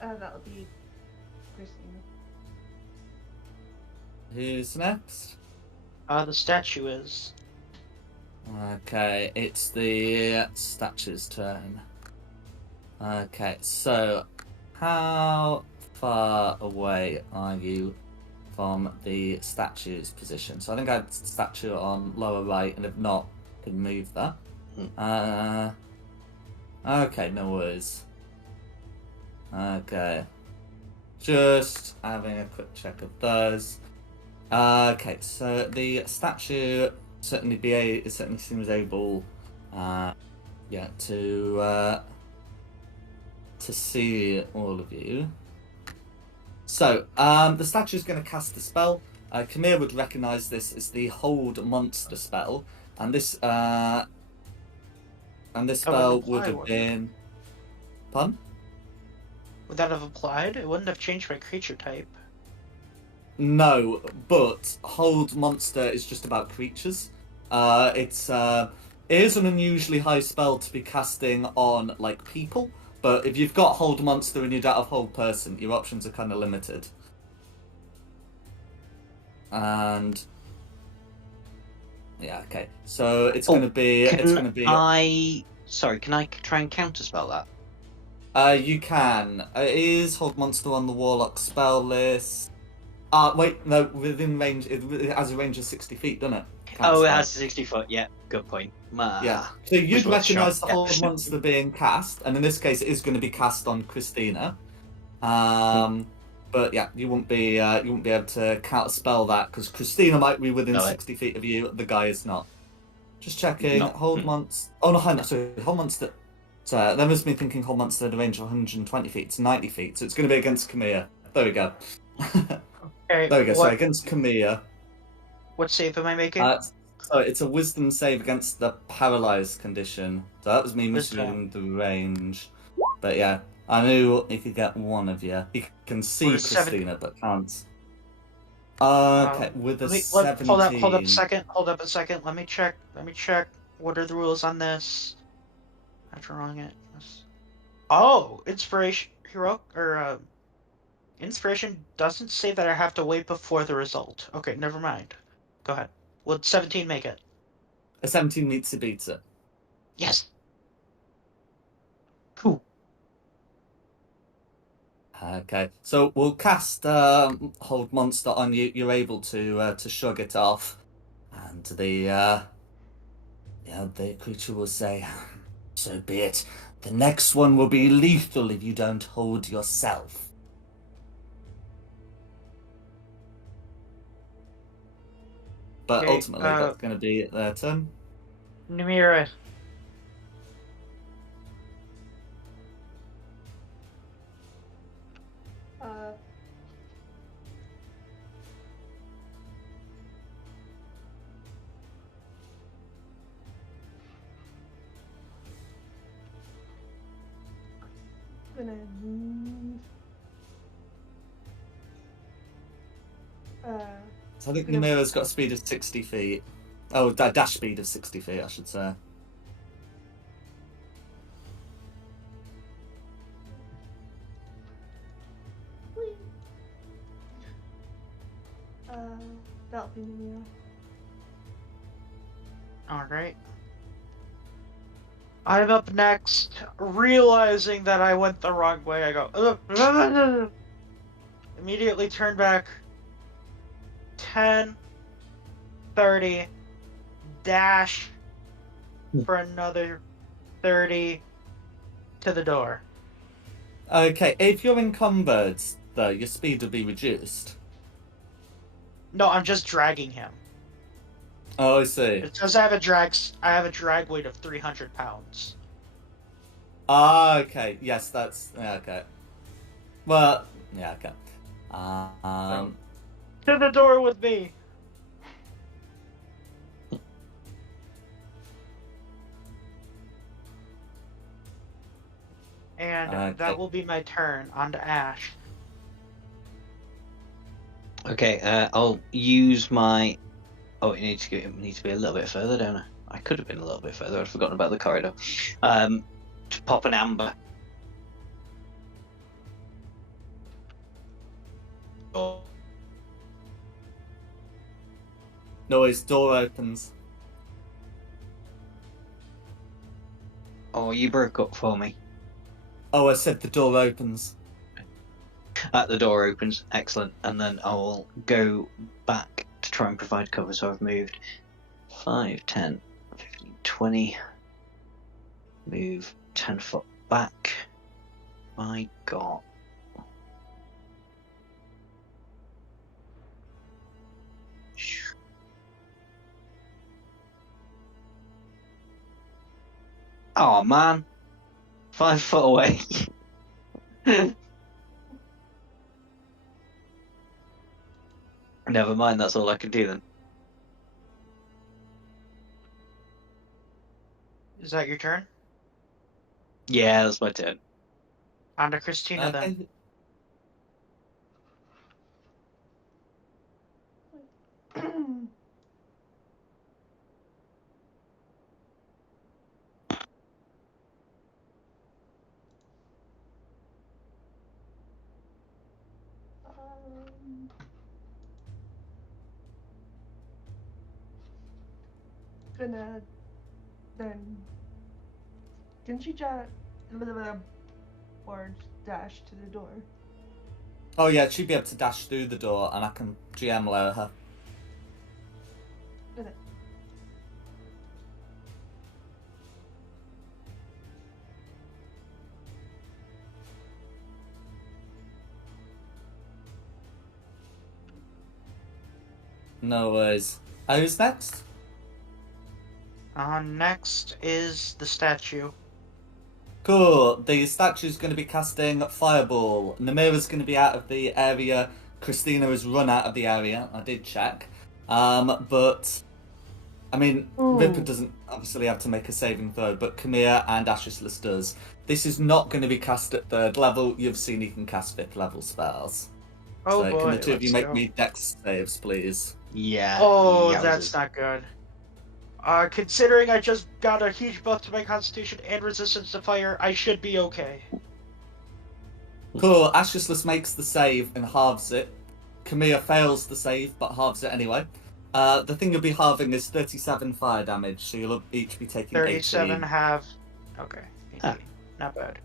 That'll be Christina. Who's next? The statue is. Okay, it's the statue's turn. Okay, so how far away are you from the statue's position? So I think I had statue on lower right, and if not, can move that. Okay, no worries. Okay, just having a quick check of those. Okay, so the statue certainly seems able, to see all of you. So, the statue is going to cast the spell. Kamir would recognise this as the Hold Monster spell, and this spell would have been. Pardon? Would that have applied? It wouldn't have changed my creature type. No, but Hold Monster is just about creatures. It is an unusually high spell to be casting on like people, but if you've got Hold Monster and you don't have Hold Person, your options are kind of limited. And yeah, okay. So it's going to be. Sorry, can I try and counterspell that? You can. It is Hold Monster on the Warlock spell list. Wait, no, within range. It has a range of 60 feet, doesn't it? Oh, it has 60 foot. Yeah, good point. Yeah. So you'd recognise the Yeah. Hold Monster being cast, and in this case, it is going to be cast on Christina. But yeah, you won't be able to counterspell that because Christina might be within 60 feet of you. The guy is not. Just checking. No. Hold Monster. Oh no, sorry. Hold Monster. So that was me thinking whole monster at a range of 120 feet to 90 feet. So it's going to be against Camilla. There we go. Okay, There we go. So what against Camilla. save am I making? So it's a wisdom save against the paralyzed condition. So that was me Wisdom. misreading the range. But yeah, I knew he could get one of you. He can see What is Christina, but can't. Okay, with a 17. Hold up a second. Let me check. What are the rules on this? After drawing it. Oh, inspiration hero or inspiration doesn't say that I have to wait before the result. Okay, never mind. Go ahead. Would 17 make it? A 17 meets a beats it. Yes. Cool. Okay, so we'll cast Hold Monster on you. You're able to shrug it off, and the creature will say, "So be it. The next one will be lethal if you don't hold yourself." But Okay, ultimately, that's going to be their turn. Numira. Gonna move. So I think Numira's got a speed of 60 feet. Oh, dash speed of 60 feet, I should say. That'll be Numira. Alright. I'm up next, realizing that I went the wrong way. I go, immediately turn back. 10, 30, dash for another 30 to the door. Okay, if you're encumbered, though, your speed will be reduced. No, I'm just dragging him. Oh, I see. It says I have a drag weight of 300 pounds. Ah, okay. Yes, that's okay. Well, yeah, okay. To the door with me. And that will be my turn. On to Ash. Okay, I'll use my. Oh, it needs to be a little bit further, don't I? I could have been a little bit further. I'd forgotten about the corridor. To pop an amber. Oh. Noise, door opens. Oh, you broke up for me. Oh, I said the door opens. The door opens. Excellent. And then I'll go back to try and provide cover. So I've moved 5, 10, 15, 20. Move 10 foot back. My God. Oh man. 5 foot away. Never mind, that's all I can do then. Is that your turn? Yeah, that's my turn. On to Christina then. Gonna then. Can she or dash to the door? Oh yeah, she'd be able to dash through the door, and I can GM lower her. Okay. No worries. Who's next? Next is the statue. Cool. The statue's going to be casting Fireball. Namira's going to be out of the area. Christina has run out of the area. I did check. But, I mean, Ripper doesn't obviously have to make a saving throw, but Kamir and Ashislis does. This is not going to be cast at 3rd level. You've seen he can cast 5th level spells. Oh So boy, can the two of you let's make go. me dex saves, please? Yeah. Oh, yowzers. that's not good. Considering I just got a huge buff to my constitution and resistance to fire, I should be okay. Cool. Ashislis makes the save and halves it. Kamir fails the save but halves it anyway. The thing you'll be halving is 37 fire damage, so you'll each be taking 37 18. half. Okay. 18. Ah. Not bad.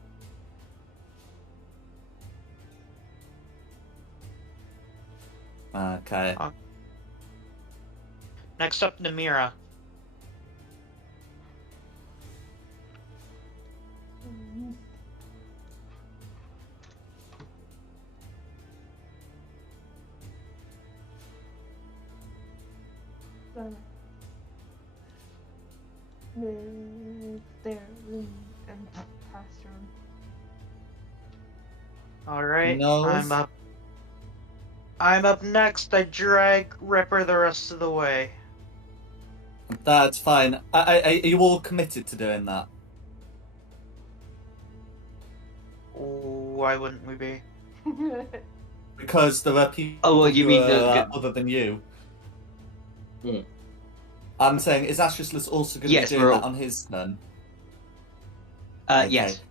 Okay. Next up, Namira. There and pasture. Alright, Nose. I'm up. I'm up next. I drag Ripper the rest of the way. That's fine. Are you all committed to doing that? Why wouldn't we be? Because there are people Oh, well, you who mean are other than you. Hmm. I'm saying, is Ashislis also going to Yes, be doing we're that all- on his turn? Yes.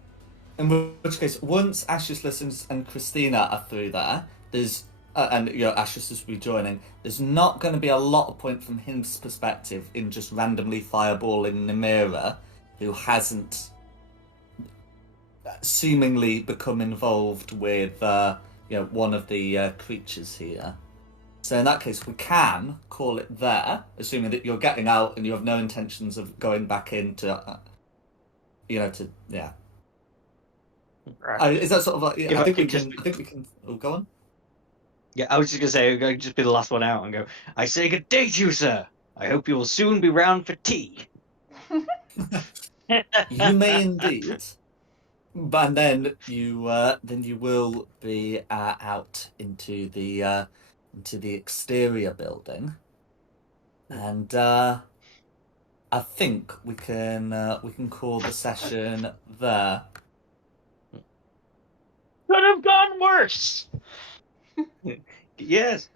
In which case, once Ashislis and Christina are through there, there's and Ashislis will be joining. There's not going to be a lot of point from his perspective in just randomly fireballing Namira, who hasn't seemingly become involved with one of the creatures here. So in that case, we can call it there, assuming that you're getting out and you have no intentions of going back into, yeah. Right. Is that sort of like? If I I think we could just- can. I think we can. Oh, go on. Yeah, I was just gonna say, I'm going to just be the last one out and go, I say good day to you, sir. I hope you will soon be round for tea. You may indeed, but then you will be out into the exterior building, and I think we can call the session there. Could have gone worse. Yes.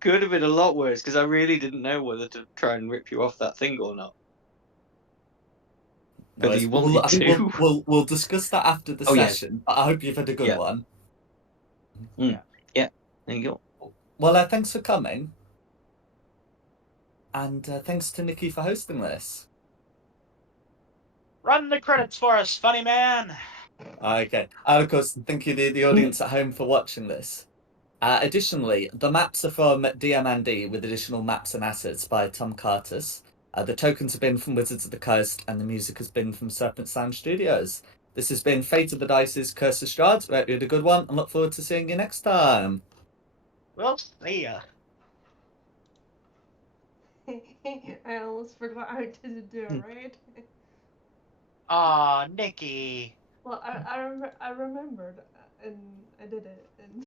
Could have been a lot worse, because I really didn't know whether to try and rip you off that thing or not. Whether you wanted I think to. we'll discuss that after the Oh, yes. session. But I hope you've had a good Yeah. one. Yeah, there you go. Well, thanks for coming, and thanks to Nikki for hosting this. Run the credits for us, funny man. Okay, and of course, thank you the audience at home for watching this. Additionally, the maps are from DM&D with additional maps and assets by Tom Curtis. The tokens have been from Wizards of the Coast, and the music has been from Serpent Sound Studios. This has been Fate of the Dice's Curse of Strahd. Hope you had a good one, and look forward to seeing you next time. We'll see ya. I almost forgot how to do it, right? Aw, Nikki. Well, I remembered, and I did it, and